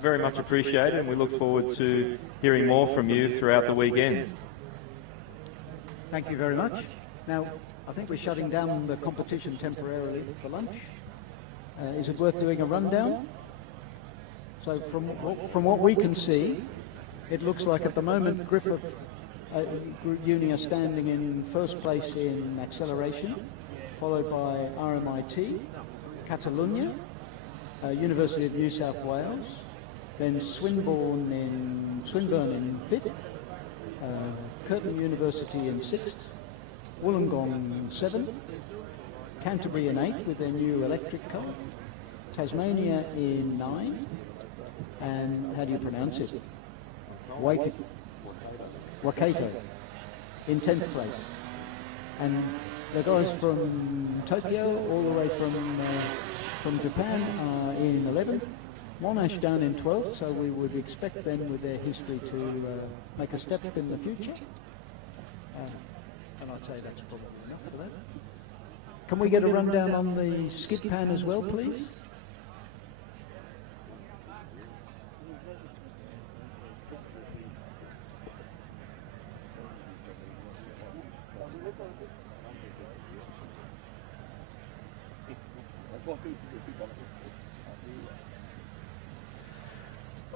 Very much appreciated, and we look forward to hearing more from you throughout the weekend. Thank you very much. Now, I think we're shutting down the competition temporarily for lunch. Is it worth doing a rundown? So from what we can see, it looks like at the moment Griffith Uni are standing in first place in acceleration, followed by RMIT, Catalonia, University of New South Wales, then Swinburne in fifth, Curtin University in sixth, Wollongong 7, Canterbury in 8 with their new electric car, Tasmania in 9, and how do you pronounce it? Waikato in 10th place. And the guys from Tokyo all the way from Japan are in 11th, Monash down in 12th, so we would expect them with their history to make a step in the future. And I'd say that's probably enough for that. Can we get a rundown on the Skidpad as well, please?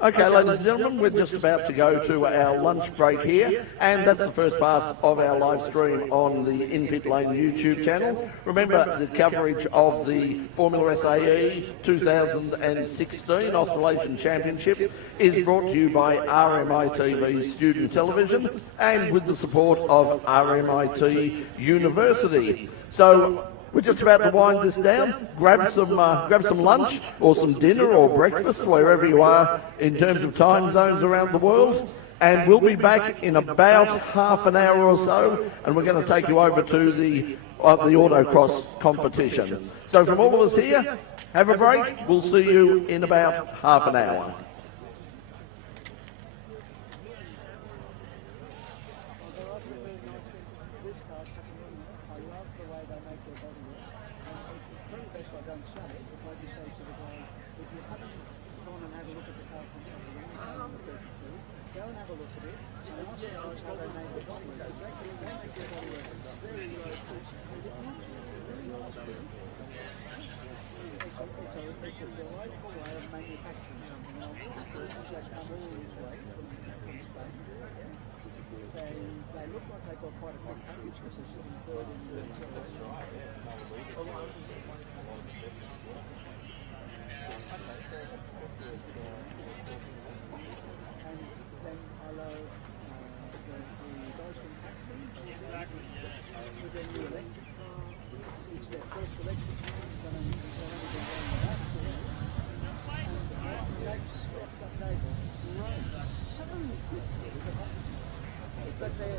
Okay, ladies and gentlemen, we're just about to go to our lunch break here, and that's the first part of our live stream on the In Pit Lane YouTube channel. Remember, the coverage of the Formula SAE 2016 Australasian Championships is brought to you by RMITV Student Television and with the support of RMIT University. So, we're just about to wind this down. Grab some lunch or some dinner or breakfast, wherever you are in terms of time zones around the world. And we'll be back in about half an hour or so, and we're going to take you over to the autocross competition. So from all of us here, have a break. We'll see you in about half an hour.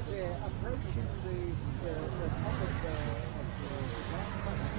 They're approaching the top of the ground.